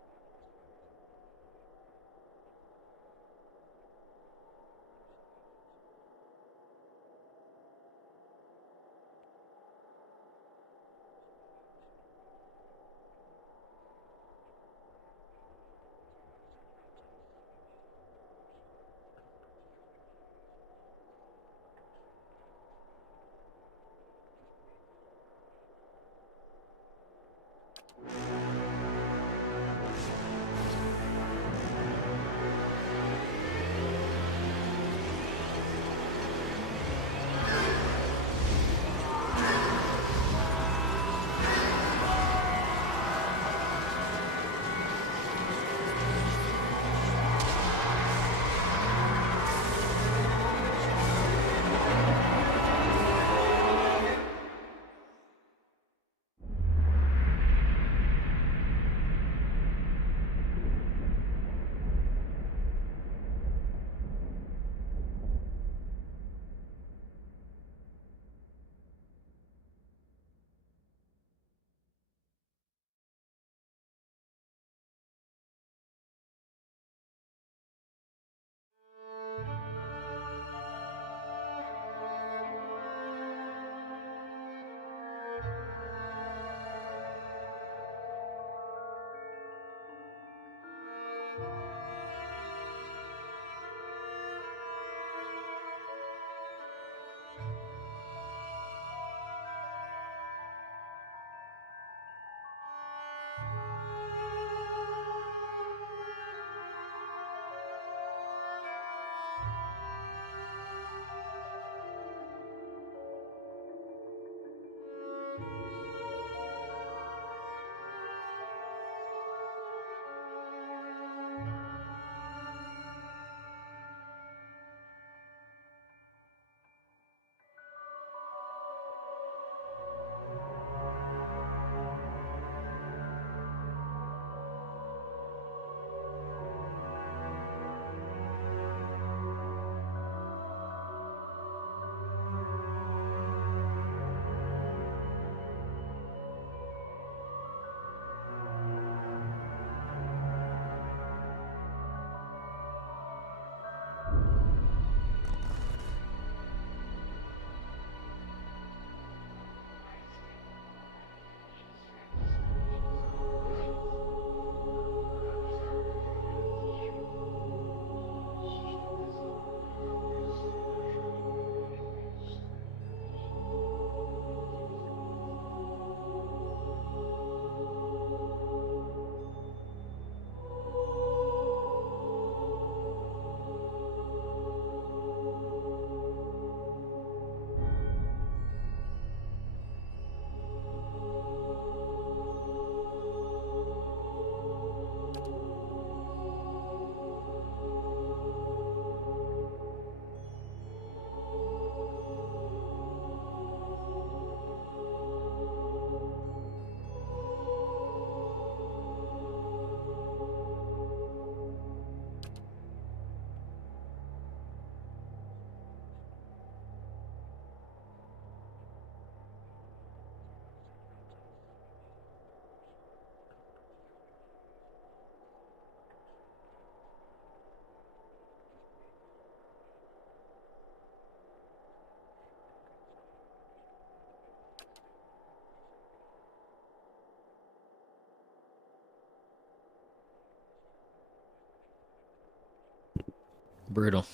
Brutal.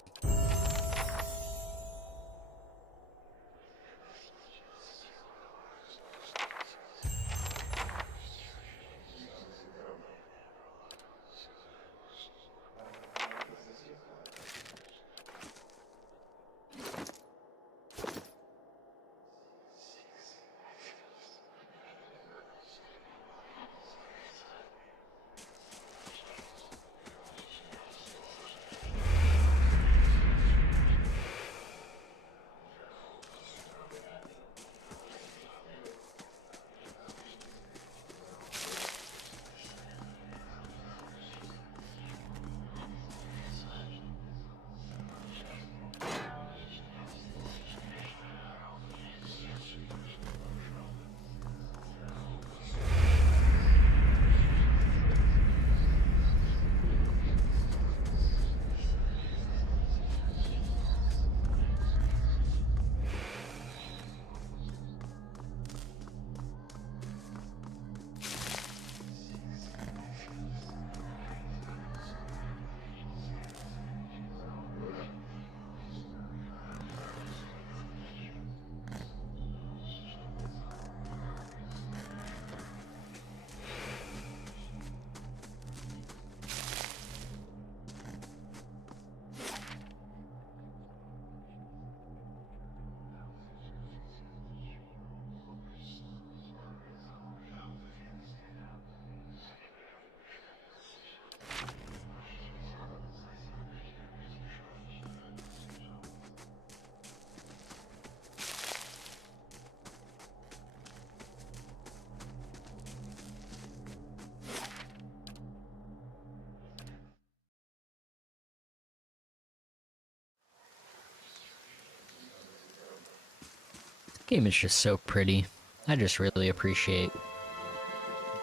Game is just so pretty. I just really appreciate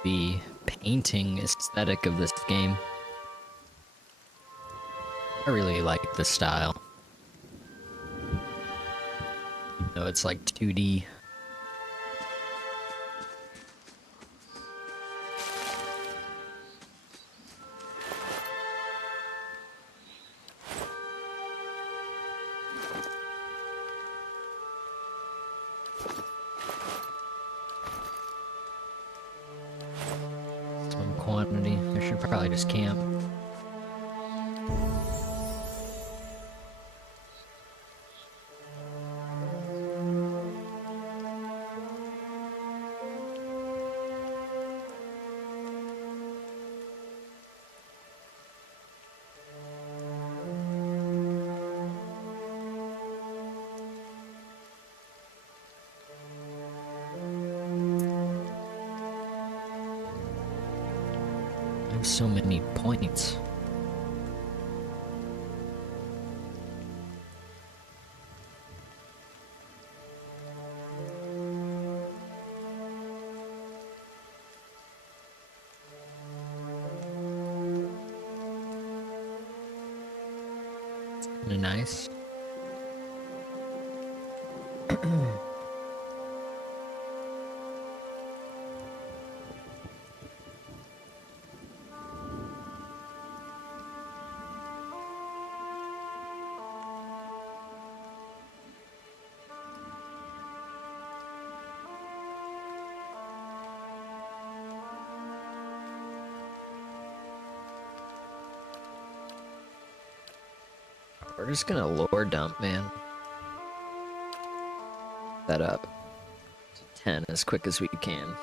the painting aesthetic of this game. I really like the style. Even though it's like 2D. opportunity. I should probably just camp. I have so many points. Kinda nice. We're just gonna lore dump, man. That up to 10 as quick as we can.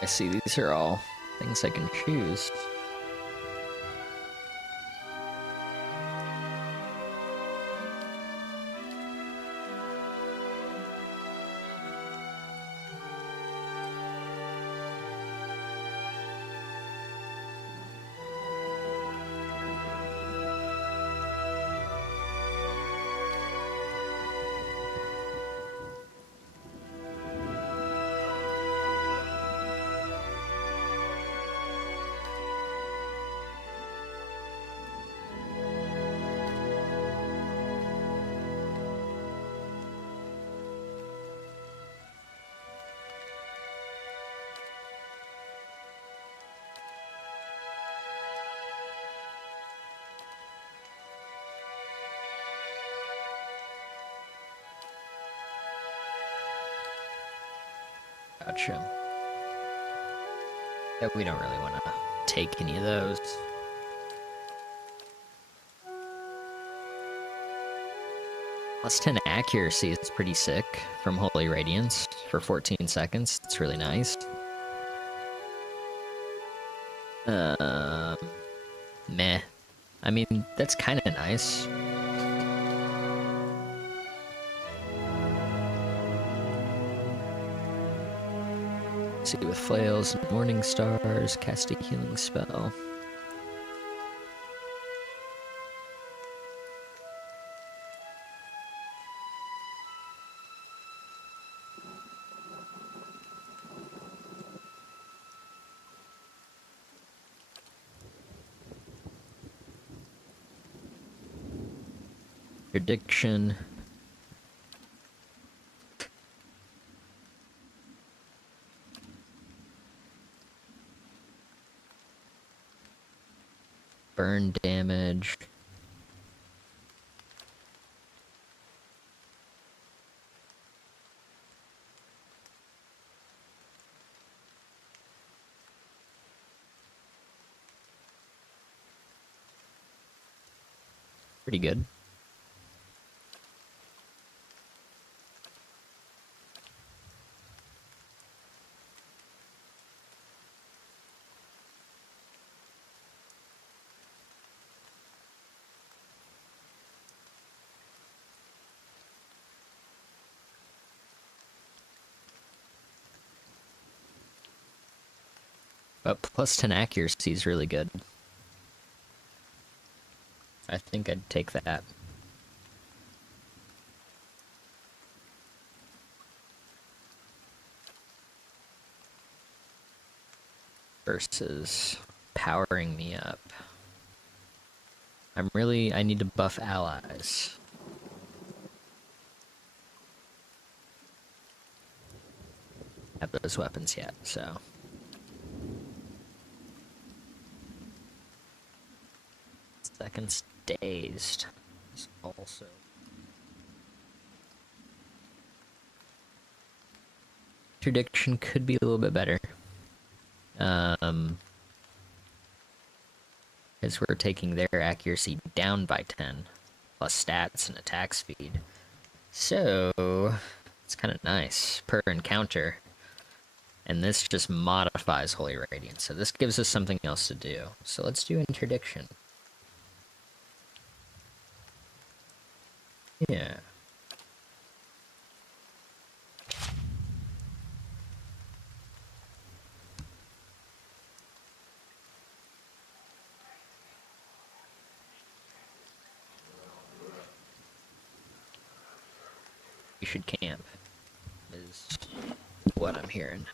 I see these are all things I can choose. Gotcha. Yeah, we don't really want to take any of those. Plus 10 accuracy is pretty sick from Holy Radiance for 14 seconds. It's really nice. Meh. I mean, that's kind of nice. See, with flails and morning stars, cast a healing spell. Prediction. Burn damage. Pretty good. But plus 10 accuracy is really good. I think I'd take that. Versus powering me up. I need to buff allies. Have those weapons yet, so. Seconds dazed is also. Interdiction could be a little bit better. Because we're taking their accuracy down by 10, plus stats and attack speed. So, it's kind of nice per encounter. And this just modifies Holy Radiance, so this gives us something else to do. So let's do Interdiction. Yeah. You should camp, is what I'm hearing.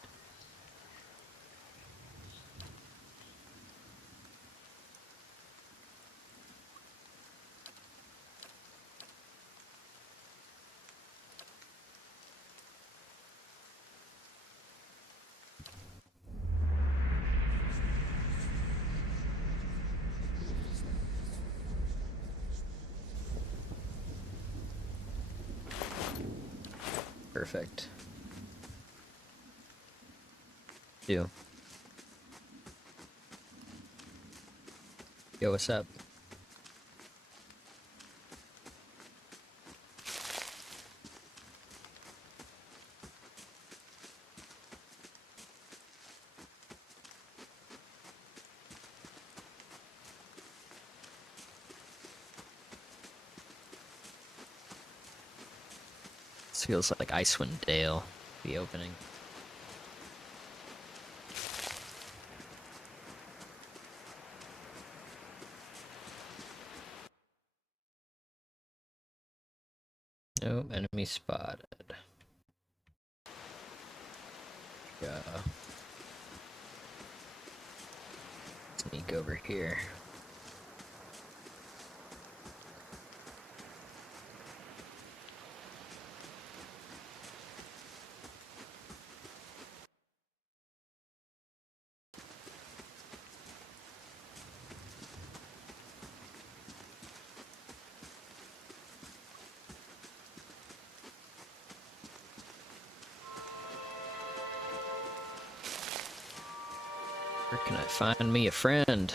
Perfect. Yo, what's up? This feels like Icewind Dale, the opening. No enemy spotted. Go. Sneak over here. Where can I find me a friend?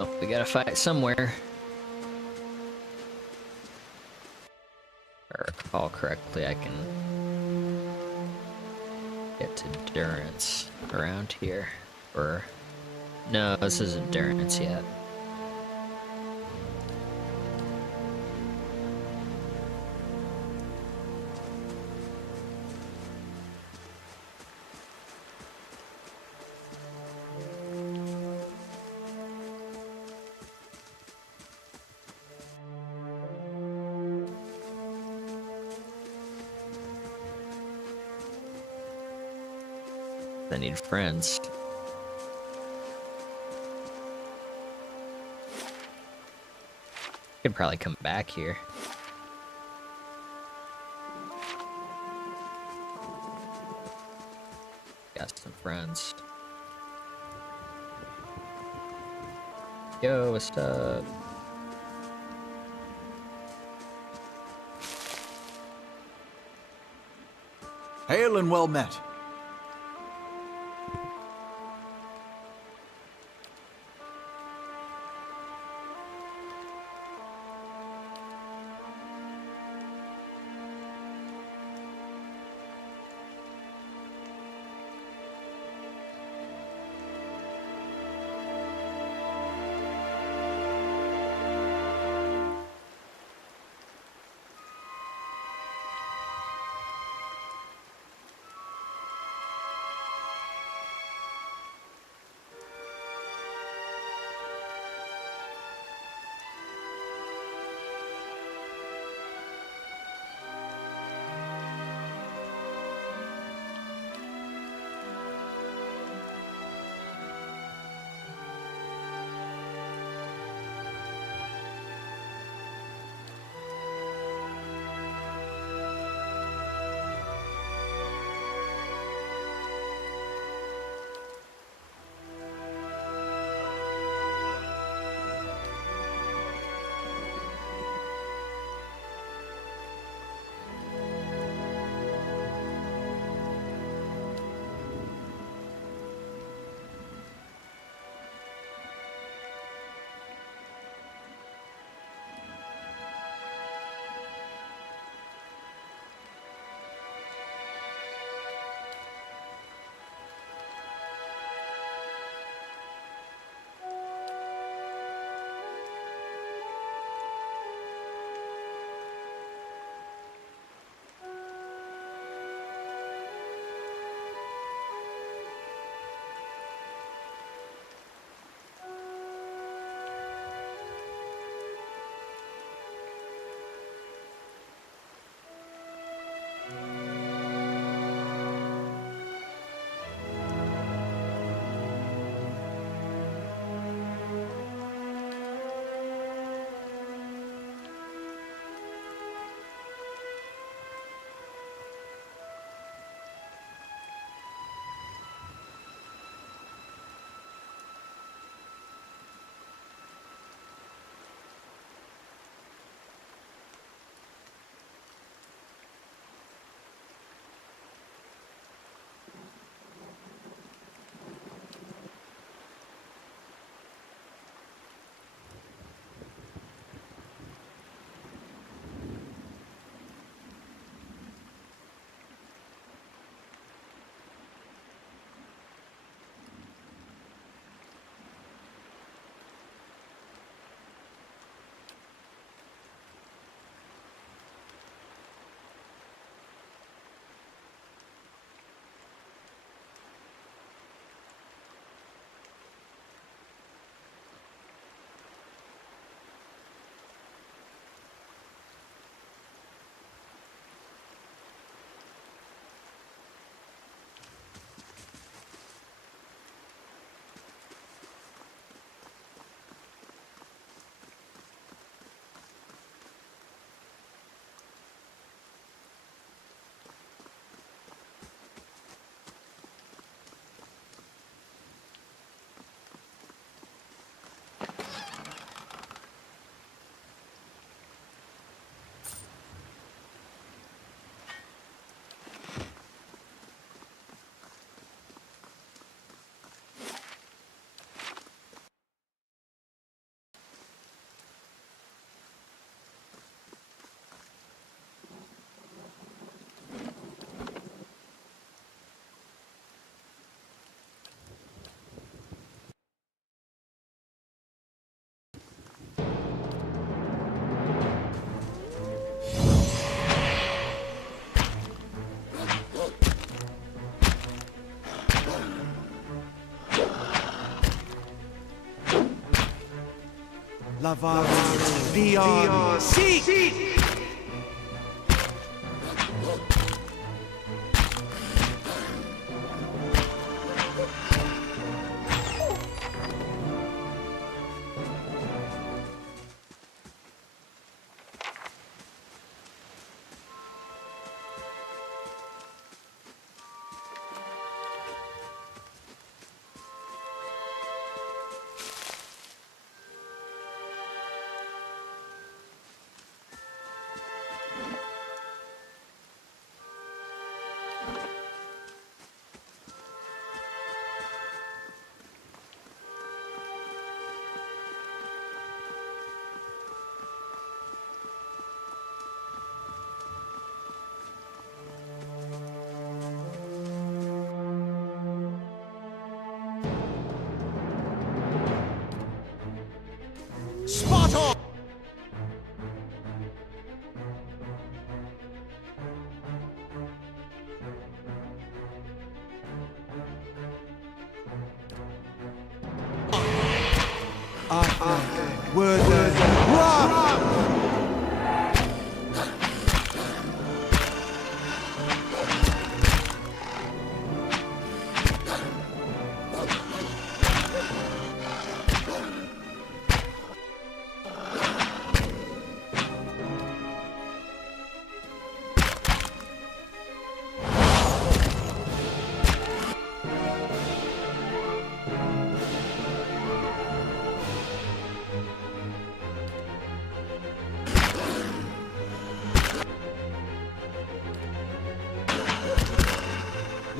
Oh, we gotta fight somewhere. If I recall correctly, I can get to Durance around here. Or no, this isn't Durance yet. I need friends. Could probably come back here. Got some friends. Yo, what's up? Hail and well met. Lavaru, Leon, seek! Spot on!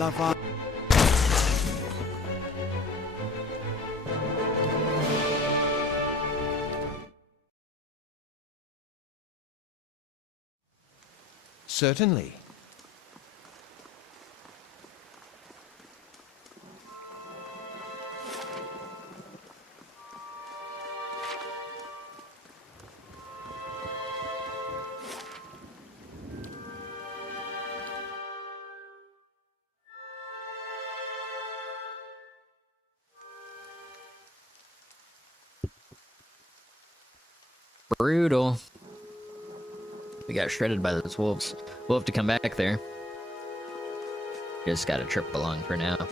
Lava. Certainly. Brutal. We got shredded by those wolves. We'll have to come back there. Just gotta trip along for now.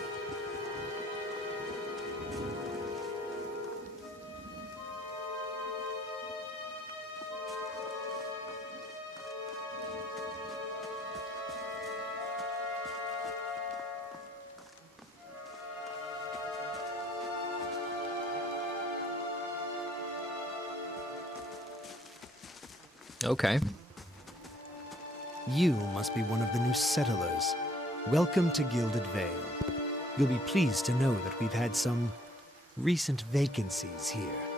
Okay. You must be one of the new settlers. Welcome to Gilded Vale. You'll be pleased to know that we've had some recent vacancies here.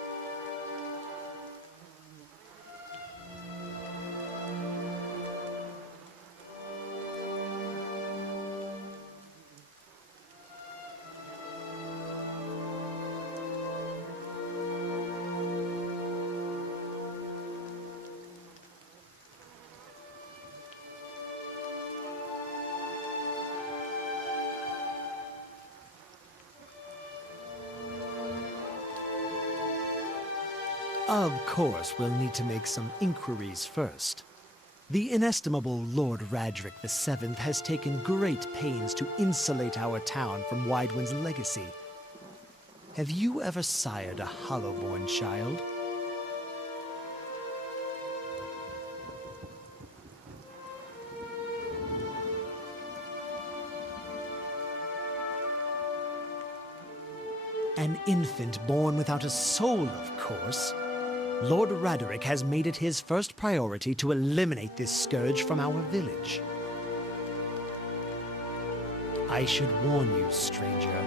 Of course, we'll need to make some inquiries first. The inestimable Lord Radric VII has taken great pains to insulate our town from Widewind's legacy. Have you ever sired a Hollowborn child? An infant born without a soul, of course. Lord Radric has made it his first priority to eliminate this scourge from our village. I should warn you, stranger.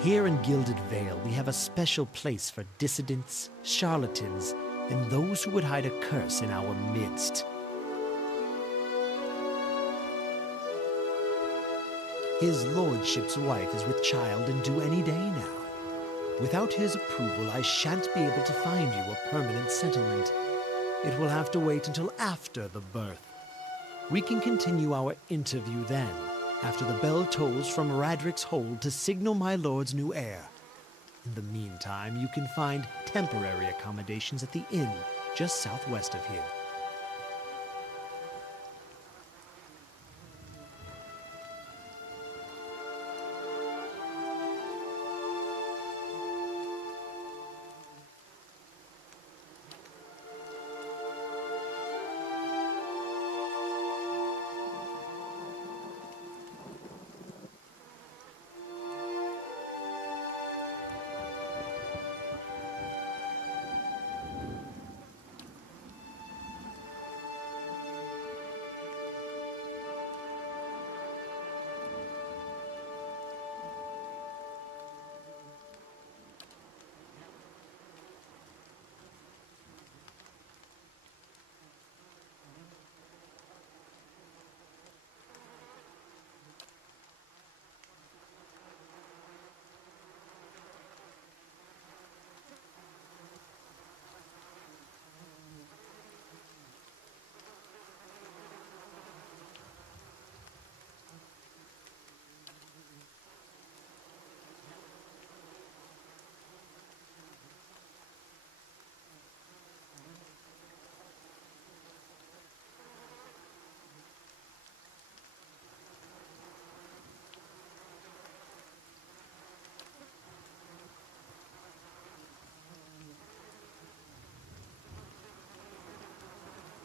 Here in Gilded Vale, we have a special place for dissidents, charlatans, and those who would hide a curse in our midst. His lordship's wife is with child and due any day now. Without his approval, I shan't be able to find you a permanent settlement. It will have to wait until after the birth. We can continue our interview then, after the bell tolls from Radric's hold to signal my lord's new heir. In the meantime, you can find temporary accommodations at the inn just southwest of here.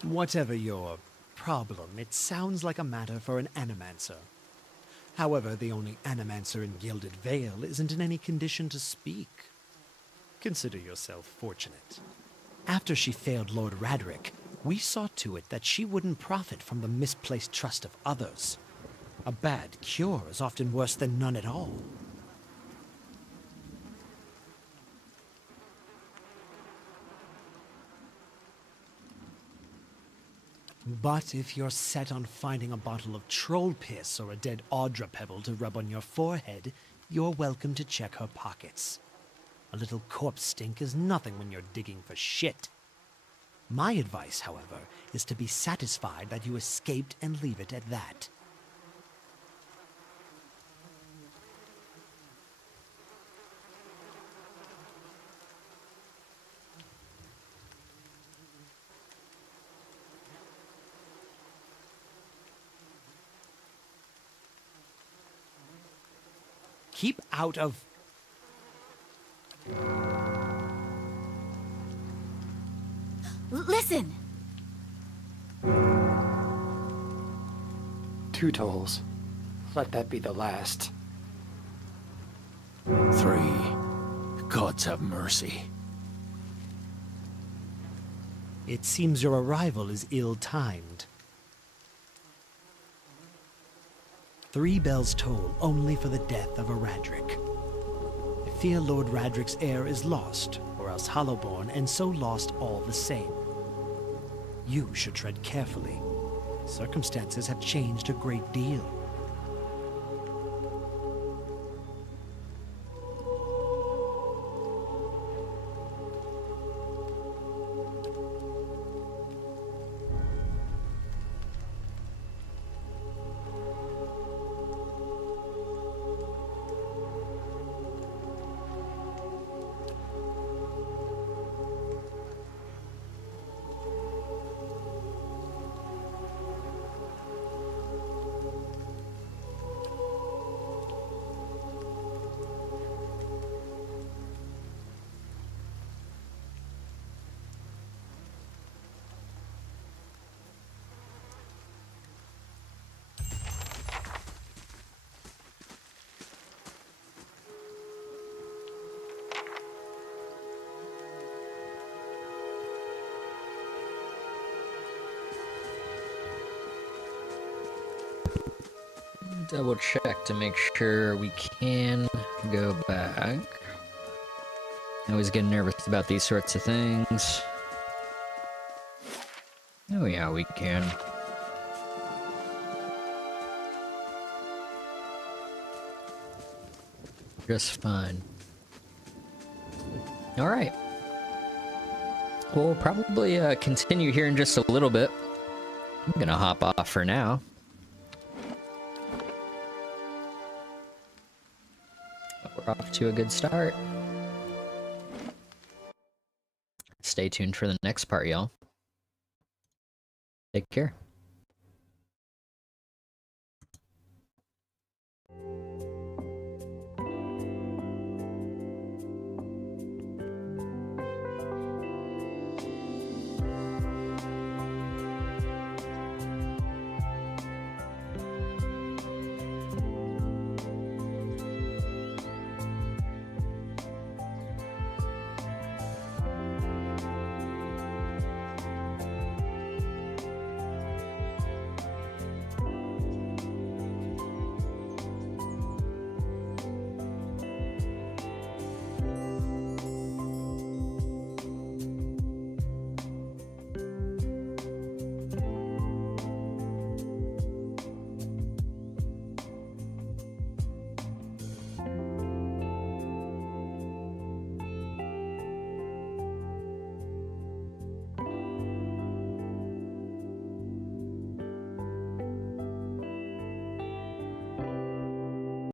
Whatever your problem, it sounds like a matter for an animancer. However, the only animancer in Gilded Vale isn't in any condition to speak. Consider yourself fortunate. After she failed Lord Radric, we saw to it that she wouldn't profit from the misplaced trust of others. A bad cure is often worse than none at all. But if you're set on finding a bottle of troll piss or a dead Audra pebble to rub on your forehead, you're welcome to check her pockets. A little corpse stink is nothing when you're digging for shit. My advice, however, is to be satisfied that you escaped and leave it at that. Keep out of... Listen! 2 tolls. Let that be the last. 3. Gods have mercy. It seems your arrival is ill-timed. 3 bells toll only for the death of a Radric. I fear Lord Radric's heir is lost, or else Hollowborn, and so lost all the same. You should tread carefully. Circumstances have changed a great deal. Double check to make sure we can go back. I always get nervous about these sorts of things. Oh yeah, we can. Just fine. Alright. We'll probably continue here in just a little bit. I'm gonna hop off for now. We're off to a good start. stay tuned for the next part, y'all. Take care.